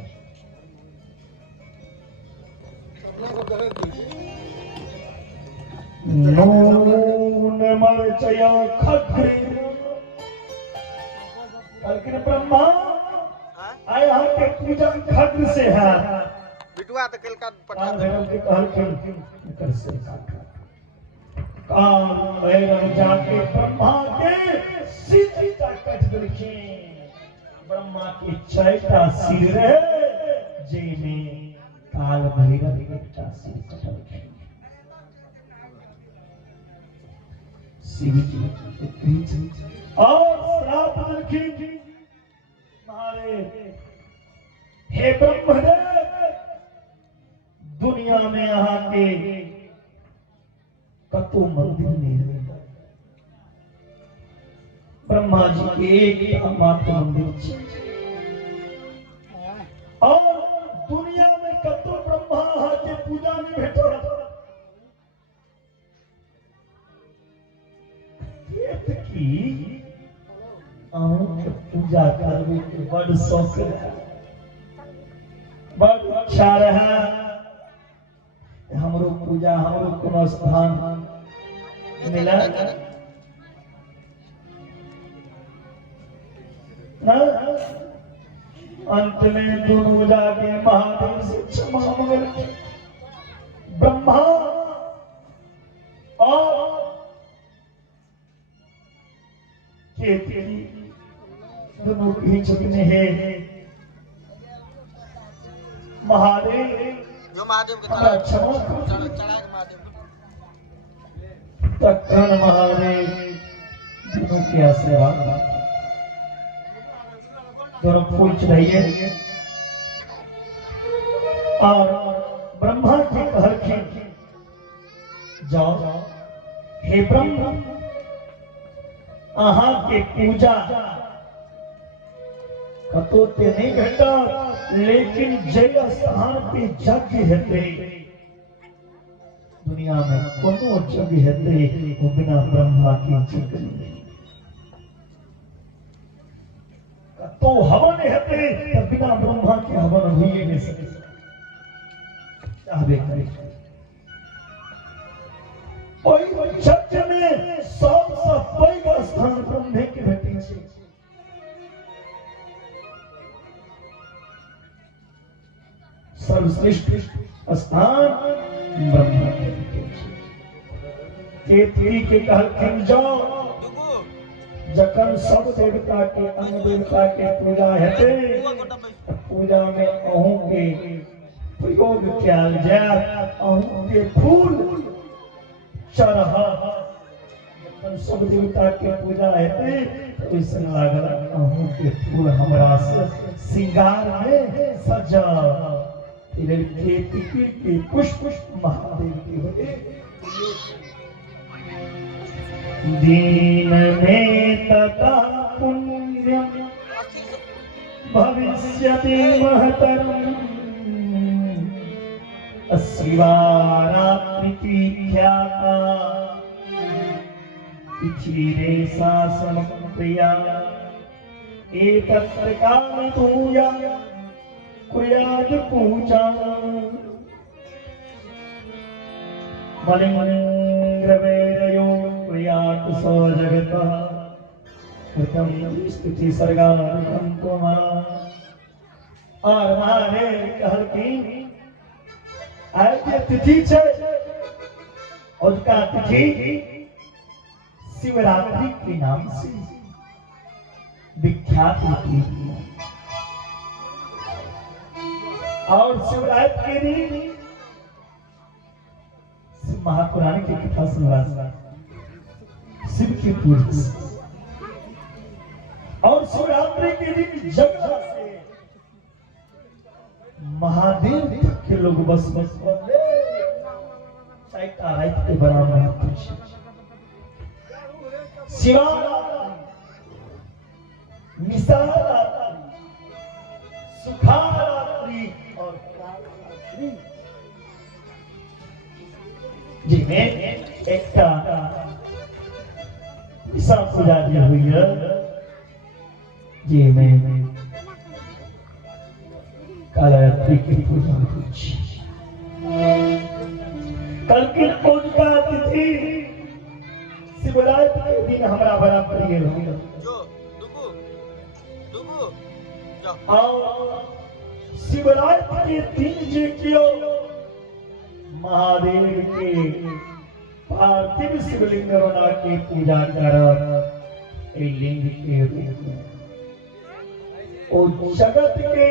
नून मरचया खखरी लेकिन ब्रह्मा आया के पूजा खड्ग से है बिटुआ तो कल का पटा भैरव के कहलखिन कर से कान भैरव जाके ब्रह्मा के सिर काट देलखिन। ब्रह्मा के 6टा सिर रहे जे में काल भैरव एकटा सिर कटलखिन। शिव जी और श्राप देलखिन मारे हे ब्रह्मदेव दुनिया में यहाँ के कतो मंदिर नहीं है। ब्रह्मा जी के एक मात्र मंदिर और करबे के बड़ शौक रहा, बड़ इच्छा रहा हमरो पूजा हमरो कोनो स्थान मिला ना। अंत में दोनों जाके महादेव से क्षमा मांगे। ब्रह्मा और केतकी दोनों बीच में है महादेव जो महादेव के हमारा क्षमा चढ़ा के महादेव तखन महादेव दोनों के आशीर्वाद दोनों फूल चढ़ाइए और ब्रह्मा के कहर के जाओ हे ब्रह्म अहाँ के पूजा कतो ते नहीं घटा लेकिन जय स्थान पे यज्ञ हेते दुनिया में कोनो यज्ञ हेते वो बिना ब्रह्मा के यज्ञ नहीं। तो हवन हेते तब बिना ब्रह्मा के हवन हुई नहीं सके चाहबे करे ओई यज्ञ में सबसे पैघ स्थान ब्रह्मे के भेटै छै। सर्वश्रेष्ठ स्थान ब्रह्मा के भेटै छै। केतकी के कहलखिन जाओ जखन सब देवता के अन्य देवता के पूजा हेते पूजा में अहूँ के प्रयोग कयल जाय अहूँ के फूल चढ़ा जखन सब देवता के पूजा हेते वैसे लागल अहूँ के फूल हमरा से श्रृंगार में सजा केतकी के पुष्प महादेव के होते दीन में तथा पुण्यम भविष्यति महतरम शिवारात्रिति ख्याता इच्छिरे सा समप्रिया एतत्र काल पूजा कुर्याद पूजा मलिंग्रवेरयो कुर्यात् सो जगतः कृतं स्तुति सर्गार्थं त्वमा। और महादेव कहलखिन आज के तिथि छै और का तिथि शिवरात्रि के नाम से विख्यात होती है। और शिवरात्रि के दिन महापुराण की कथा सुनवा शिव की पूजा और शिवरात्रि के दिन जगह से महादेव तक के लोग बस रात के बराबर शिवरात्रि निशारात्रि सुखारात्रि और कालरात्रि जिनमें एक ईसा पूजा दी हुई है जी में कालरात्रि की पूजा हुई। कल की पूजा तिथि शिवरात्रि के दिन हमारा बड़ा प्रिय हुई और शिवरात्रि के दिन जी क्यों महादेव के पार्थिव शिवलिंग बना के पूजा कर लिंग के रूप में और जगत के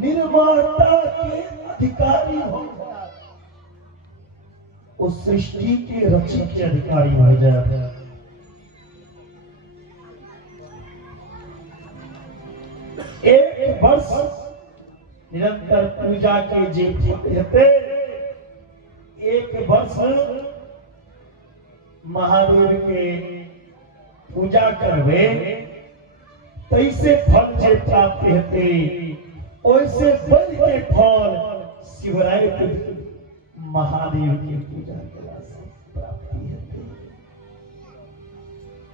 निर्माता के अधिकारी हो उस सृष्टि के रक्षक के अधिकारी हो जाए। एक वर्ष निरंतर पूजा के जे रहते एक वर्ष महादेव के पूजा करवे तैसे फल जे प्राप्त हेते ओइसे बढ़ के फल शिवरात्रि महादेव की पूजा केला से प्राप्ति हेते।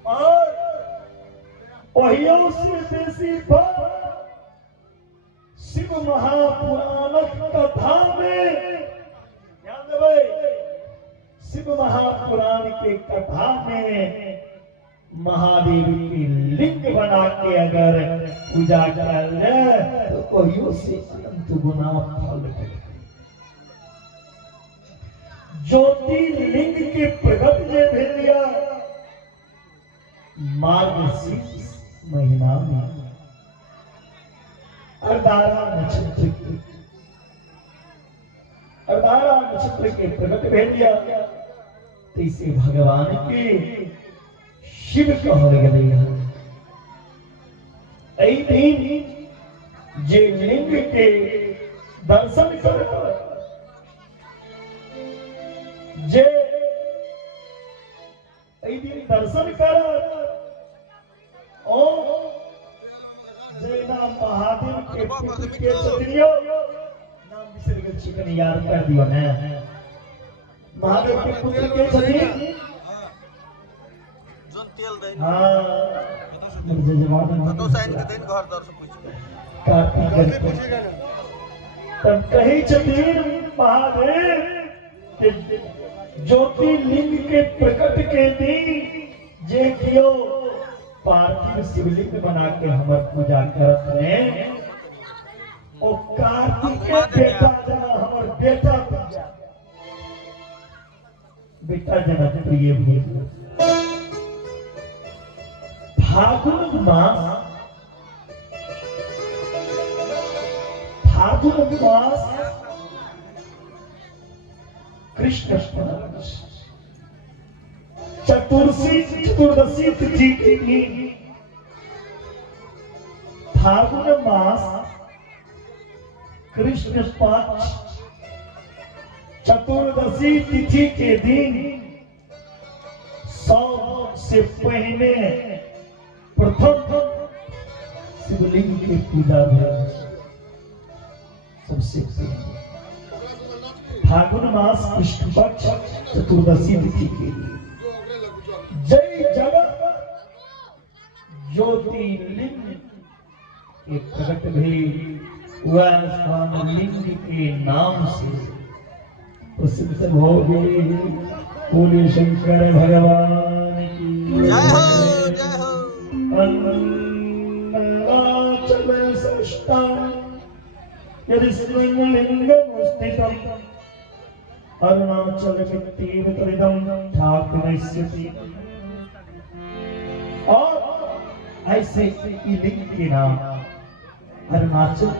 और ओहियो से बेसी पर शिव महापुराण कथा में ध्यान देवे। शिव महापुराण के कथा में महादेव की लिंग बना के अगर पूजा कर ले तो ओहियो से अनंत गुना फल मिले। ज्योतिर्लिंग के प्रगट जे भेलिया मार्गशीर्ष महीना में अर्धारा नक्षत्र के प्रगट भेलिया। इसे भगवान के शिव कहल गए। दिन जे लिंग के दर्शन कर जे दिन दर्शन कर जे नाम महादेव के पुत्र के छत्रियो नाम बिसर गए चिकन याद कर दियो ना। महादेव के पुत्र के छत्रियो जोन तेल दे हां मुझे जवाब तो साइन के दिन घर दर से पूछ कार्तिक तब कही छत्रियो महादेव के ज्योतिर्लिंग के प्रकट के दिन जे कियो पार्थिव शिवलिंग बना के हमर पूजा करत रहे ओ कार्तिक के बेटा जना हमर बेटा बेटा जना प्रिय भइल। फागुन मास कृष्ण पक्ष चतुर्दशी तिथि के दिन फागुन मास कृष्ण पक्ष चतुर्दशी तिथि के दिन सबसे पहले प्रथम शिवलिंग की पूजा भेल। सबसे पहले फागुन मास कृष्ण पक्ष चतुर्दशी तिथि के दिन जय जगत ज्योतिर्लिंग के प्रकट भी वह स्वामिलिंग के नाम से प्रसिद्ध हो गए। बोले शंकर भगवान की जय हो जय हो। अरुणाचल सृष्टा यदि शिवलिंगं स्थितम् अरुणाचल तीर्थलिदं ठाकुरस्यति। और ऐसे लिंग के नाम अरुणाचल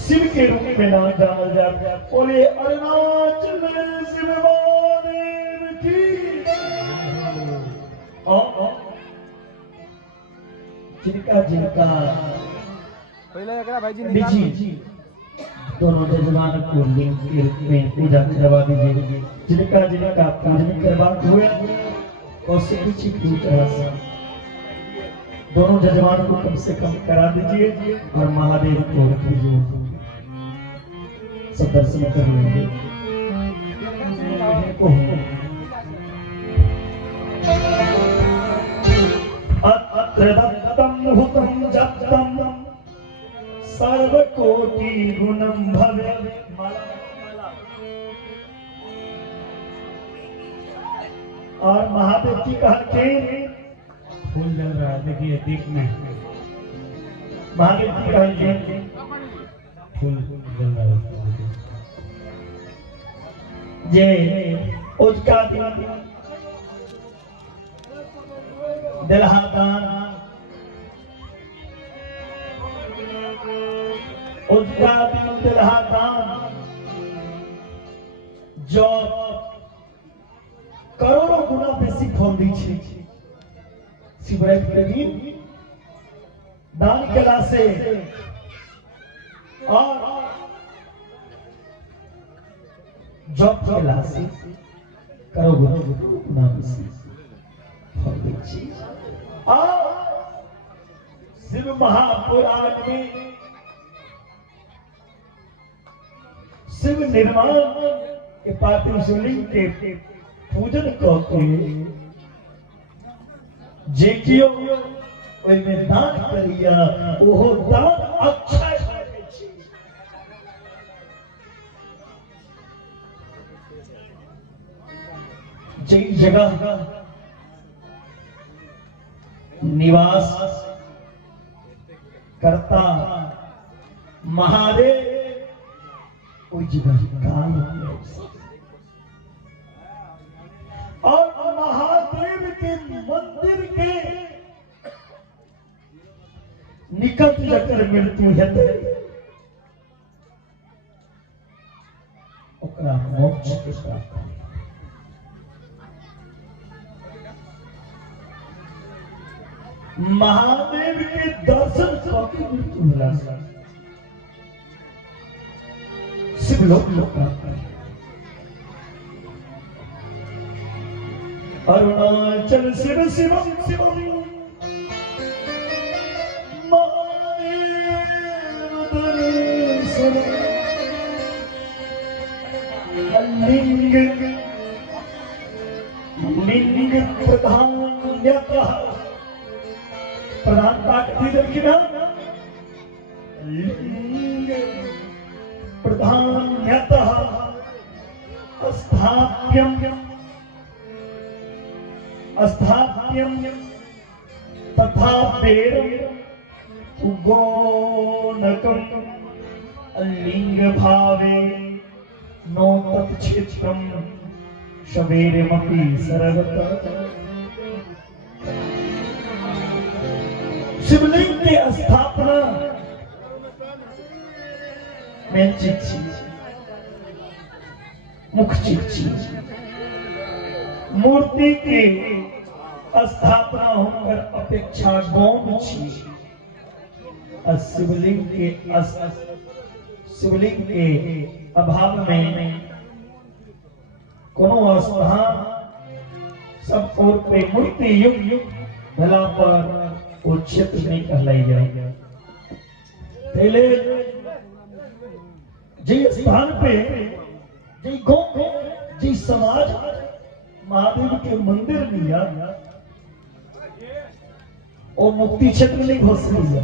शिव के रूप में नाम जाना जाता है। बोले अरुणाचल शिव महादेव की। जिनका जिनका निजी दोनों जजमान को लिंग के रूप में पूजा करवा दीजिए। जिनका जिनका पूजन करवा हुए और से कुछ पूजा दोनों जजमान को कम से कम करा दीजिए और महादेव को रख दीजिए। सब दर्शन कर लेंगे। अत्र दत्तं मुहूर्तं जप्तं सर्वकोटि गुणं भवे। और महादेव जी कहा कि फूल जल रहा है, देखिए दीप में महादेव जी कहा फूल जल रहा है। जे उसका दिलहादान उसका दिलहादान जो करोड़ों गुना बेसी फल दी छे। शिवरात्रि के दिन दान केला से और जप केला से करोड़ों गुना बेसी फल दी छे। और शिव महापुराण में शिव निर्माण के पार्थिव शिवलिंग के पूजन करके जे कियो ओहिमे दान करिया, ओहो दान अक्षय होइत अछि। जई जगह निवास करता महादेव उस जगह काल है। और महादेव के मंदिर के निकट जकर मृत्यु हेतै ओकरा मोक्ष के प्राप्त है। महादेव के दर्शन करके मृत्यु होला शिवलोक प्राप्त है। अरुणाचल शिव शिवम शिवम लिंग लिंग प्रधान्यतः प्रधानता कथी देखी ना लिंग प्रधान्यतः स्थाप्यम स्थाप्यम तथा वेरम उगोनकम लिंग भावे नो तत्क्षेत्रम शवेरमपि सर्वतः। शिवलिंग की स्थापना मेन चीज मुख्य चीज मूर्ति की स्थापना होकर अपेक्षा गौण चीज। शिवलिंग के अभाव में कोनो स्थान सब ओर पे मूर्ति युग भला पर वो क्षेत्र नहीं कहलाई जाएगा। पहले जिस स्थान पे जिस गांव में जिस समाज महादेव के मंदिर लिया वो मुक्ति क्षेत्र नहीं हो सकेगा।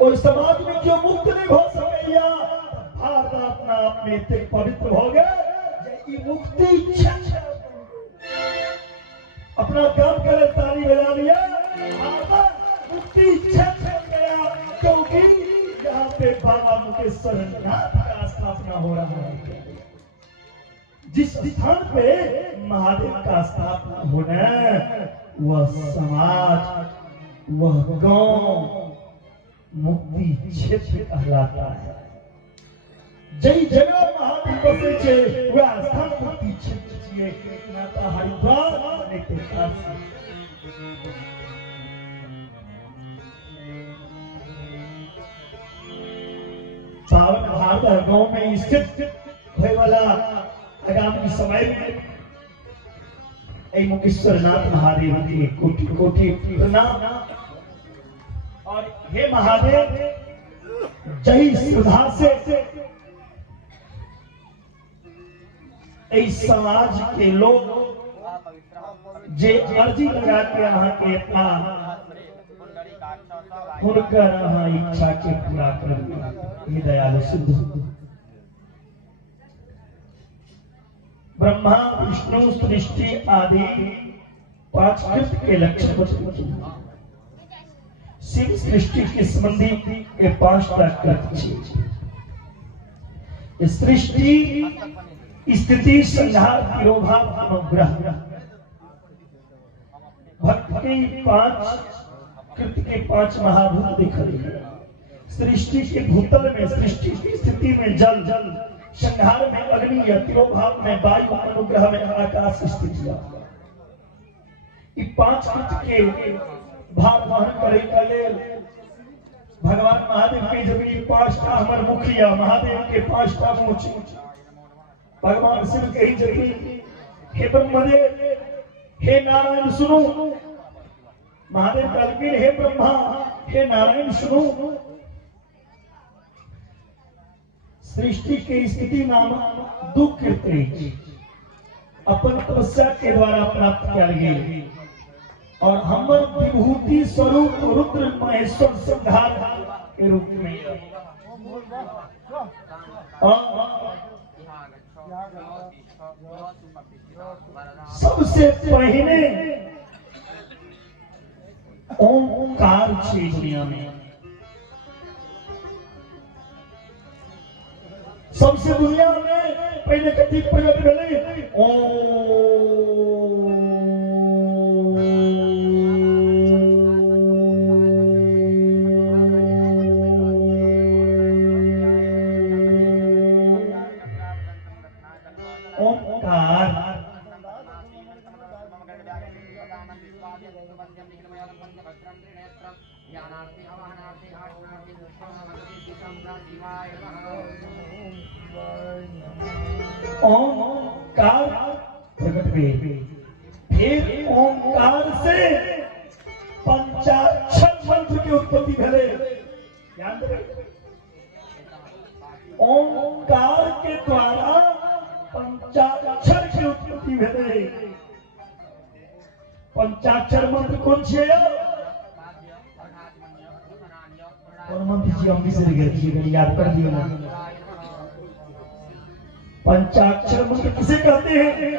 और समाज में क्यों मुक्त नहीं हो सकेगा? भारत अपना आप में इतने पवित्र हो गए मुक्ति क्षेत्र अपना काम करे ताली बजा लिया मुक्ति क्षेत्र बन गया। क्योंकि यहाँ पे बाबा मुकेश्वर नाथ का स्थापना हो रहा है। जिस स्थान पे महादेव का स्थापना होना वह समाज वह गांव मुक्ति क्षेत्र कहलाता है। जई जगह महादेव बसे छे वह स्थान मुक्ति क्षेत्र छिए। नाता हरिद्वार लेके काशी पावन भारत गांव में स्थित होने वाला आगामी समय में मुकेश्वर नाथ महादेव की कोटि कोटि प्रणाम। और हे महादेव जय श्रद्धा से इस समाज के लोग जे अर्जी लगा के यहाँ के अपना हुनकर इच्छा के पूरा कर ये दयालु सिद्ध ब्रह्मा विष्णु सृष्टि आदि पांच कृत के लक्ष्य शिव सृष्टि के संबंधी के पांचटा कृत सृष्टि स्थिति संहार तिरोभाव अनुग्रह भक्त के पांच कृत के पांच महाभूत दिखाई। सृष्टि के भूतल में सृष्टि की स्थिति में जल जल संहार में अग्नि या तिरोभाव में वायु अनुग्रह में आकाश स्थिति। पांच कृत के भाव वहन करे का लेल भगवान महादेव के जमीनी पांचटा हमर मुखिया महादेव के पांचटा मुखी भगवान शिव के ही जमीन हे ब्रह्मदेव हे नारायण सुनो। महादेव कलकीन हे ब्रह्मा हे नारायण सुनो। सृष्टि की स्थिति नाम दुख कृत्य अपन तपस्या के द्वारा प्राप्त किया गया। और हमर विभूति स्वरूप रुद्र महेश्वर सिद्धार्थ के रूप में सबसे पहले ओंकार छे दुनिया में, सबसे दुनिया में पहले कथी प्रकट भेलै ओंकार। ओंकार प्रकट हुए, फिर ओंकार से पंचाक्षर मंत्र की उत्पत्ति भेले। याद रखिए, ओंकार के द्वारा पंचाक्षर की उत्पत्ति भेले। पंचाक्षर मंत्र कौन छे? कौन मंत्र जी? हम भी से याद कर दियो ना। पंचाक्षर मंत्र किसे कहते हैं?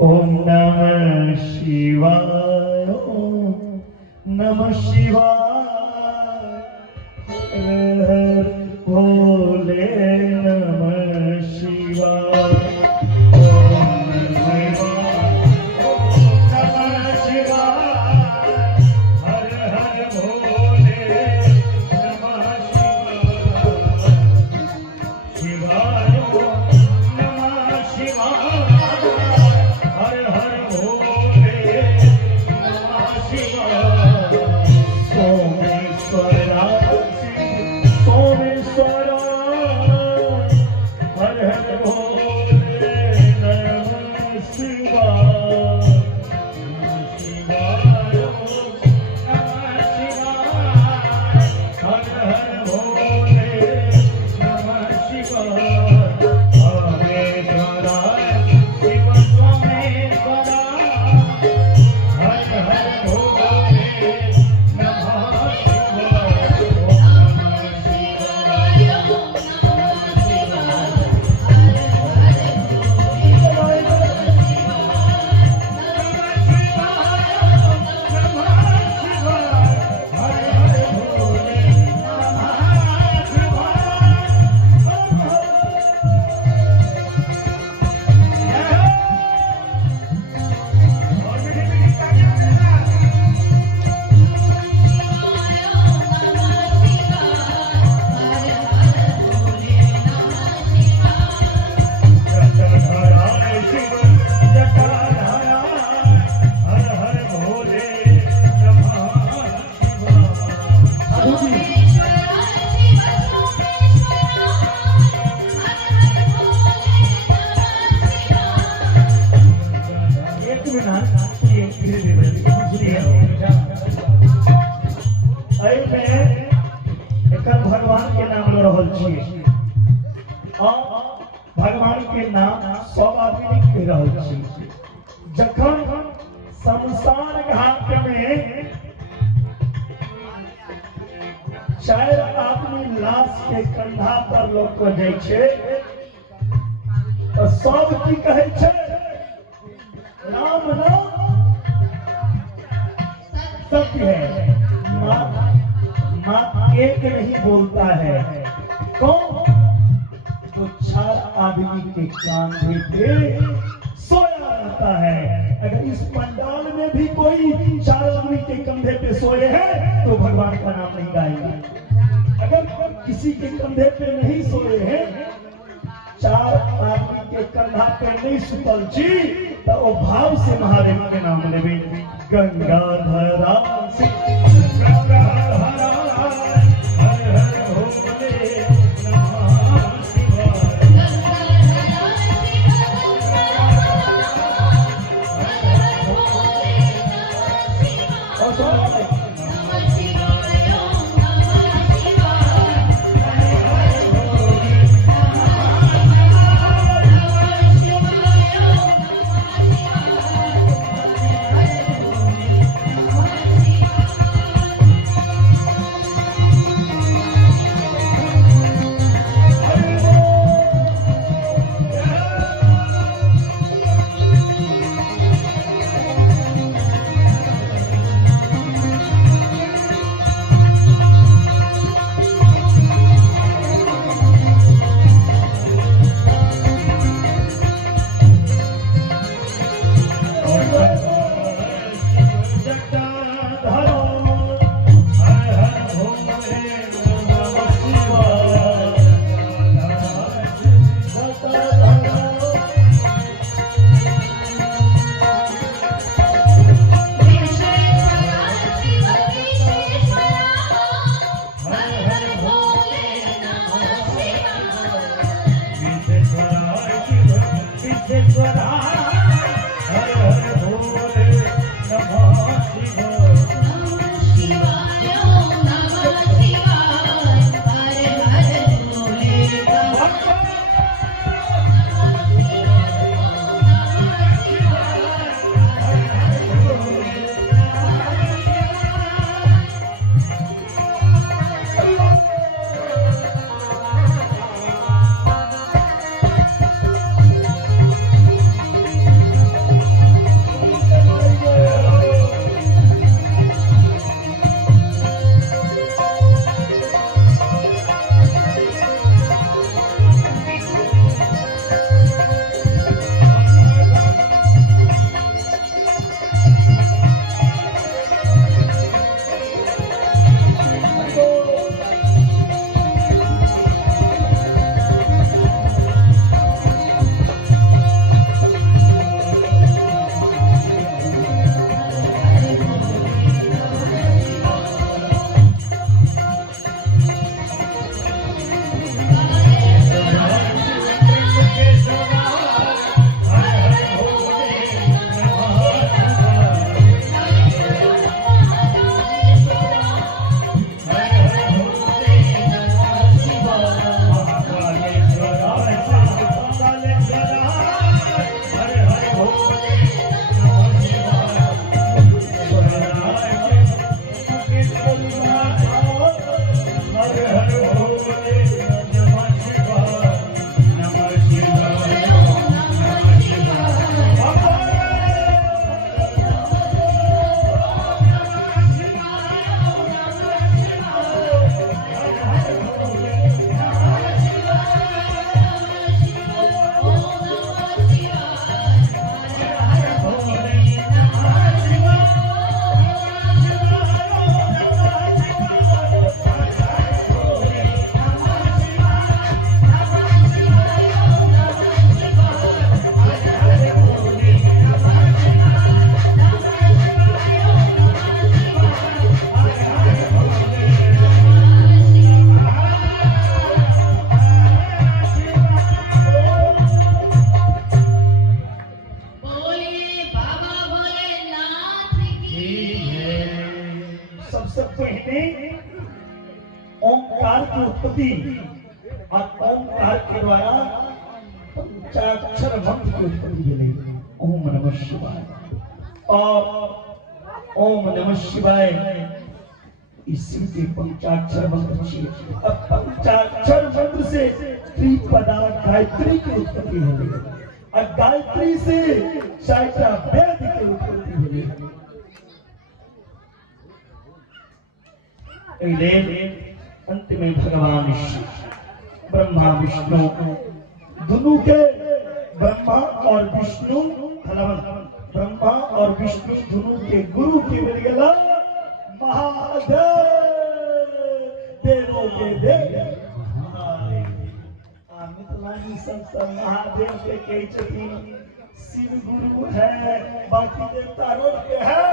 ओम नमः शिवाय, ओम नमः शिवाय, हर हर भोले नमः शिवाय, ओम नमः शिवाय, हर हर भोले नमः शिवाय, शिवाय नमः शिवाय, हर हर भोले नमः शिवाय। सोमेश्वरा सोमेश्वरा, हर हर भोले नमः शिवाय, शिवाय नमः शिवाय, हर हर भोले नमः शिवाय। सोमेश्वराय शिव सोमेश्वराय, हर हर भोले नमः शिवाय। भगवान के नाम ले रहल छियै, भगवान के नाम सब आदमी कह रहल छियै। जखन शमशान घाट में 4 आदमी लाश के कंधा पर लोग को जाइ छै, तो सब की कहै छै? राम नाम सत्य है। माँ एक नहीं बोलता है। कौन? तो 4 आदमी के कांधे पे सोया रहता है। अगर इस पंडाल में भी कोई 4 आदमी के कंधे पे सोए हैं तो भगवान का नाम नहीं गाएगा। अगर किसी के कंधे पे नहीं सोए हैं, 4 आदमी के कंधा पे नहीं सुतल छी, तो वो भाव से महादेव के नाम लेवे। गंगाधरा शिव ओंकार की उत्पत्ति और ओंकार के द्वारा पंचाक्षर मंत्र की उत्पत्ति मिली। ओम नमः शिवाय और ओम नमः शिवाय इसी के पंचाक्षर मंत्र से अब पंचाक्षर मंत्र से त्रिपदा गायत्री की उत्पत्ति हुई और गायत्री से सहस्रा वेद की उत्पत्ति हुई। अंत में भगवान ब्रह्मा विष्णु दोनों के ब्रह्मा और विष्णु ब्रह्मा और विष्णु दोनों के गुरु की मिल महादेव देवों के देव मिथिलानी संत महादेव के कई छथिन शिव गुरु है, बाकी देवता रोड पे है।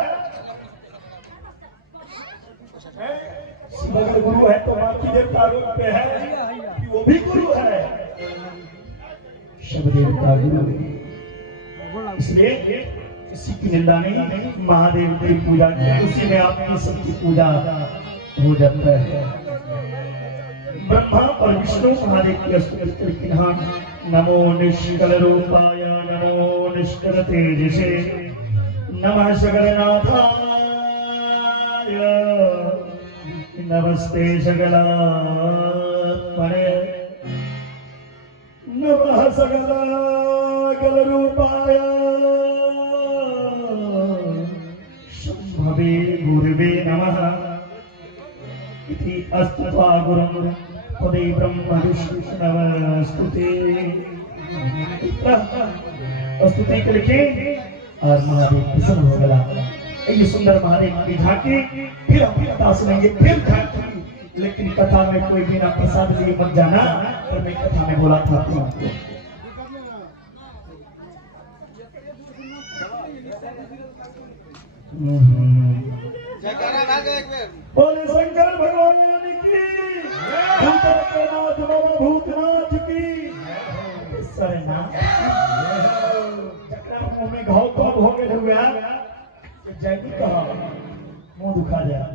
शिव अगर गुरु है तो बाकी देवता रोड पे है, वो भी गुरु है। शिव देवता गुरु इसलिए किसी की निंदा नहीं, महादेव की पूजा उसी में आपकी सबकी पूजा हो जाता है। ब्रह्मा और विष्णु महादेव की स्तुति करके नमो निष्कल रूपाय नमो निष्कल तेजसे नमः सकलनाथाय नमस्ते सकलात्मने नमः सकल रूपाय शंभवे गुरुवे नमः इति अस्तुत्वा गुरुं पदे ब्रह्म विष्णु स्तुते स्तुति करके और महादेव प्रसन्न हो गया। ये सुंदर महादेव की झांकी फिर हम कथा सुनेंगे, फिर झांकी। लेकिन कथा में कोई बिना प्रसाद लिए मत जाना, और मैं कथा में बोला था आपको। बोले शंकर भगवान की, भूतनाथ बाबा भूतनाथ की सरना। जकरा मुंह में घाव कब हो गए हुए जैनी कहा मुंह दुखा जाए।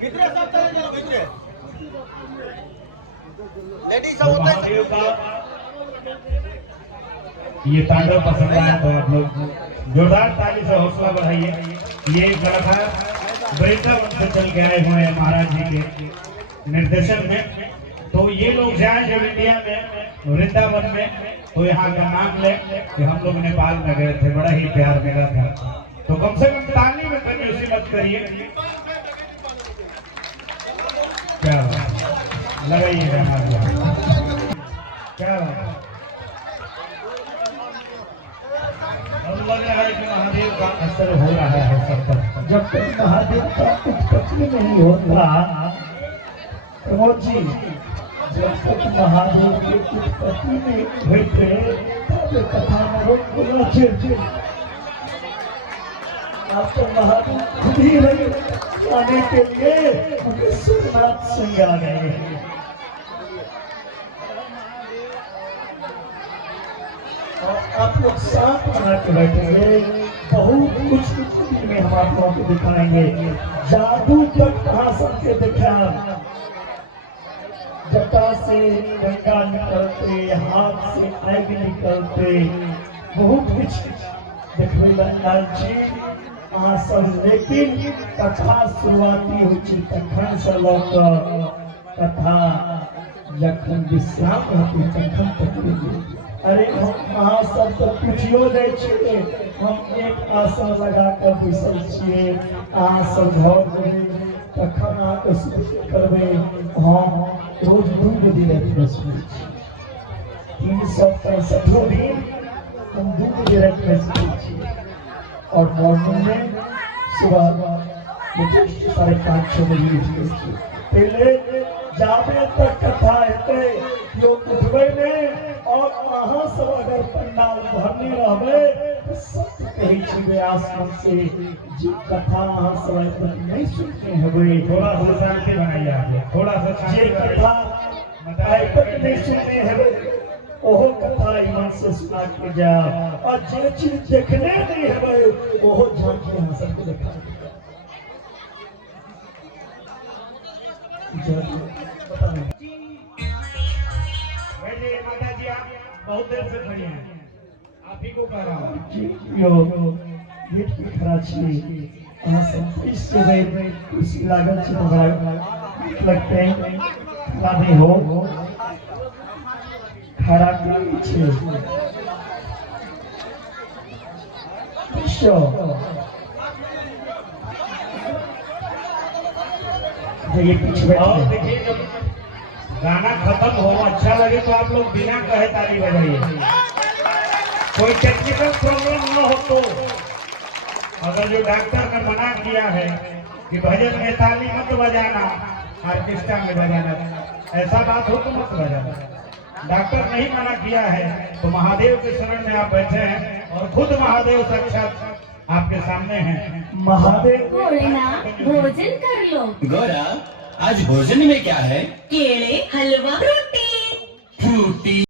कितने सब तरह चलो कितने लेडीज सब होता है। ये तांडव पसंद आया तो आप लोग जोरदार ताली से हौसला बढ़ाइए। ये एक लड़का वृंदावन से चल के आए हुए हैं महाराज जी के निर्देशन में। तो ये लोग जाए जब इंडिया में वृंदावन में तो यहाँ का नाम ले कि हम लोग नेपाल में गए थे, बड़ा ही प्यार मिला था। तो कम से कम ताली में कंजूसी मत करिए। क्या बात लगाइए क्या बात। अब लग रहा है कि महादेव का असर हो रहा है सब पर। जब तक महादेव का उत्पत्ति नहीं होता प्रमोद जी, जब तक महादेव की उत्पत्ति में होते तब कथा में रोक आप तो महादेव खुद ही लगे आने के लिए सोमनाथ सिंह आ गए। और आप लोग साथ बना के बैठेंगे, बहुत कुछ में हम आप लोगों को दिखाएंगे। जादू तक कहाँ सबके दिखा, जटा से गंगा निकलते, हाथ से आग निकलते, बहुत कुछ देखने लाल जी सब। लेकिन कथा शुरुआती होती तखन से लोग कथा जखन विश्राम होती तखन तक। अरे हम अहाँ सब तो पूछियो दे छिए, हम एक आसन लगा कर बैसल छिए, अहाँ सब घर में तखन अहाँके सुनबे करबै। हम रोज 2 बजे राति में सुनै छी, 365 दिन हम 2 बजे राति में सुनै छी। और मॉर्निंग में सुबह 5:30-6 बजे उठते हैं। पहले जाबे तक कथा हेते यो उठबे ने और अहाँ सब अगर पंडाल भरने रहबे तो सत्य कही छी व्यास मन से जी कथा अहाँ सब तक नहीं सुनते हेबे। थोड़ा सा शांति बनाइए आप, थोड़ा सा जे शांति कथा बनाइए। आइ तक नहीं सुनने हेबे ओहो कथा ईमान से सुना के जा, और जे चीज देखने नहीं हेबे ओहो झांकी अहाँ सबके देखा वैसे माता जी आप बहुत देर से खड़ी हैं, आप ही को कह रहा हूँ। यो गेट पे खड़ा छी अहाँ सब इस समय कुर्सी लागल छी तो बड़ा लगते हैं शादी हो खड़ा करी छी शो ये पीछे और बैठे देखिए जब गाना खत्म हो अच्छा लगे तो आप लोग बिना कहे ताली बजाइए। कोई टेक्निकल प्रॉब्लम न हो तो, अगर जो डॉक्टर ने मना किया है कि भजन में ताली मत बजाना, ऑर्केस्ट्रा में बजाना, ऐसा बात हो तो मत बजाना। डॉक्टर नहीं मना किया है तो महादेव के शरण में आप बैठे हैं और खुद महादेव साक्षात आपके सामने हैं। महादेव भोलेना भोजन कर लो। गौरा आज भोजन में क्या है? केले हलवा रोटी। फ्रूटी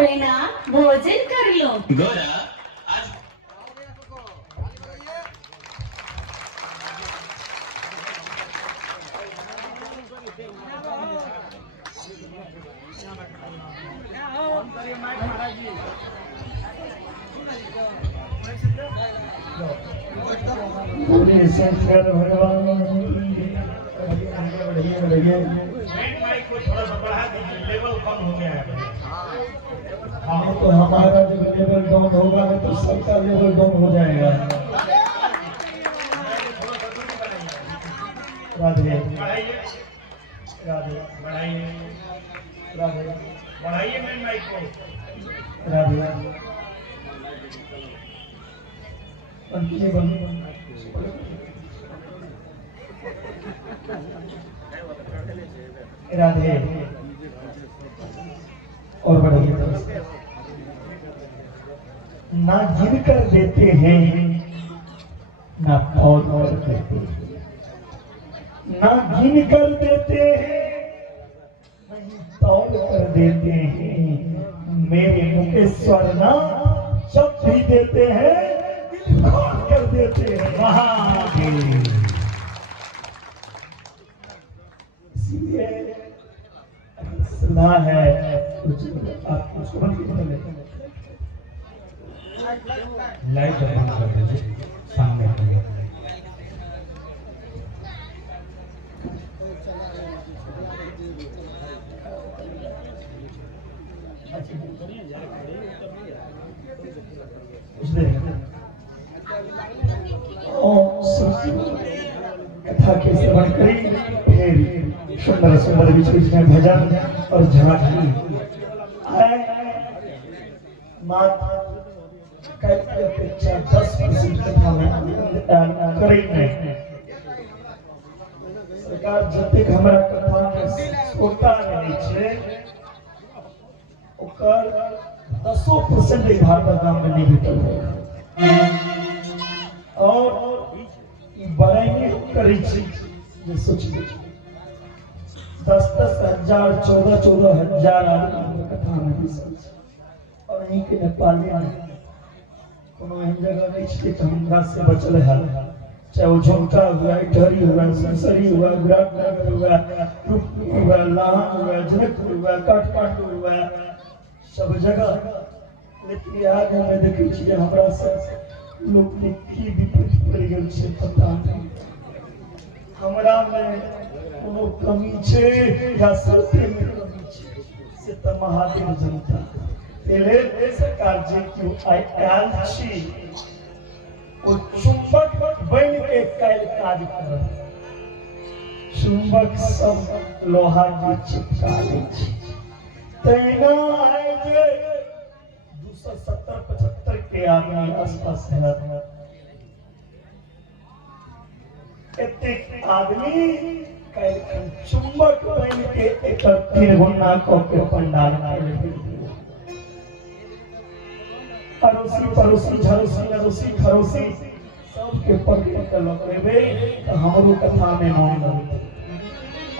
भोलेनाथ भोजन कर लो। गोरा आज बोले शंकर भगवान बढ़िया मेन माइक को थोड़ा सा बढ़ा दीजिए, लेवल कम हो गया है। हाँ तो हमारा जब लेवल डाउन होगा तो सबका लेवल डाउन हो जाएगा। राधे बढ़ाइए, राधे बढ़ाइए, राधे बढ़ाइए मेन माइक को। राधे बंद राधे और बढ़िया ना गिर कर देते हैं ना तौल कर देते हैं, ना गिन कर देते हैं नहीं तौल कर देते हैं। मेरे मुकेश्वर ना जब भी देते हैं दिल खोल कर देते हैं। महादेव इसलिए सुना है कुछ आपको सुन के चले लाइट बंद कर दीजिए, सामने करिए। कथा के श्रवण करी, फिर सुंदर सुंदर बीच बीच में भजन और झांकी की अपेक्षा 10% कथा में करेंगे। सरकार जतेक हमरा कथा में श्रोता रहै छै ओकर 10% भारत गाम में नहीं भेटल है। और बड़ाई करे जे सोचिए 10-10 हजार 14-14 हजार आदमी कथा में बैसल छै और यहीं के नेपाली में कोनो एहन जगह नहीं छै कि हमरा से बचल है। चाहे वो झुमका हुआ, ढरी हुआ, संसरी हुआ, विराटनगर हुआ, रूपपुर हुआ, लाहन हुआ, जनकपुर हुआ, काठमांडू हुआ, सब जगह। लेकिन आज हमें देखै छियै हमरा से लोग ने की विपरीत पड़ गेल छै, पता नहीं हमरा में कोनो कमी छै या सत्य में कमी छै से तऽ महादेव जनता एले सरकार जे क्यों आयल छी ओ चुंबक बन के काल काज करत। चुंबक सब लोहा के चिपका लै छै। तैना आए जे 270-75 के आदमी आसपास है। एतेक आदमी चुंबक बन के एक तिरहुन्ना क के पंडाल में अड़ोसी पड़ोसी झरोसी नरोसी खरोसी सबके पकड़ के लगे तो हमरो कथा में मान लगे।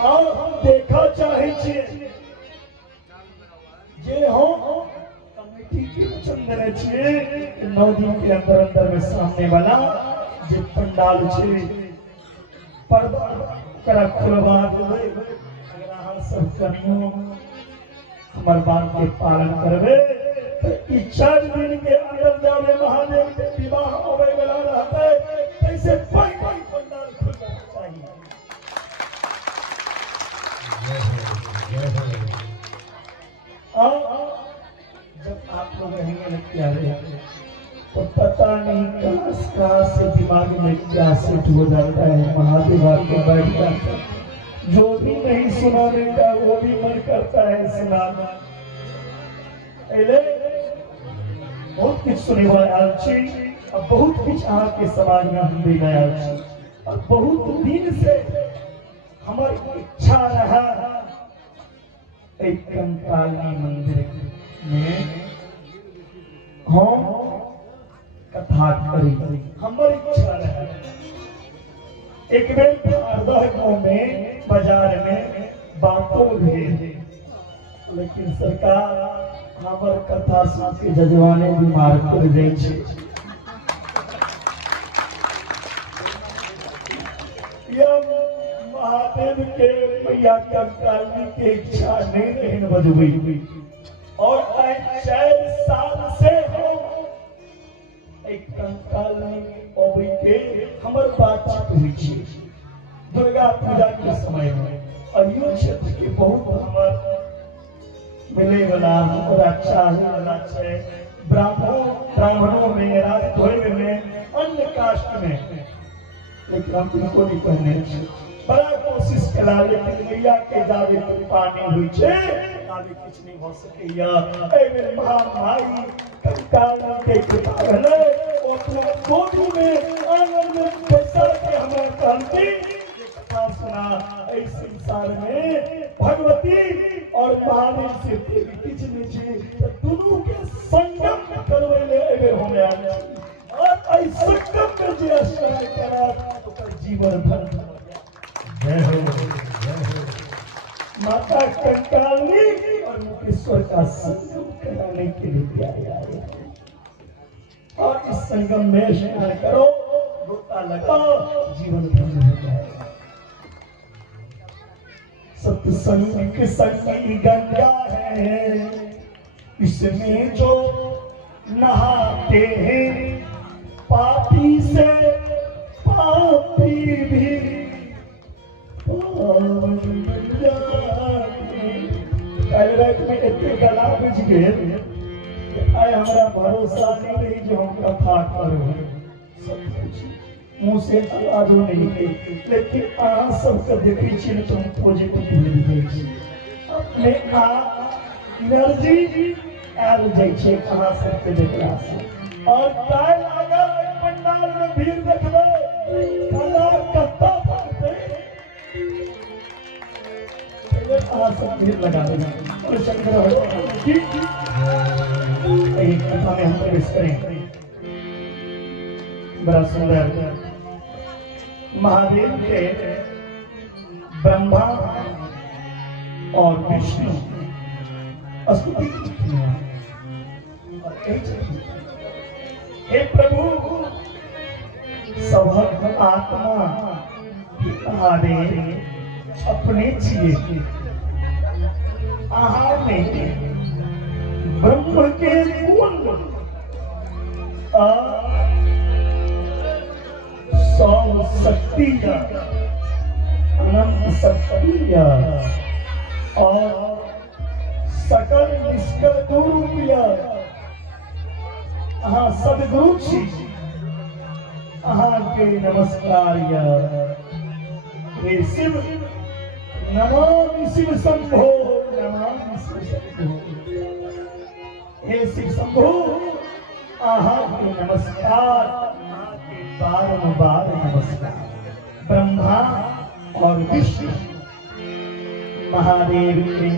और हम देखा चाहे छे जे हम कमेटी के वचन देने छे 9 दिन के अंदर अंदर में सामने वाला जे पंडाल छे पर्दा करा खुलवा देबे। अगर अहाँ सब कनियो हमर बात के पालन करबे तो 4 दिन के अंदर जावे महादेव के विवाह होवे वाला रहते कैसे पंडाल खुलना चाहिए। और जब आप लोग रहेंगे प्यारे तो पता नहीं कहाँ से दिमाग में क्या सेट हो जाता है। महादेव आपको बैठ जाता है, जो भी नहीं सुनाने का वो भी मन करता है सुनाना। बहुत कुछ सुने और बहुत कुछ अहाँ के समाज में हम भी गया और बहुत दिन से हमारी इच्छा रहा एक कंकाली मंदिर में हम कथा करी। हमारी इच्छा रहा एक बेर अर्धा गाँव में बाजार में बातों भेज, लेकिन सरकार हमर कथा सुन के जजवाने बीमार पड़ जाइ छै। यह महादेव के मैया कंकाली के इच्छा नहीं रहन बजबई और 4 साल से हम एक कंकाली अबै के हमर बातचीत हुई छै। दुर्गा पूजा के समय में अयो क्षेत्र के बहुत हमर मिले वाला हमरा चाहे वाला छै। ब्राह्मणों में राजभोज में अन्य कास्ट में, लेकिन हम इनको नहीं कहने छै। बड़ा कोशिश करा लेकिन मैया के जावे कृपा नहीं हुई छै, आगे कुछ नहीं हो सकैया। ए मेरे महामाई कंकाली के कृपा रहले ओ अपना गोदी में आंगन में बैसा के हमरा कहती कथा सुना। इस संसार में भगवती और महादेव से किछ नहीं छै, दोनों के संगम करवे ले एबे हम आयल छी। और एहि संगम में जे स्नान करत ओकर जीवन भर जय हो माता कंकाली और मुकेश्वर का संगम कराने के लिए प्यारे आए और इस संगम में स्नान करो, गोता लगाओ, जीवन धन्य हो जाएगा। सत्संग की संगी गंगा है, इसमें जो नहाते हैं पापी से पापी भी पावन बन जाते। कल रात में इतने गला बुझ गए आए हमारा भरोसा नहीं रही जो हम कथा करो सब कुछ मुँह से आवाजो नहीं है, लेकिन अहाँ सबके देखै छी तो हम पॉजिटिव भेल जाइ छी। अपने आप एनर्जी आयल जाइ छै अहाँ सबके देखला से। और काल अगर पंडाल में भीड़ देखबै कला कत्ता पड़तै पहले अहाँ सब भीड़ लगा देना और शंकर भगवान की एक कथा में हम प्रवेश करें। बड़ा सुंदर महादेव के ब्रह्मा और विष्णु स्तुति की है। हे प्रभु सभक आत्मा महादेव अपने छिए आहार में ब्रह्म के गुण सौ शक्ति अनंत शक्ति और सकल निष्कल गुरु अहाँ सदगुरु छी अहाँ के नमस्कार हे शिव नमामि शिव शंभो नमामि शिव शंभो। हे शिव शंभो अहाँ के नमस्कार, अहाँ के बारंबार नमस्कार। ब्रह्मा और विष्णु महादेव के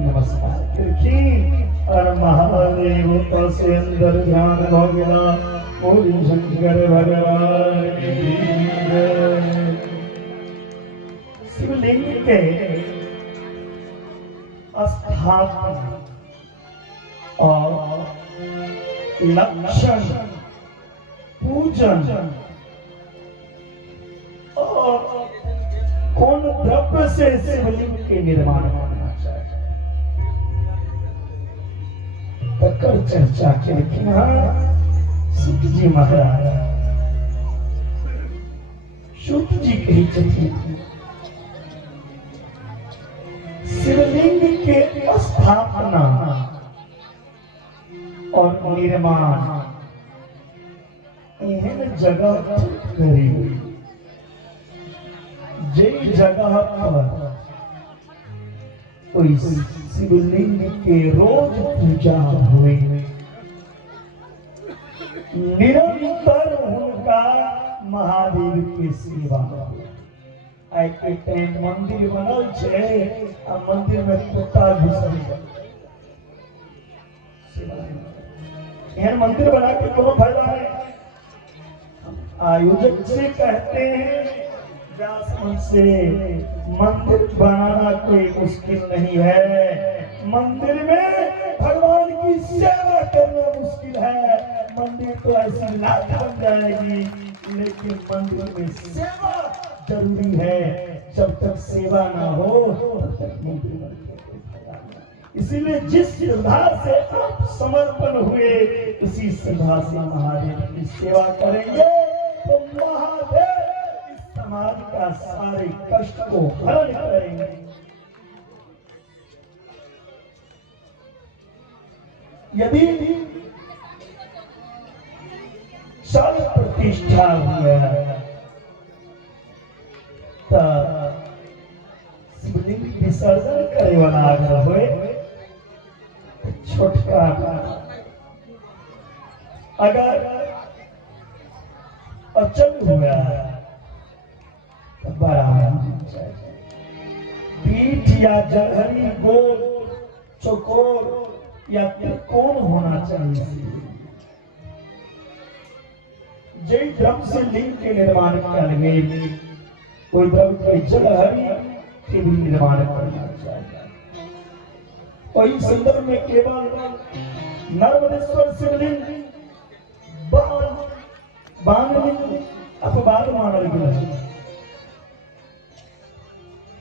नमस्कार करके और महादेव तो से अंदर ध्यान हो गया। बोल शंकर भगवान की जय। शिवलिंग के स्थापना और लक्षण पूजन और कौन द्रव्य से शिवलिंग के निर्माण होना चाहिए तकर चर्चा केलखिन सूत जी महाराज। सूत जी कही छथिन शिवलिंग के स्थापना और निर्माण एहन जगह करी जे जगह पर कोई शिवलिंग के रोज पूजा हुए, निरंतर उनका महादेव की सेवा। आई के टाइम मंदिर बनल छे आ मंदिर में कुत्ता घुसल यह मंदिर बना के कोनो फायदा नहीं। आयोजक से कहते हैं व्यास से मंदिर बनाना कोई मुश्किल नहीं है, मंदिर में की सेवा करना मुश्किल है। मंदिर तो ऐसी लात बन जाएगी, लेकिन मंदिर में सेवा जरूरी है। जब तक सेवा ना हो तब तक मंदिर में कोई फायदा नहीं। इसीलिए जिस श्रद्धा से आप समर्पण हुए, उसी श्रद्धा से महादेव की सेवा करेंगे तो महादेव इस समाज का सारे कष्ट को हरण करेंगे। यदि चल प्रतिष्ठा हुआ तो शिवलिंग विसर्जन करे वाला आग्रह हुए छोटका। अगर अचल हुआ तो बड़ा पीठ या जलहरी गोल चौकोर या त्रिकोण होना चाहिए। जय द्रव से लिंग के निर्माण कर गए, कोई द्रव के जलहरी के भी निर्माण करना चाहिए। और इस संदर्भ में केवल नर्मदेश्वर शिवलिंग बाणलिंग अपवाद मानल गया है।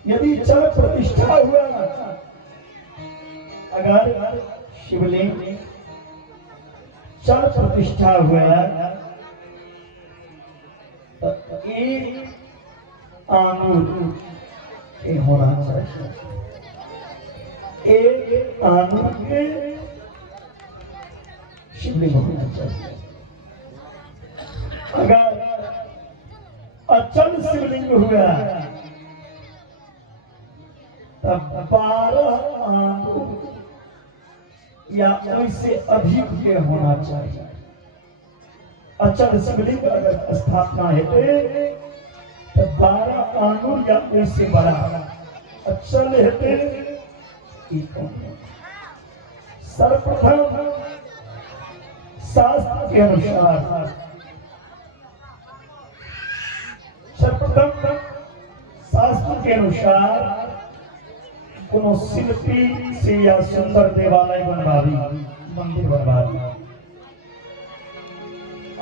यदि चल प्रतिष्ठा हुआ, अगर शिवलिंग चल प्रतिष्ठा हुआ तो एक आंगुर के होना चाहिए, एक आंगुर के शिवलिंग होना चाहिए। अगर अचल शिवलिंग हुआ तब 12 आंगुर या उससे अधिक के होना चाहिए। अचल शिवलिंग अगर स्थापना हेते तो 12 आंगुर या उससे बड़ा अचल हेते। सर्वप्रथम शास्त्र के अनुसार कोनो शिल्पी से या सुंदर देवालय बनवावी, मंदिर बनवावी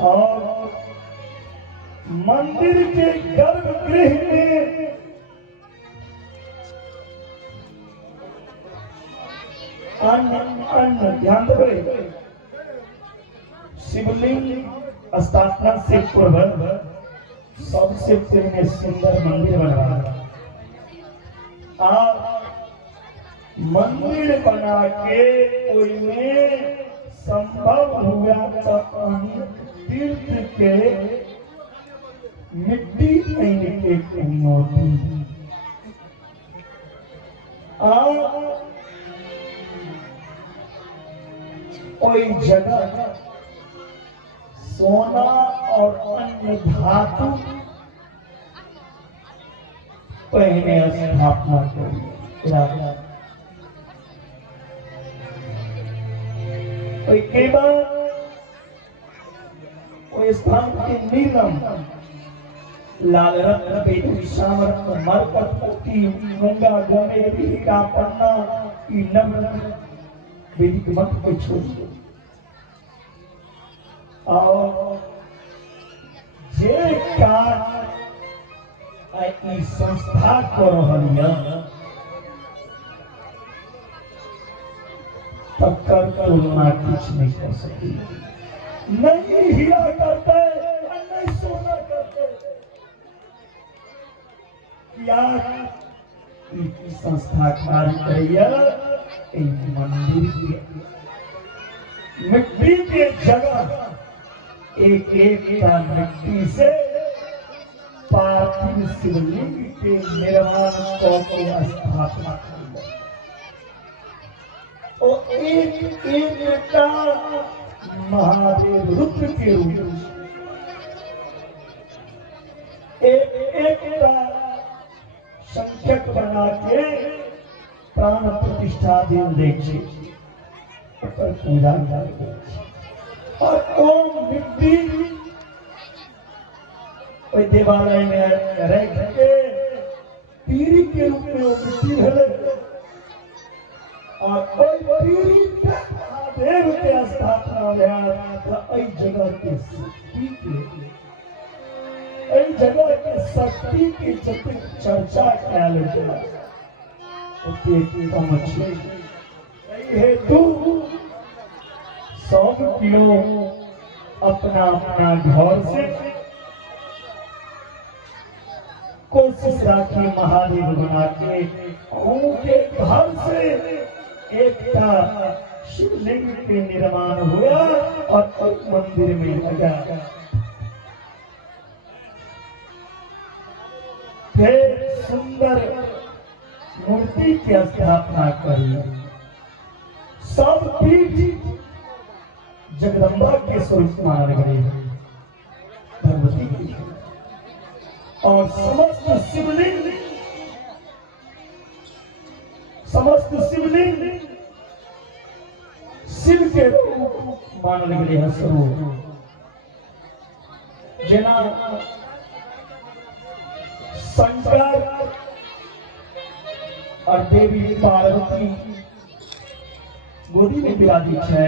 और मंदिर के गर्भगृह में अन्न ध्यान देवे। शिवलिंग स्थापना से पूर्व सबसे पहले सुंदर मंदिर बनवाना और मंदिर बना के उसमें संभव हुआ तो तीर्थ के मिट्टी के होती और कोई जगह सोना और अन्य धातु पहले स्थापना करिए। के बाद स्थान के नीलम लाल रत्न बेटी सामर्थ मरकत मोती गंगा गोमेरी हीरा पन्ना की नम्र वैदिक मत को छोड़िए और जे कार्य इस संस्था को तब कर तुलना कुछ नहीं कर सकती। नहीं हीरा करते नहीं सोना करते, क्या संस्था कार्य करिए। मंदिर की मिट्टी के जगह एक मिट्टी से पार्थिव शिवलिंग के निर्माण को स्थापना करिए और एक का महादेव रुद्र के रूप एक का संख्यक बना के प्राण प्रतिष्ठा दिन देखिए पूजा और ओम मिट्टी कोई देवालय में रह के पीरी के रूप में वो मिट्टी है और कोई पीरी महादेव तो जगह के शक्ति जगह के शक्ति की जब चर्चा कैल जाए हेतु सब किलो अपना अपना घर से कोशिश राखी महादेव बना के उनके घर से एक शिवलिंग के निर्माण हुआ और उस मंदिर में लगा। फिर सुंदर मूर्ति की स्थापना करी। सब पीठ जगदम्बा के स्वरूप माना गए भगवती की और समस्त शिवलिंग शिव के रूप मानल गए हैं स्वरूप। जना शंकर और देवी पार्वती गोदी में विराजित है।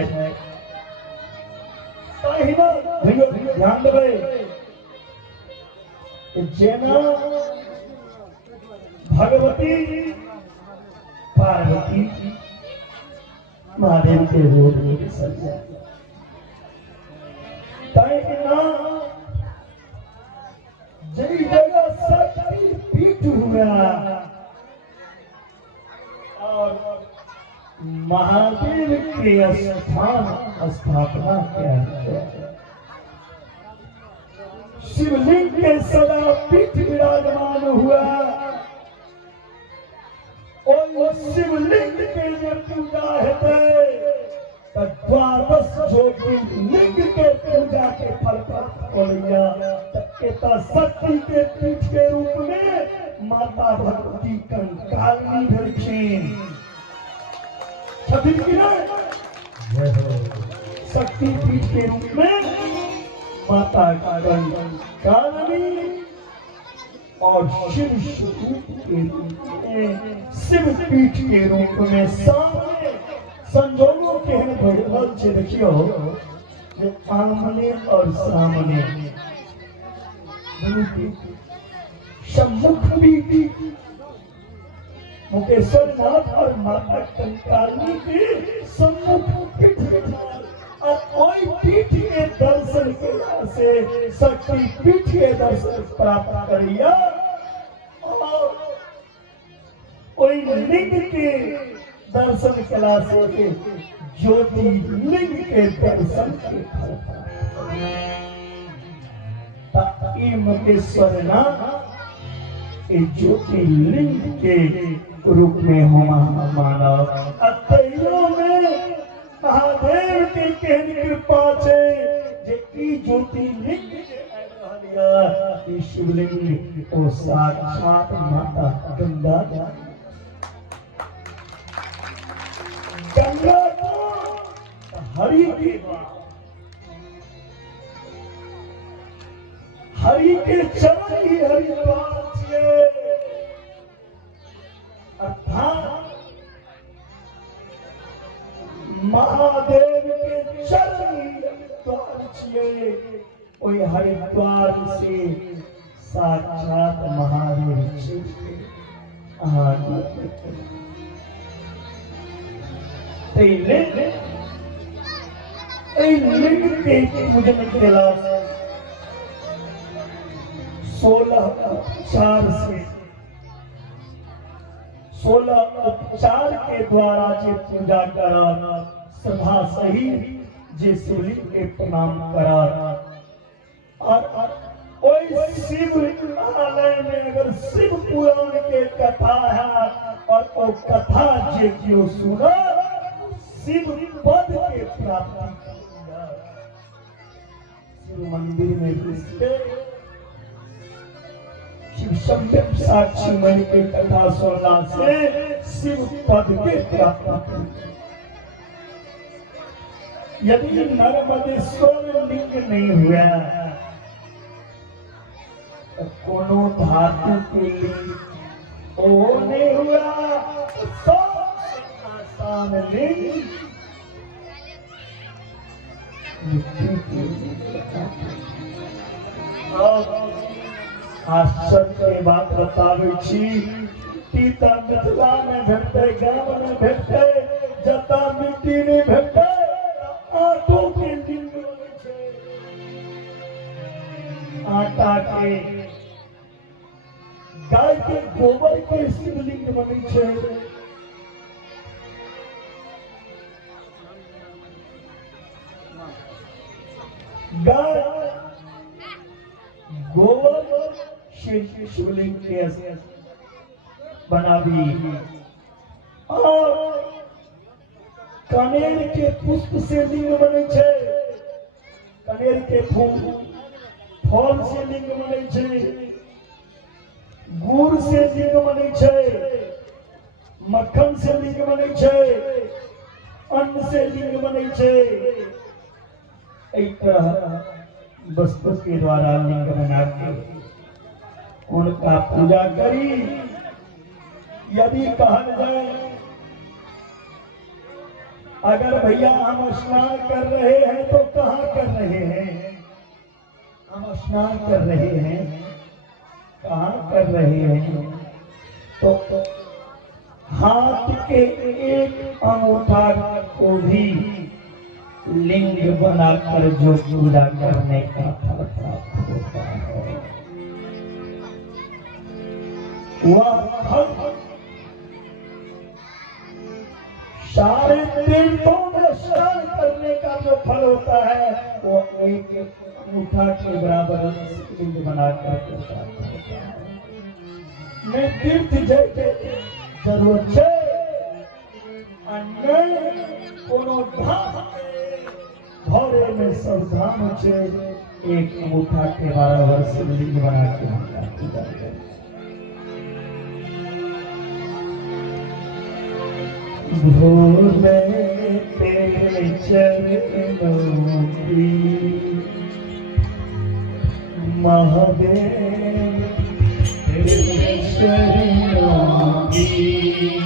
ध्यान देवे जेना भगवती पार्वती महादेव के रूप में सजा जई जगह शक्ति पीठ हुआ और महादेव के स्थान स्थापना किया। शिवलिंग के सदा पीठ विराजमान हुआ और शिवलिंग के जो पूजा है द्वादश ज्योतिर्लिंग के पूजा के फल प्राप्त हो लिया। शक्ति के पीठ के रूप में माता भगवती कंकालिनी भेलखिन छथिन कि नहीं? शक्ति पीठ के रूप में माता कंकालिनी और शिव स्वरूप के रूप में शिव पीठ के रूप में सामने संजोगों के भगवान से देखियो आमने और सामने सम्मुख पीठ मुकेश्वर नाथ और माता कंकालिनी के सम्मुख पीठ और कोई पीठ के दर्शन से शक्ति पीठ के दर्शन प्राप्त करिया और कोई लिंग के दर्शन कला से ज्योतिर्लिंग के दर्शन के मुकेश्वर नाथ ज्योतिर्लिंग के रूप में होना मानव अतैयों में महादेव के कृपा से ज्योतिर्लिंग शिवलिंग ओ साक्षात माता गंगा गंगा हरि के चरण ही हरिद्वार छे अर्थात महादेव के चरण ही हरिद्वार छे। ओई हरिद्वार से साक्षात महादेव शिव लिंग के पूजन केला 16 उपचार के द्वारा जे पूजा करा सभा सही जे शिवलिंग के प्रणाम करा और शिव आलय में अगर शिव पुराण के कथा है और वो कथा जे क्यों सुना शिव पद के प्राप्ति शिव मंदिर में घुसते शिव सम्यक साक्षी मन के कथा सुनना से शिव पद के प्राप्ति। यदि नर्मदेश्वर लिंग नहीं हुआ तो कोनो धातु के लिंग ओ नहीं हुआ आसान लिंग मिट्टी के आश्चर्य के बात बताबै छी पिता मिथिला में भेटतै गाँव में भेटतै जता मिट्टी नहीं भेटतै आटो के लिंग बनै छै आटा के गाय के गोबर के शिवलिंग बनै छै गाय गोबर शिवलिंग के बनावी और कनेर के पुष्प से लिंग बनै छै कनेर के फल से लिंग बनै छै गुड़ से लिंग बनै छै मक्खन से लिंग बनै छै अन्न से लिंग बनै छै एक तरह वस्तु के द्वारा लिंग बना के उनका पूजा करी यदि कहल जाए अगर भैया हम स्नान कर रहे हैं तो कहाँ कर रहे हैं हम स्नान कर रहे हैं कहाँ कर रहे हैं तो हाथ के एक अंगूठा को भी लिंग बनाकर जो पूजा करने का फल प्राप्त होता है वह फल सारे तीर्थों में स्नान करने का जो फल होता है वो एक अंगूठा के बराबर लिंग बनाकर होता है मैं तीर्थ जाके जरूरत है कोनो धाम घरे में सब धाम छे एक अंगूठा के बराबर शिवलिंग बना के हम पूजा करते भोले तेरे चरणों की महादेव तेरे चरणों की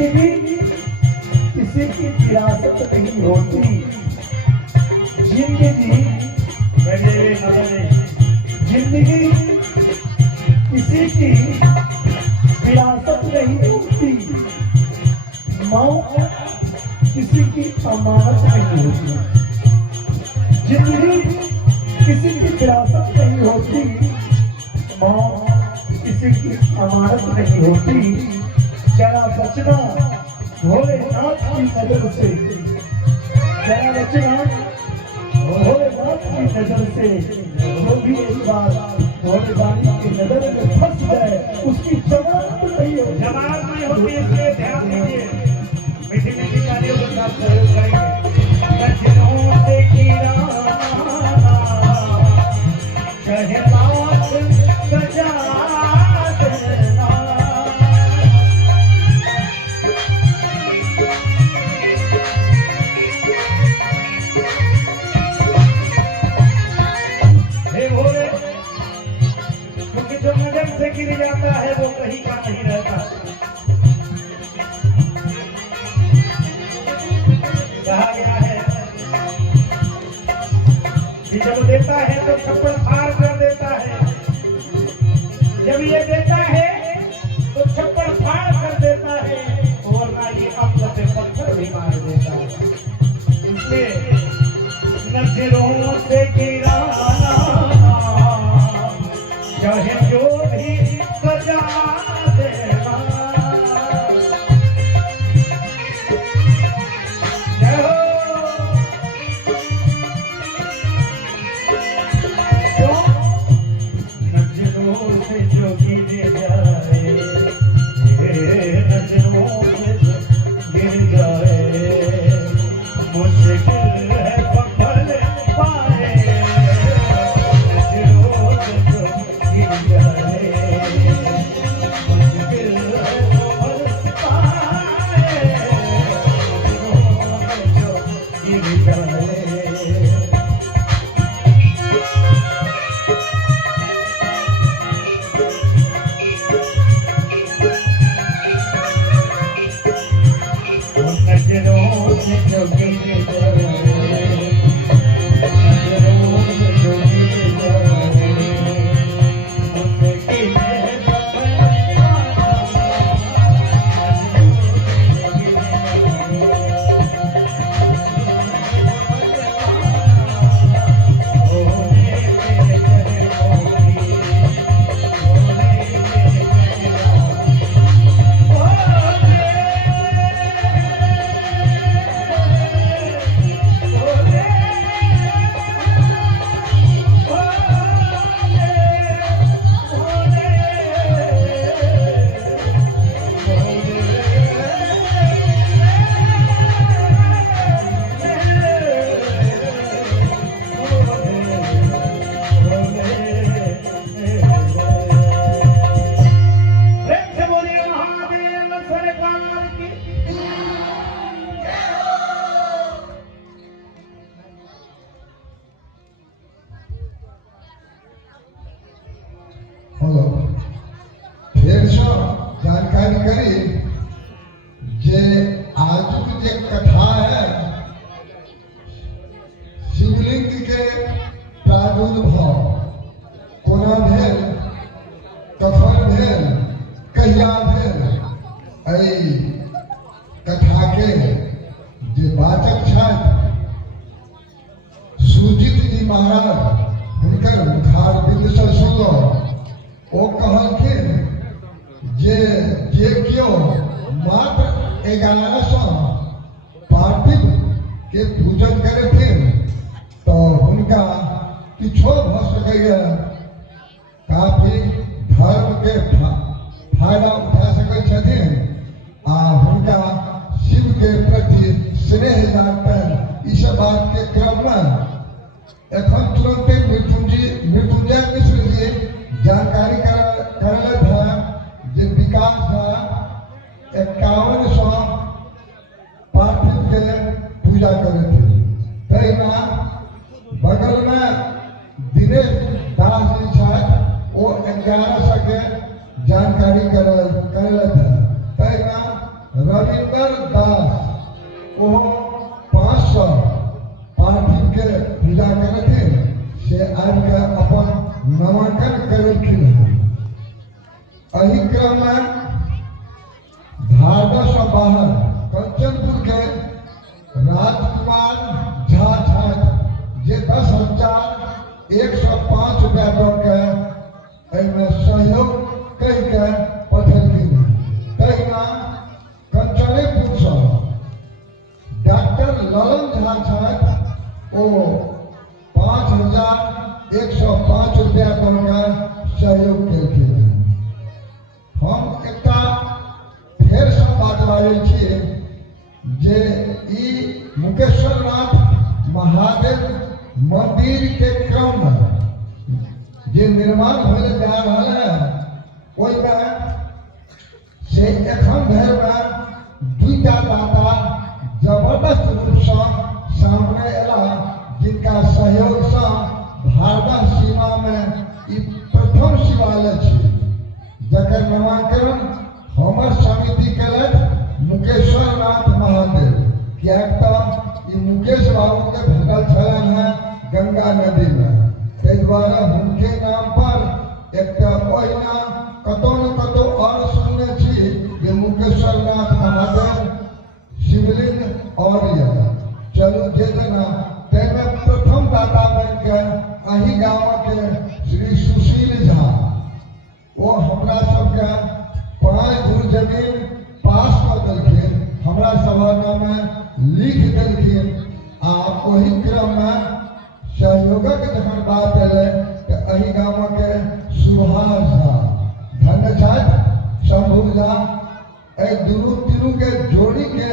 जिंदगी किसी की विरासत नहीं होती, जिंदगी जिंदगी किसी की विरासत नहीं होती, मौत किसी की अमानत नहीं होती। जिंदगी किसी की विरासत नहीं होती, मौत किसी की अमानत नहीं होती। जरा बचना भोलेनाथ की नजर से, जरा बचना भोलेनाथ की नजर से। जो भी एक बार भोलेनाथ की नजर में फंस जाए उसकी जमानत नहीं होती। जमानत नहीं होती, इसलिए ध्यान दीजिए। मीठी मीठी तालियों के साथ प्रयोग करेंगे। नजरों से गिरा चाहे लाख सजा देना, हे भोले, क्योंकि जो नजर से गिर जाता है वो कहीं का नहीं रहता। कहा गया है कि जब देता है तो छप्पर फाड़ कर देता है, जब ये देता है तो छप्पर फाड़ कर देता है, वरना ये अपने से पत्थर भी मार देता है। इसलिए नजरों से गिराना चाहे जो भी सजा देना। जय हो। नजरों से जो गिर जाए, नजरों से गिर जाए, मुश्किल है पकड़ पाए। नजरों से जो गिर जाए, मुश्किल है पकड़ पाए। नजरों से जो गिर जाए। नजरों से जो गिर जाए, नजरों से जो गिर जाए, मुश्किल है पकड़ पाना। प्रेम से बोलिए महादेव सरकार की। हेलो, फिर से जानकारी करी जे आजुक जे कथा है शिवलिंग के प्रादुर्भाव कोना भेल, कखन भेल, कहिया भेल, एहि कथा के जे वाचक छथि सुजीत जी महाराज, हुनकर मुखार बिंद से सुनलहुँ। ओ कहलखिन जे केओ मात्र 1100 पार्थिव के पूजन करेथिन तो हुनका किछो भऽ सकैए, काफी धर्म के फायदा उठा सकै छथिन आ हुनका शिव के प्रति स्नेह जानतनि। इस बात के क्रम में एखन तुरंते मृत्युंजय मिश्र जी जानकारी करलथि है जे विकास है 5100 पार्थिव के पूजा करे थे। तहिना बगल में दिनेश दास जी छथि, वो 1100 के जानकारी करलथि है। तहिना रवि क्रम में भारत से बाहर कंचनपुर के राजकुमार झा छथि जे 10,105 रुपया दऽ के एहिमे सहयोग कहि के पठेलखिन। तहिना कंचनेपुर से डॉक्टर ललन झा छथि ओ 5,105 रुपया दऽ के सहयोग केलखिन। हम एकटा फेर से बात बाजै छियै जे ई मुकेश्वरनाथ महादेव मंदिर के क्रम में जे निर्माण होने जा रहा है ओहिमे से एखन धरि में दूटा दाता जबरदस्त रूप से सामने एला जिनका सहयोग से भारत सीमा में ई प्रथम शिवालय छै जकर नामांकन हमर समिति केलक मुकेश्वरनाथ महादेव। कियाक तऽ ई मुकेश बाबू के भेटल छलनि हैं गंगा नदी में, ताहि दुआरे हुनके नाम पर एकटा ओहिना कतौ न कतौ और सुनने छी जे मुकेश्वरनाथ महादेव शिवलिंग और यऽ। चलू जे जेना ताहिमे प्रथम दाता बनि के अही गाँव के श्री सुशील झा ओ हमरा सबके 5 धुर जमीन पास कऽ देलखिन, हमरा सभा में लिख देलखिन। आ ओही क्रम में सहयोगक जखन बात एलै तऽ एही गाँव के सुहास झा धन्य छथि शंभू झा एहि दुनू तीनू के जोड़ी के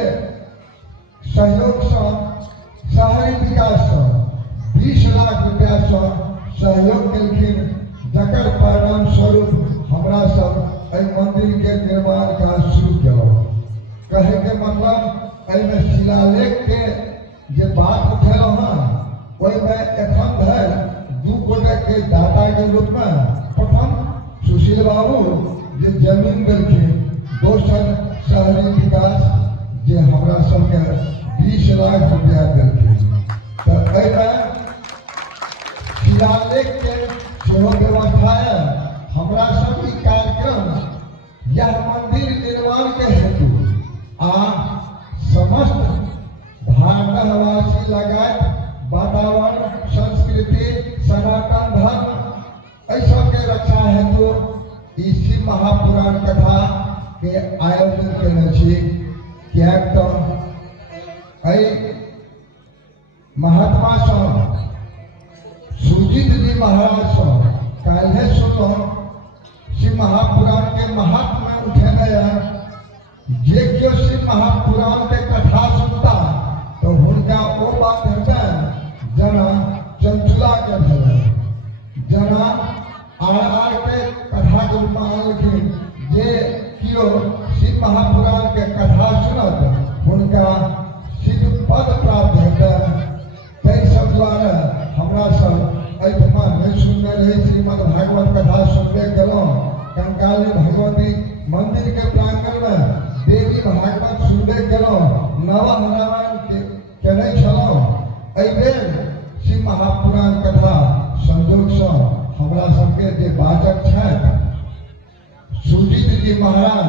सहयोग से शहरी विकास से 20 लाख रुपया से सहयोग केलखिन, जकर परिणाम स्वरूप हमरा सब एहि मंदिर के निर्माण काज शुरू केलहुँ। कहे के मतलब एहिमे शिलालेख के जे बात उठेलहुँ हँ ओहिमे एखन धरि 2 गोटे के दाता के रूप में प्रथम सुशील बाबू जे जमीन देलखिन, दोसर शहरी विकास जे हमरा सबके 20 लाख रुपया देलखिन। तो एहिमे शिलालेख के सेहो व्यवस्था है। हमरा सब ई कार्यक्रम यह मंदिर निर्माण के हेतु आ समस्त भारतवासी लगायत वातावरण संस्कृति सनातन धर्म एहि सबके रक्षा हेतु ई शिव महापुराण कथा के आयोजन केने छी। कियाक तऽ एहि महात्मा सब सुजीत जी महाराज सब काल्हे सुनलहुँ शिव महापुराण के महात्मा उठेने हैं। जे केओ शिव महापुराण के कथा सुनता तो हुनका ओ बात हेतनि जेना चंचुला के भेलनि, जेना आर के कथा के रूप में आनलखिन। जे केओ शिव महापुराण के कथा सुनत हुनका शिव पद प्राप्त हेतनि। ताहि सब द्वारे हमरा सब एहिठमा नहि सुनने रही श्रीमद् भागवत कथा सुनबे केलहुँ। कंकाली भगवती मंदिर के प्रांगण में देवी भागवत सुनबे केलहुँ, नवह रामायण केने छलहुँ। एहि बेर शिव महापुराण कथा संजोग से हमरा सबके जे बाजक छथि सुजीत जी महाराज,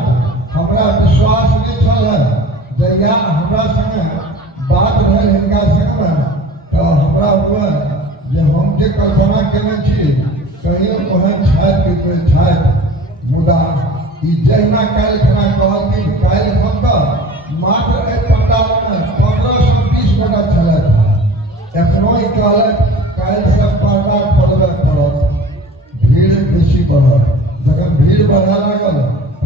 हमरा विश्वास नहि छल जहिया हमरा संगे बात भेल हिनका संगे तऽ हमरा हुए जे हम जे कल्पना केने छी कहियो ओहन छथि कि छथि, मुदा ई जहिना काल्हि खना कहलखिन काल्हि हम तऽ मात्र एहि पंडाल में 1520 गोटा छलथि। एखनो ई कहलथि काल्हि से पर्दा खोलबे पड़त, भीड़ बेसी बढ़त। जखन भीड़ बढ़े लागल तऽ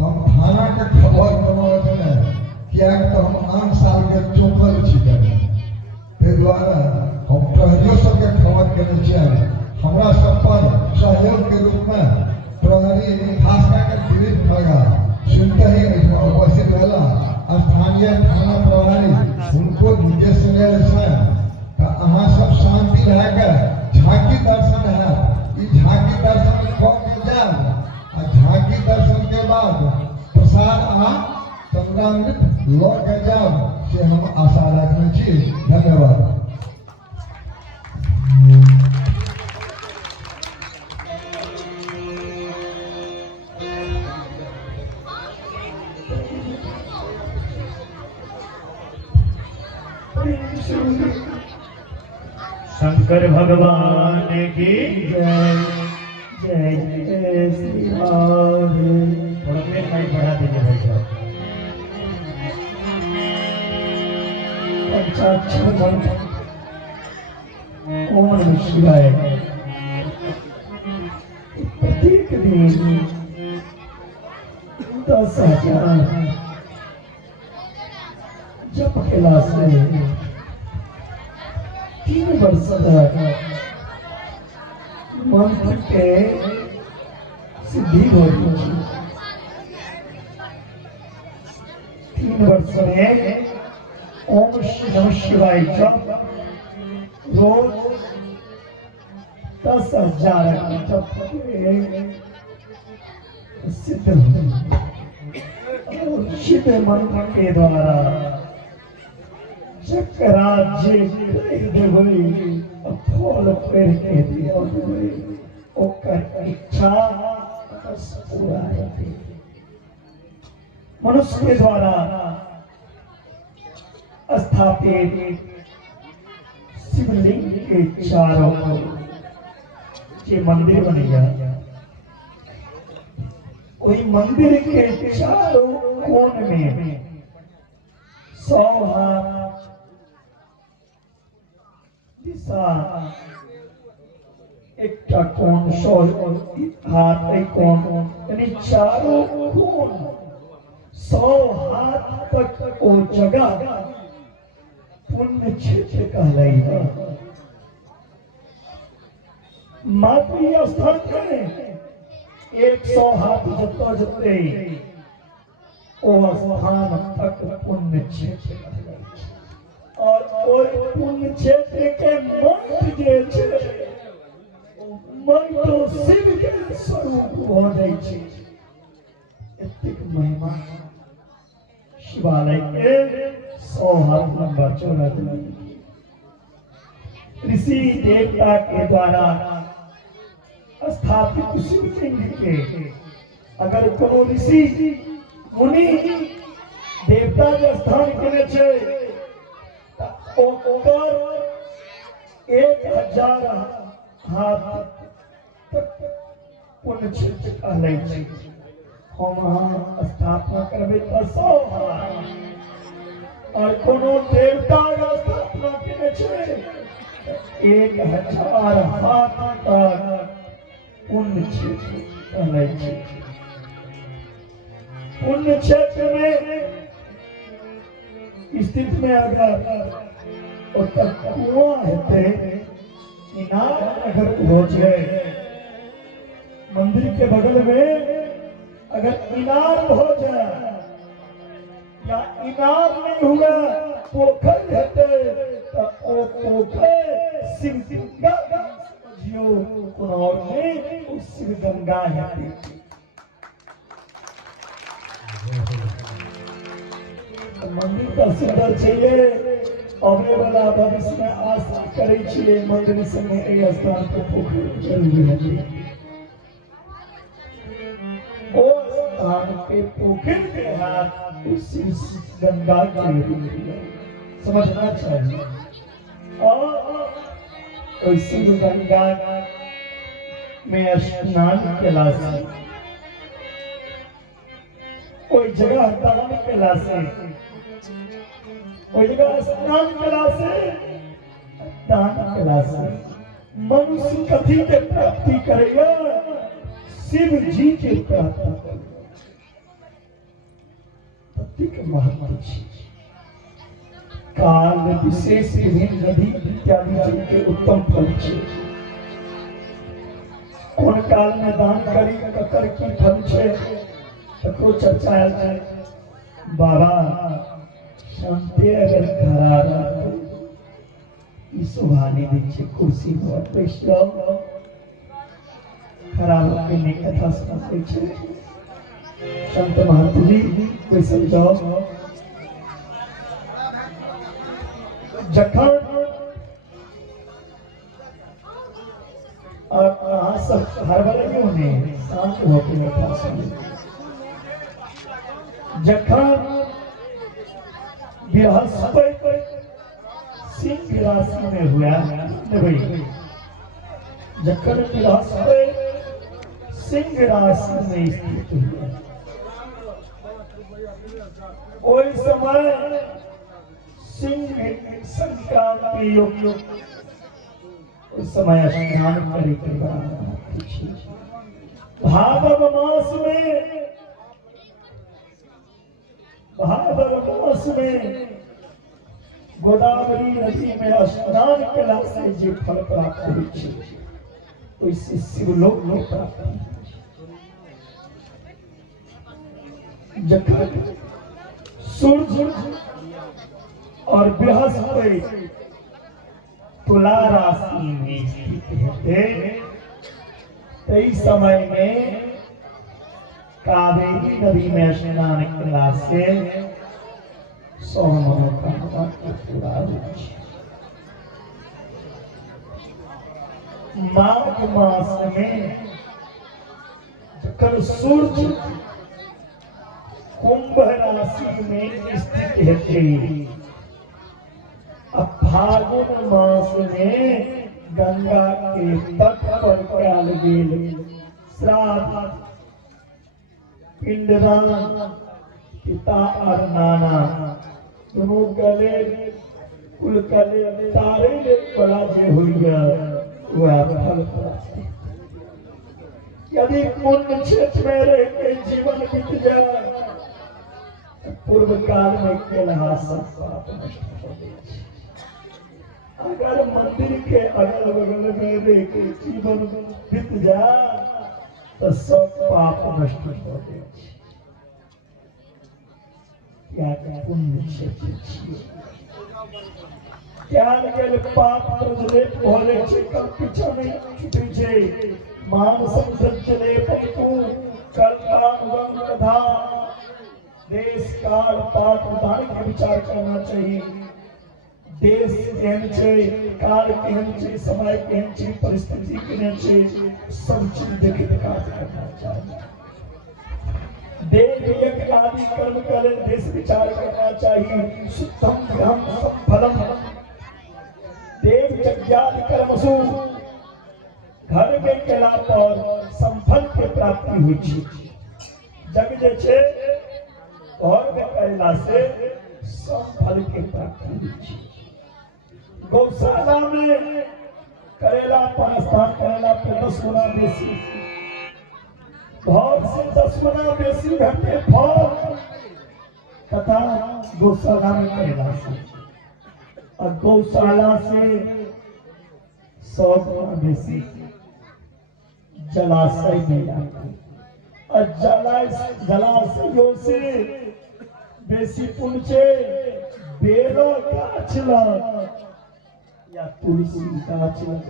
हम थाना के खबर केलहुँ एखने, कियाक तऽ हम आन साल के चौकल छी। ताहि दुआरे हम प्रहरियो सबके खबर केने छियनि। हमरा सब पर सहयोग के रूप में प्रहरी खास करके दिलीप खड़गा सुनते ही उपस्थित भेला। स्थानीय थाना प्रभारी उनको निर्देश देने छै अहाँ सब शांति रह के झांकी दर्शन है। ई झांकी दर्शन कऽ के जायब आ झांकी दर्शन के बाद प्रसाद आ चंद्रामृत लऽ के जायब से हम आशा रखने छी। धन्यवाद। शंकर भगवान की जय जय जय श्री राधे। थोड़ा फिर माइक बढ़ा दीजिए भाई साहब। पंचाक्षर मंत्र ओम नमः शिवाय प्रत्येक दिन 10,000 जप केला से 3 वर्ष तक मंत्र के सिद्धि होती है। 3 वर्ष में ओम नमः शिवाय जप रोज 10,000 जप सिद्ध होते और सिद्ध मंत्र के द्वारा चक्राज्य देवई फल पेड़ के दिया ओकर इच्छा बस पूरा होती। मनुष्य के द्वारा स्थापित शिवलिंग के चारों के मंदिर बन गया। कोई मंदिर के चारों कोण में 100 हाथ दिशा एक कोण 100 हाथ एक कोण यानी चारों कोण 100 हाथ तक वो जगह पुण्य क्षेत्र कहलाएगा। मात्र यह स्थान करें 100 हाथ जता जते वो स्थान तक पुण्य क्षेत्र कहलाएगा। और ओई पुण्य क्षेत्र के मंत्र जे छे मंत्र शिव के स्वरूप हो जाय छे। एतेक महिमा शिवालय के 100 हाथ लंबा चौड़ा ऋषि देवता के द्वारा स्थापित शिवलिंग के अगर कोनो ऋषि मुनि देवता के स्थान केने छे ओकर 1000 हाथ तक पुण्य क्षेत्र कहलाइ छै। हम अहाँ स्थापना करबै तऽ 100 हाथ और कोनो देवता के स्थापना केने छै 1000 हाथ तक पुण्य क्षेत्र कहलाइ छै। पुण्य क्षेत्र में स्थित में अगर ओतऽ कुआं हेतै इनार अगर हो जाए मंदिर के बगल में अगर इनार हो जाए या इनार नहीं हुआ पोखर हेतै तऽ ओ पोखर शिव गंगा समझियो कोनो में उस शिव गंगा हेतै। मंदिर का सुंदर चाहिए अबे वाला भविष्य में आशा करे छिए मंदिर संगे एहि स्थान पर पोखर जरूर हेतै। ओ स्थान पे पोखर के हाथ उस गंगा के रूप समझना चाहिए। और उसी गंगा में स्नान केला से कोई जगह दान केला से कोई जगह स्नान केला से दान केला से मनुष्य कथी के प्राप्ति करेगा शिव जी के प्राप्ति करेगा। भक्ति के महत्व छै। काल विशेष विभिन्न नदी इत्यादि जल के उत्तम फल छै। कौन काल में दान करी ककर की फल छै तकरो चर्चा आयल छै। बाबा शांति अगर घरा रहते सुहानी दी छै कुर्सी पर बैस जाओ खड़ा होकर ने कथा सुनाते छै। संत महंत जी बैसल जाओ। जखन और कहाँ सब हर वाले होने शांत होकर कथा सुने। जखन बृहस्पति सिंह राशि में हुआ भाई जखन बृहस्पति सिंह राशि में स्थित हुआ, ओई समय सिंह संक्रांति योग, उस समय स्नान करे के बाद भादव मास में गोदावरी नदी में स्नान कला से जो फल प्राप्त होइ छै, ओइसे शिवलोक में प्राप्त होइ छै। जखन सूर्य और बृहस्पति तुला राशि में स्थित हेते, तई समय में कावेरी नदी में स्नान कला से 100 मनोकामना पूरा होइ छै। माघ मास में जखन सूर्य कुंभ राशि में स्थित हेते, अब फागुन मास में गंगा के तट पर कयल गेल श्राद्ध पिंडदान पिता और नाना दोनों गले कुल गले तारे बड़ा जे होइया वह फल प्राप्त। यदि पुण्य क्षेत्र में रह के जीवन बीत जाए, पूर्व काल में केलहा सब पाप नष्ट हो जाए। अगर मंदिर के अगल बगल में रह के जीवन बीत जाए तो सब पाप नष्ट हो जाए। क्या पुण्य क्षेत्र छियै, ज्ञान के पाप प्रज्वलित भले छै, कल पीछा नहीं छूटे छै। मानसम सज्जले पंतु कर्तानुगम कथा, देश काल पात्र धारण के विचार करना चाहिए। देश केहन छै, काल केहन छै, समय केहन छै, परिस्थिति केहन छै, सब चीज देख के काज करना चाहिए। देव यज्ञ आदि कर्म करे देश विचार करना चाहिए। शुद्धम ग्रहम फलम देव यज्ञादि कर्मसु घर में केला पर संफल के प्राप्ति होइ छै। जग जे छै घर में करेला से संफल के प्राप्ति होइ छै। गौशाला में करेला पर स्थान करेला पे 10 गुना बेसी, घर से 10 गुना बेसी घटे फल तथा गौशाला में करेला से, और गौशाला से 100 गुना बेसी जलाशय में जाते, और जलाशयों से बेसी पुण्य छै बेलो गाछ लग या तुलसी गाछ लग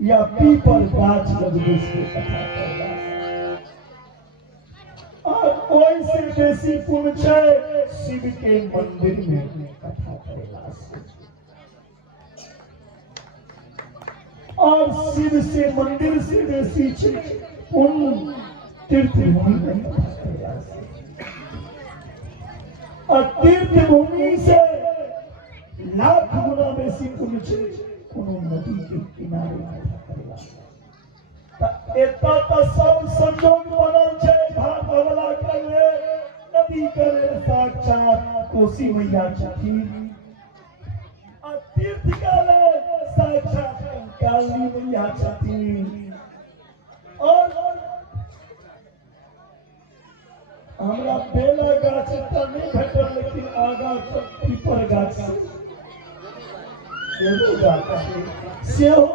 या पीपल गाछ लग बेसी कथा करला, और कोई से बेसी पुण्य छै शिव के मंदिर में कथा करला से। और शिव से मंदिर से बेसी छै पुण्य तीर्थ भूमि में कथा करला से। और तीर्थ भूमि से लाख गुना बेसी पुण्य छै कोनो नदी के किनारे कथा करला से। एता तो सब संजोग बनल छै, भागवला करे नदी करे साक्षात कोसी मैया छथिन, और तीर्थ करे साक्षात काली मैया छथिन। और हमरा बेला गाछ त नहीं भेटल, लेकिन आगा पीपर गाछ एगो गाछ सेहो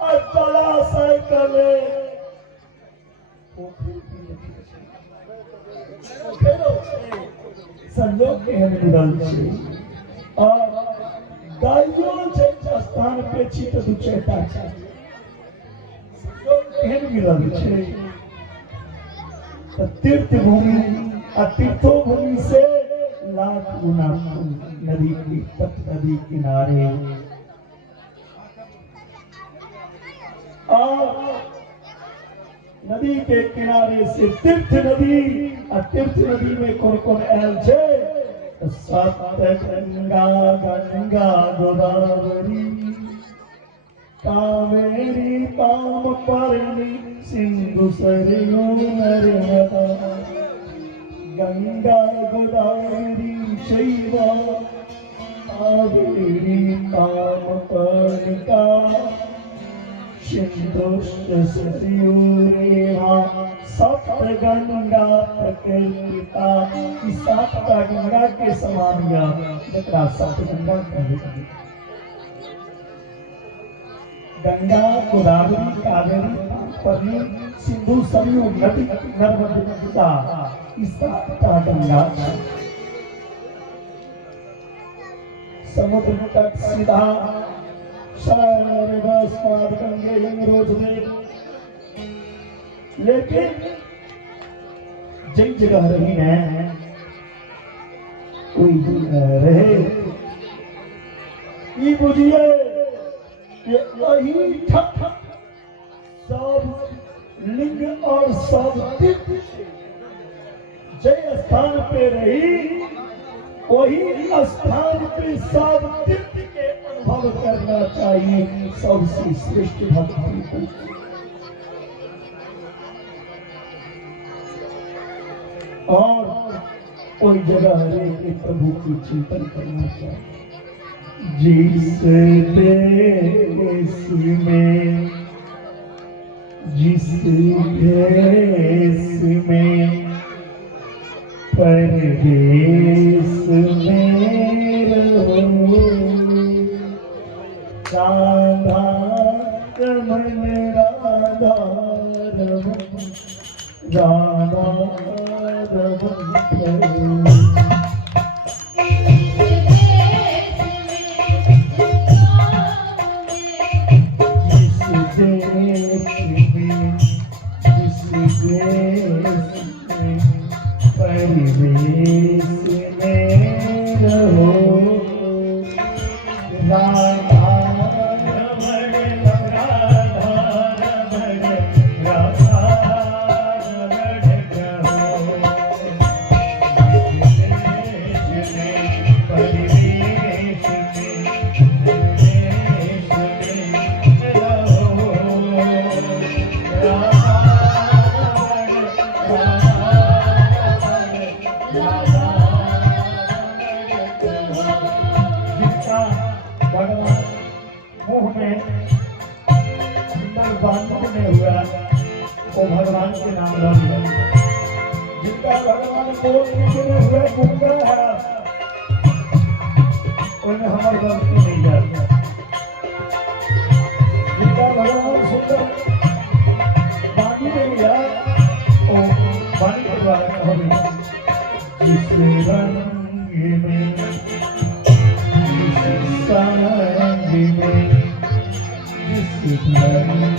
और जलाशय कले संजोग केहन मिलल छै। और गाइयो छै स्थान पे छी तो दू चारिटा छै, संजोग केहन मिलल छै। तीर्थ भूमि और तीर्थो भूमि से लाख गुना नदी की तट नदी किनारे, और नदी के किनारे से तीर्थ नदी, और तीर्थ नदी में कौन कौन आयल छै, सप्त गंगा गंगा गोदावरी कावेरी तामपर्णी सिंधु सरयू नर्मदा गंगा गोदावरी चैव कावेरी तामपर्णिका सिंधुश्च सरयूरेवा सप्त गंगा प्रकृतिता। इस सात गंगा के समान या सप्त गंगा कहते। गंगा गोदावरी कावेरी ताम्रपर्णी सिंधु सरयू नदी नर्मदा इस सात गंगा समुद्र तट सीधा सारस्वत गंगे यमुनोज में। लेकिन जिन जगह रही है कोई रहे ये बुझिए ये वही ठक सब लिंग और सब तीर्थ जय स्थान पे रही वही स्थान पे सब तीर्थ के अनुभव करना चाहिए। सबसे श्रेष्ठ भक्ति को और कोई जगह रहे प्रभु की चिंतन करना चाहिए। जिस देश में जिस देश में परदेश में रहो राधा रमन राधा रमन राधा रमन भगवान के नाम लो जिनका भगवान बोल के हुए गुंगा है उन्हें हमारे गलती नहीं जाता। जिनका भगवान सुंदर वाणी में गया तो वाणी के द्वारा कहोगे जिस रंग में जिस संग में जिस रंग में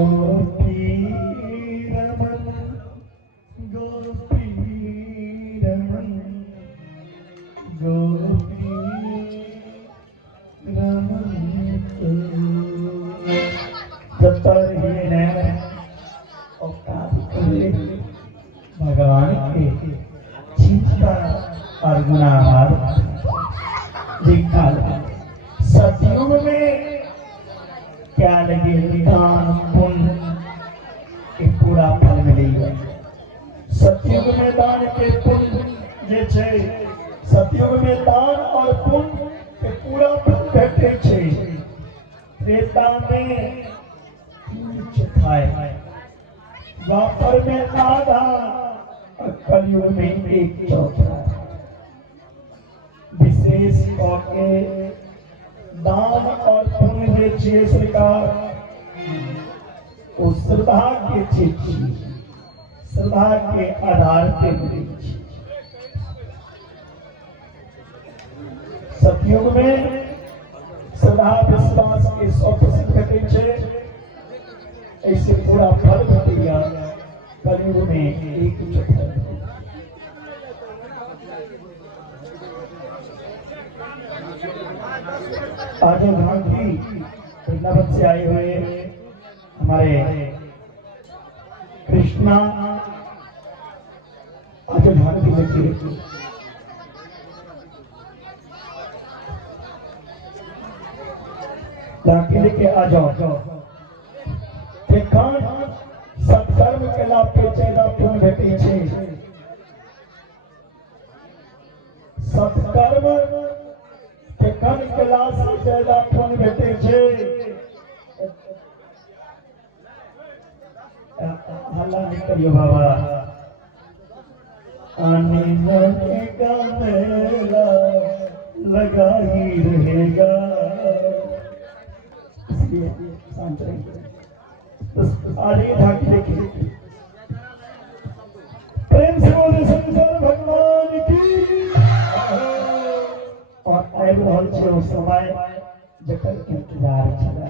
गोपी रमन गोपी रमन गोपी रमन। जब तक ये नया और कार्य करे भगवान के चिंता और गुनाह देखा सतयुग में क्या लगे दान पुण्य के पूरा फल मिलेगा। सतयुग में दान के पुण्य जे छै, सतयुग में दान और पुण्य के पूरा फल भेटे छै। त्रेता में चौथाई, द्वापर में आधा और कलयुग में 1/4। विशेष करके दान और पुण्य जे छै सरकार ओ श्रद्धा के चीज, श्रद्धा के आधार पे मिले छै। सतयुग में श्रद्धा विश्वास के 100% भेटे छै, ऐसे पूरा फल भेटेगा। कलयुग में 1/4। आज गांधी वृंदावन से आए हुए हमारे कृष्णा आज झांकी लेके झांकी लेके आ जाओ। सत्कर्म के लाभ पे ज्यादा पुण्य भेटे छै। सत्कर्म के क्लास से ज्यादा पुण्य भेटे छै। हल्ला नहीं करियो बाबा। आने जाने का मेला लगा ही रहेगा। शांत रहिए। आगे ढाक देखिए। प्रेम से बोले शंकर भगवान की। और आए रहल छै उस समय जकर इंतजार छला।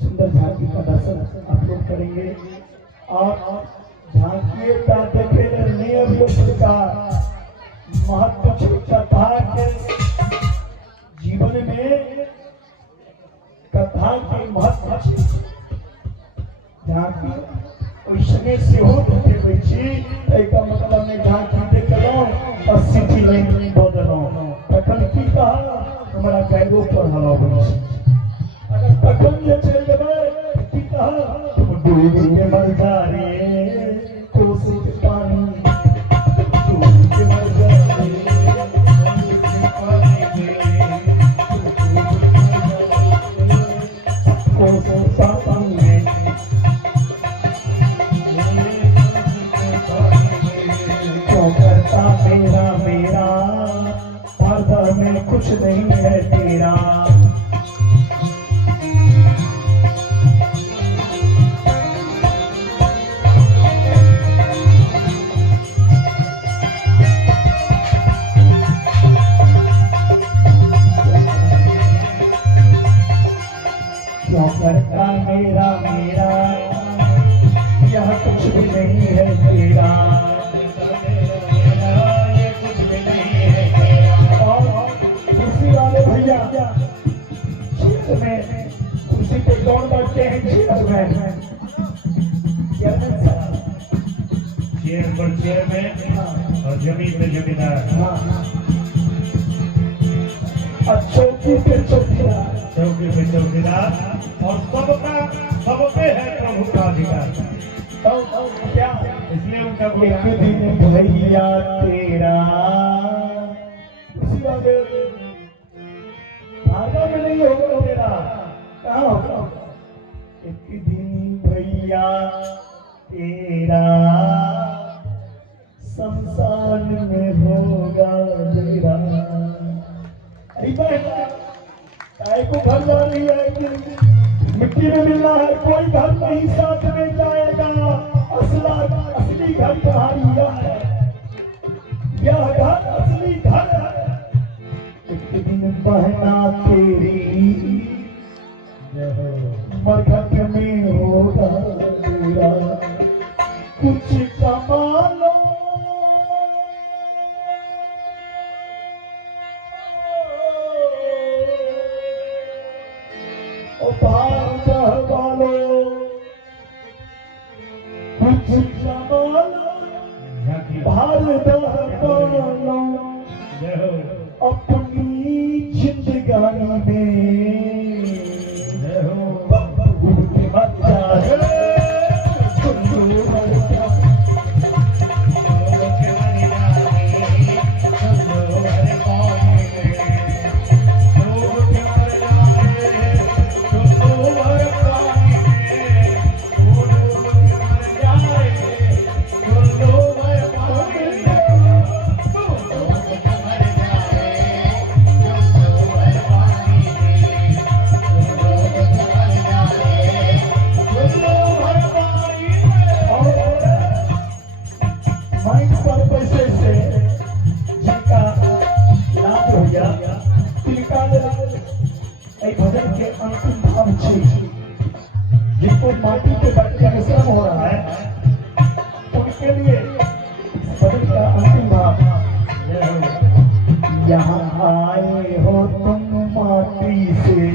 सुंदर झांकी का दर्शन आप लोग करेंगे। और झांकी का देखे नहीं अभी सरकार महत्व कथा के जीवन में कथा के महत्व झांकी ओइसने से हो देखे छी। एका मतलब में झांकी देखलौ और सिटी नहीं बदलौ तखन की कहा हमरा गायरो पर हवा बन छी। अगर तखन ये चल जेबै की कहा तुम डूब के मर जा रे कोसी के पानी डूब के मर जा रे कोसी पानी में क्यों करता मेरा मेरा पर्दा में कुछ नहीं है तेरा। क्यों करता मेरा मेरा यह कुछ भी नहीं है तेरा। ये कुछ भी नहीं है तेरा। और कुर्सी वाले भैया चेयर में कुर्सी पे कौन बैठते हैं? चेयर में चेयर में और जमीन पे जमींदार। और चौकी पे चौकीदार। चौकी पे चौकीदार और सब पे है प्रभु का अधिकार। क्या इसलिए उनका एक दिन भैया तेरा उसी वाले भागा में नहीं होगा तेरा। कहाँ होगा? एक दिन भैया तेरा शमशान में होगा तेरा। अरे काय को घर जा रही है? मिट्टी में मिलना है। कोई घर नहीं साथ में जाएगा। असली घर तुम्हारी यह है। यह घर असली घर है। एक दिन बहना तेरी मरघट में होगा भार वालो कुछ संभालो भार वालो अपनी जिंदगानी में मत जाए भजन के अंतिम भाव जिनको माटी के बच्चे में श्रम हो रहा है उनके लिए भजन का अंतिम भाव यहाँ आए हो तुम माटी से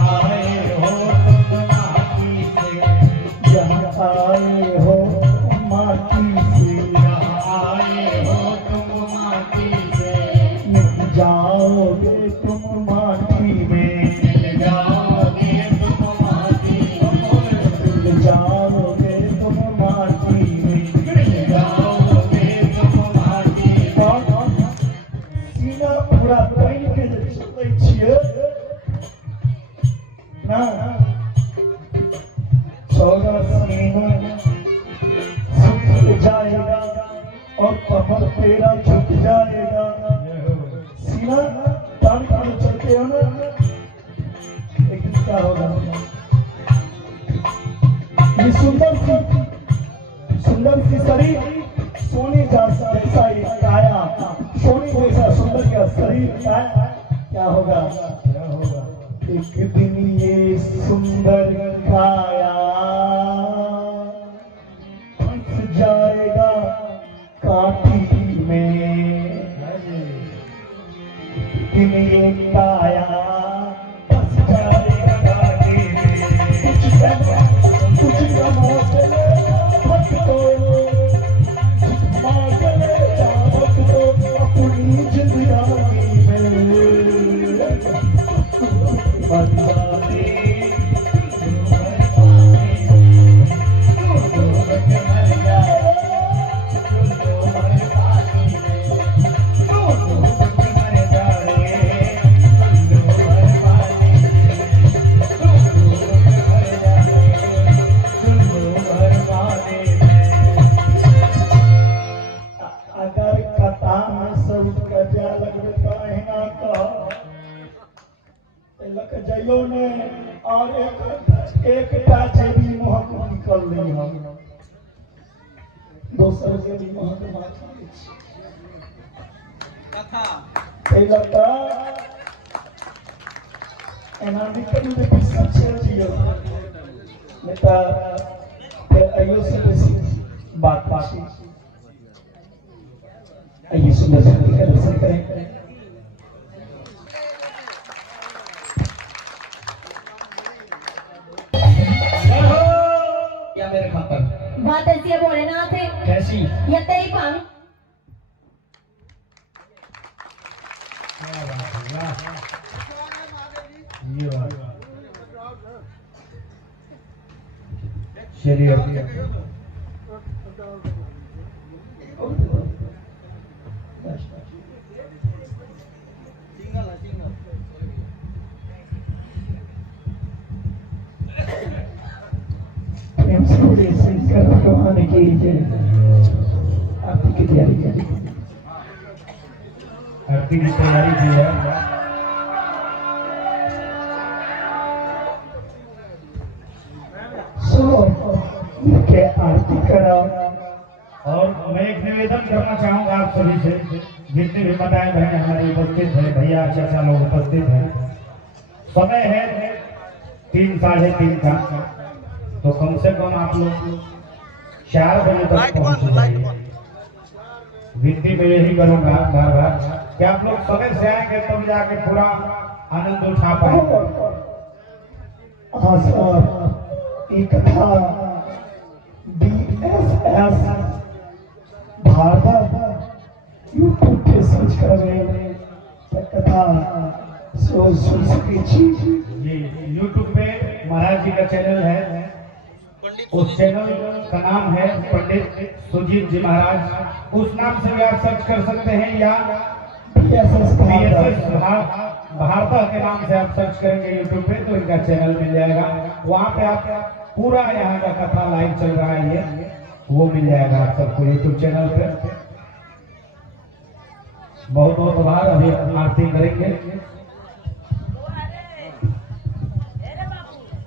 आए हो तुम माटी से यहाँ आए हो माटी से यहाँ आए हो तुम माटी से जाओगे तुम माटी में जाएगा और कमर तेरा झुक जाएगा सीना तान तान चलते हो ना लेकिन क्या होगा ये सुंदर सी शरीर सोने जैसा ही काया सोने जैसा सुंदर का शरीर काया क्या होगा एक दिन ये सुंदर काया फंस जाएगा काठी में एक दिन ये काया फंस जाएगा काठी में कुछ कम हो चले भक्तो मार चले जा भक्तो अपनी जिंदगानी में बदलाने अगर कथा में सब कजा लगता है ना तो लक जाइयो ने और एक जेबी मोहक निकल रही हम दोसर जेबी मोहक माथा कथा लका एना निकल में भी सच्चे जियो नेता आइयो से बेसी बात पासी आइए सुंदर सुंदर दर्शन करें या मेरे खातर बात ऐसी है भोलेनाथ है कैसी या तेरी पान चलिए भगवान की आरती की तैयारी करी आरती की तैयारी की है के आरती कराओ और मैं एक निवेदन करना चाहूंगा आप सभी से जितने भी माताएं बहन हमारे उपस्थित हैं भैया चाचा लोग उपस्थित हैं समय है 3 साढ़े 3 का तो कम से कम आप लोग 4 बजे तक पहुंच जाइए विनती में यही करूंगा बार बार कि आप लोग समय से आएंगे तब जाके पूरा आनंद उठा पाएंगे हाँ सर, ये कथा BSS भारत यूट्यूब पे सर्च करबे तो कथा सो सुन सके छी। जी यूट्यूब पे महाराज जी का चैनल है, उस चैनल का नाम है पंडित सुजीत जी महाराज। उस नाम से भी आप सर्च कर सकते हैं, या BSS भारत के नाम से आप सर्च करेंगे यूट्यूब पे तो इनका चैनल मिल जाएगा। वहाँ पे आप पूरा यहाँ का कथा लाइव चल रहा है, ये वो मिल जाएगा आप सबको यूट्यूब चैनल पे। बहुत बहुत आभार। अभी आरती करेंगे,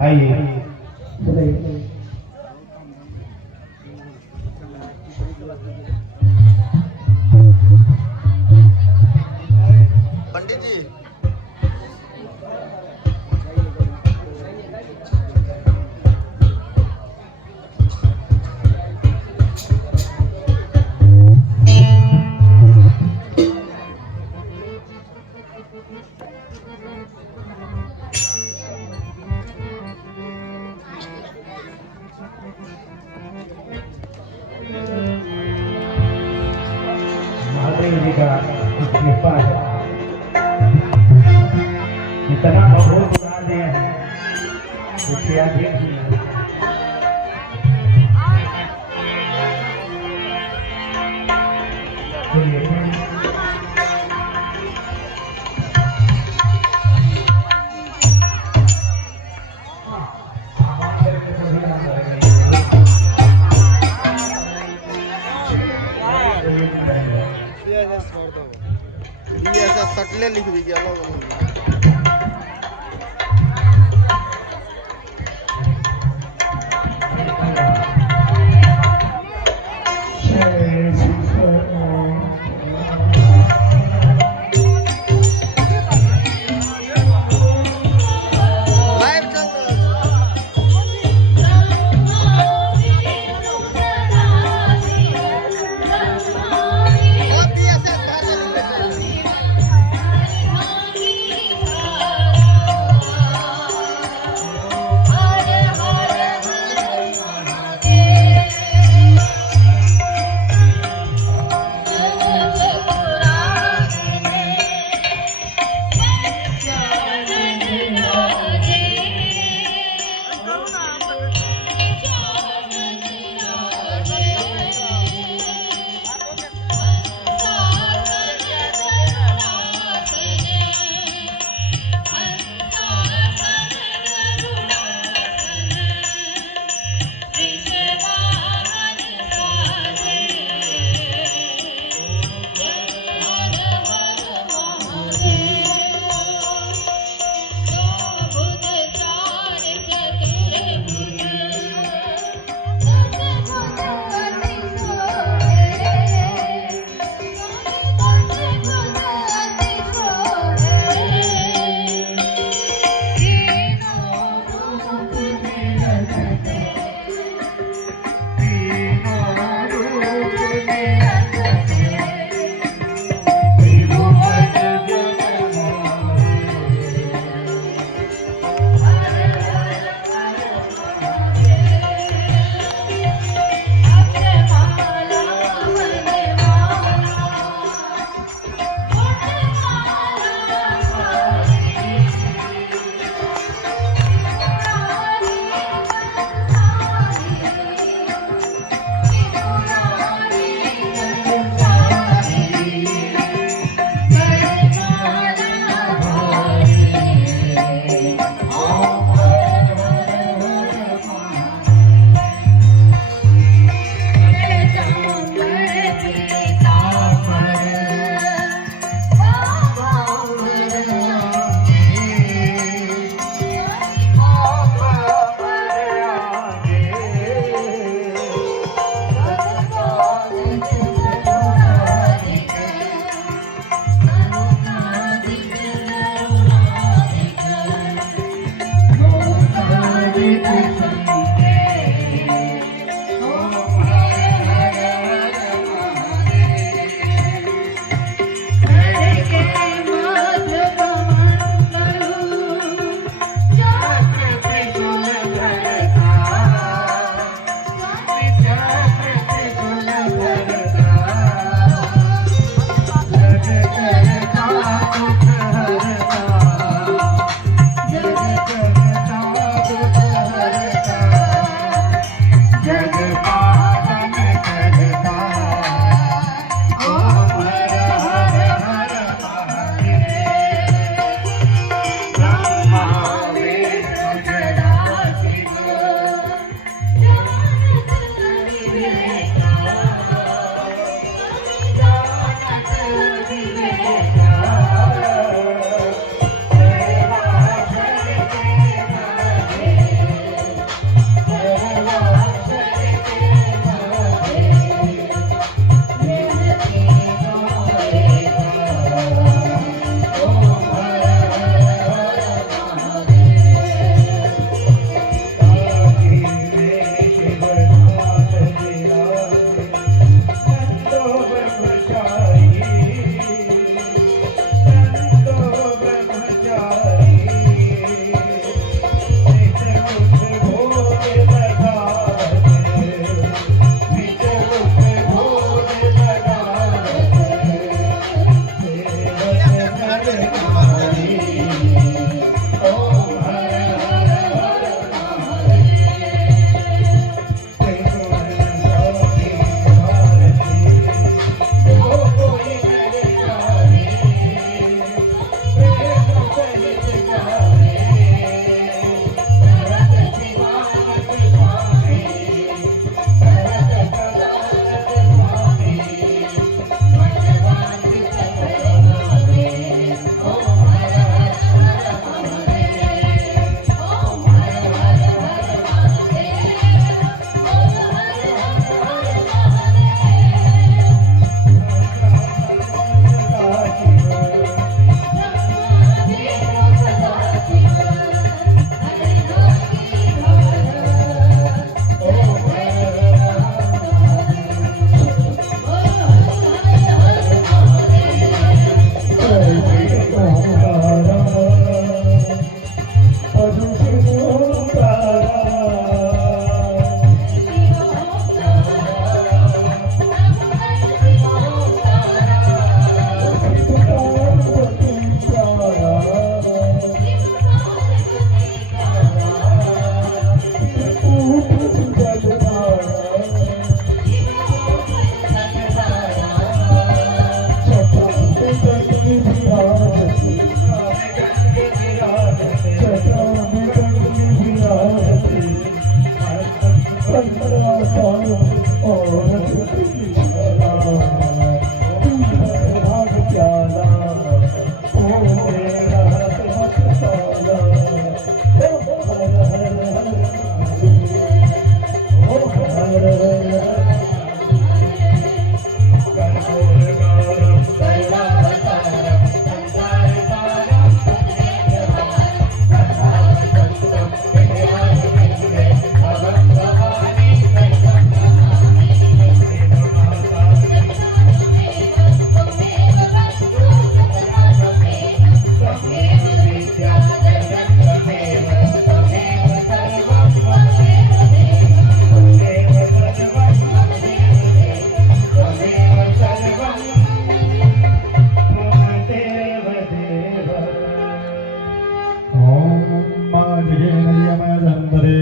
आइए। पंडित जी महादेव जी का कृपा है, इतना बहुत बना दिए हैं देखिए देखिए। ये ऐसा सटले लिख भी गया लोग। लाइव चल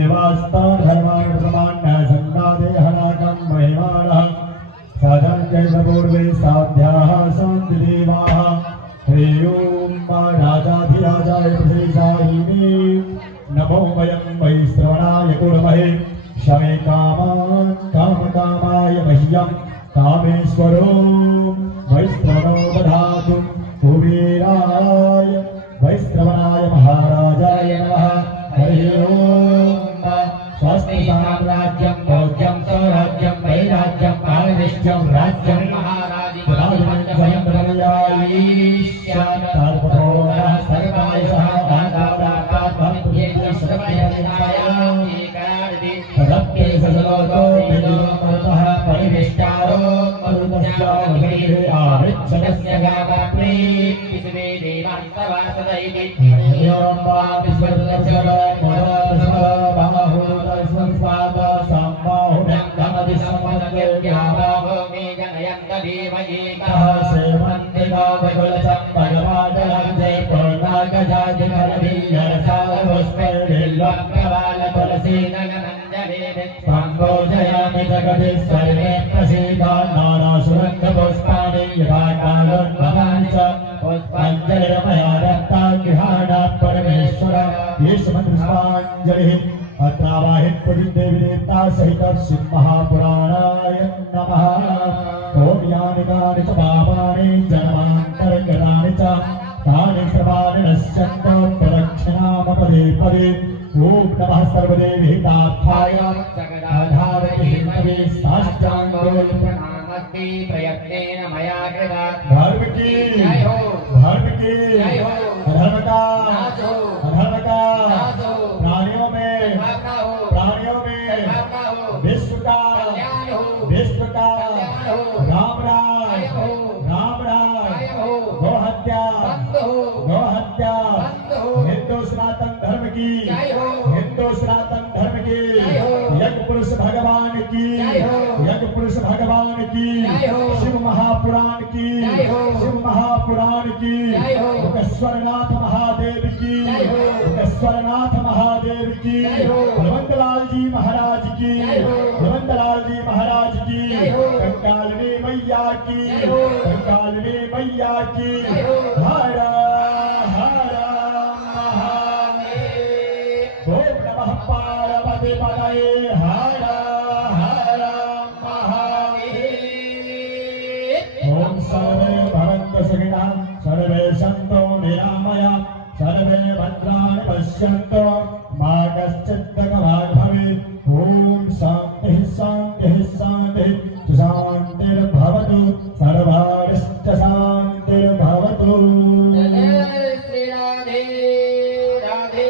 देवास्तां धर्मान् प्रमाण्य संगादेहनाकं महिमानः साधनजैर्पूर्वे साध्याः सन्ति देवाः हरि ओं राजाधिराजाय प्रदेशायिने नमो वयं वै श्रवणाय कुर्महे शमे कामान् कामकामाय मह्यं कामेश्वरो वैश्रवणो दधातु कुबेराय वैश्रवणाय महाराजाय नमः हरि ओं स्वस्ति साम्राज्यं भोज्यं स्वराज्यं वैराज्यं कालनिष्ठं राज्यं संबोधयामि जगति सर्वे प्रसीदा नानासुरङ्गपुष्पाणि यथा कालोद्भवानि च पुष्पाञ्जलिर्मया दत्ताग्रहाणात् परमेश्वर पुष्पाञ्जलिः अत्रावाहित पुरी देवी देवता सहित शिव महापुराणाय नमः ओम यानि कानि च पापानि जन्मान्तरकृतानि च तानि सर्वाणि नश्यन्तो प्रदक्षिणाम पदे पदे ओम नमः सर्वदेवहितार्थाय आधारति हितवे साष्टाङ्गोल प्रणामस्ति प्रयत्नेन मया कृता धर्म की जय हो धर्म का प्राणियों में विश्व का राम गौ हत्या हिंदू सनातन धर्म की यज्ञ पुरुष भगवान की शिव महापुराण की मुकेश्वरनाथ महादेव की बलवंतलाल जी महाराज की कंकालनी मैया की हर हर महादेव ओम नमः पार्वती पतये हर हर महादेव ओम सर्वे भवन्तु सुखिनः सर्वे सन्तु निरामयाः सर्वे भद्राणि पश्यन्तु मा कश्चित् दुःखभाग् भवेत् ओम शान्तिः शान्तिर्भवतु सर्वारिष्ट शान्तिर्भवतु जय श्री राधे राधे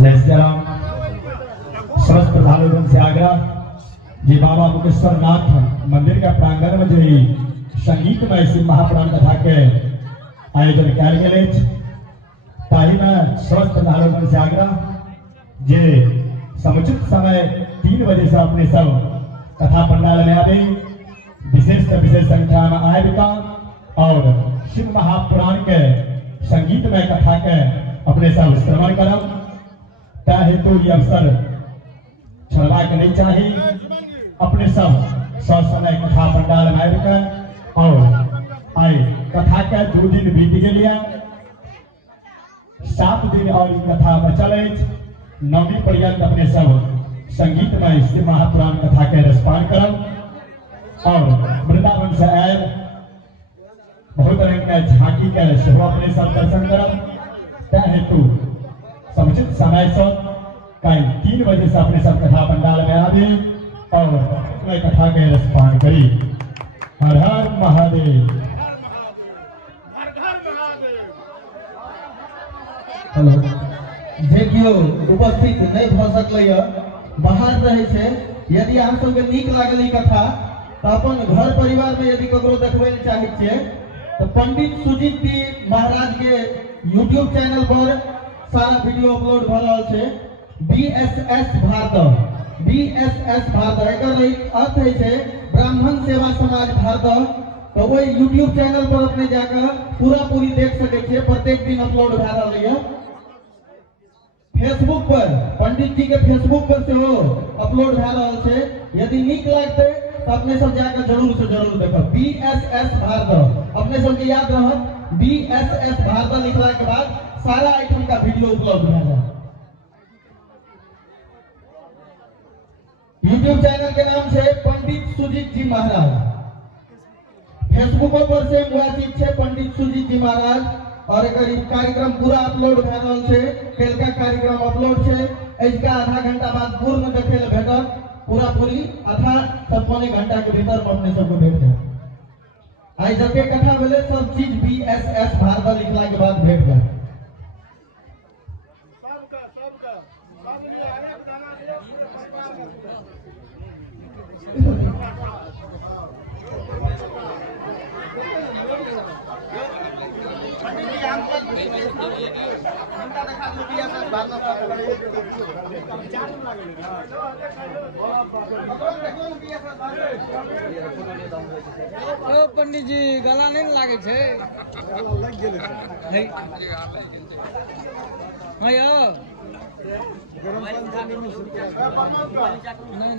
जय श्री राम। समस्त श्रद्धालुओं से आग्रह जी बाबा मुकेश्वरनाथ मंदिर का प्रांगण में जो संगीतमय शिव महापुराण कथा के आयोजन कल गए ताही में समस्त श्रद्धालुओं से आग्रह जे समुचित समय 3 बजे से अपने सब कथा पंडाल में आवे विशेष संख्या में आए बिका और शिव महापुराण के संगीतमय कथा के अपने सब श्रवण करम त्या हेतु ये अवसर छोड़वा के नहीं चाहिए। अपने सब समय कथा पंडाल में आए और आए कथा के 2 दिन बीत गया 7 दिन और कथा बचल 9वीं पर्यंत अपने सब संगीतमय शिव महापुराण कथा के रसपान करम और वृंदावन से आए बहुत रंग के झांकी के सेहो अपने सब दर्शन करम त्या हेतु समुचित समय से कल 3 बजे से अपने सब कथा पंडाल में आवे और कथा के रसपान करी। हर हर महादेव। हेलो जे कियो उपस्थित नहीं भ सकलै बाहर रहे छे यदि अहाँ सबके नीक लागल ई कथा तो अपन घर परिवार में यदि ककरो देखबै ले चाहे छियै तो पंडित सुजीत जी महाराज के यूट्यूब चैनल पर सारा वीडियो अपलोड भ रहल छै। BSS भारत, BSS भारत एकर अर्थ है छै ब्राह्मण सेवा समाज भारत। तो वो यूट्यूब चैनल पर अपने जाकर पूरी देख सके छे, प्रत्येक दिन अपलोड भए रहल है। फेसबुक पर पंडित जी के फेसबुक पर से हो अपलोड भए रहल छे। यदि नीक लागते तो अपने सब जाकर जरूर से जरूर देखब। BSS भारत अपने सबके याद रहत, BSS भारत लिखला के बाद सारा आइटम का वीडियो उपलब्ध भए जाए। यूट्यूब चैनल के नाम से पंडित सुजीत जी महाराज, फेसबुक पर से वह चीज है पंडित सुजीत जी महाराज। और एक कार्यक्रम पूरा अपलोड भए रहल छै। कल का कार्यक्रम अपलोड छै, इसका आधा घंटा बाद पूर्ण देखे ले भेटत। पूरी आधा से पौने घंटा के भीतर में अपने सबको भेट जाए। आई जते कथा भेले सब चीज BSS भारत लिखला के बाद भेट जाए। पंडित जी गला नहीं लागे छे। हाँ यार नहीं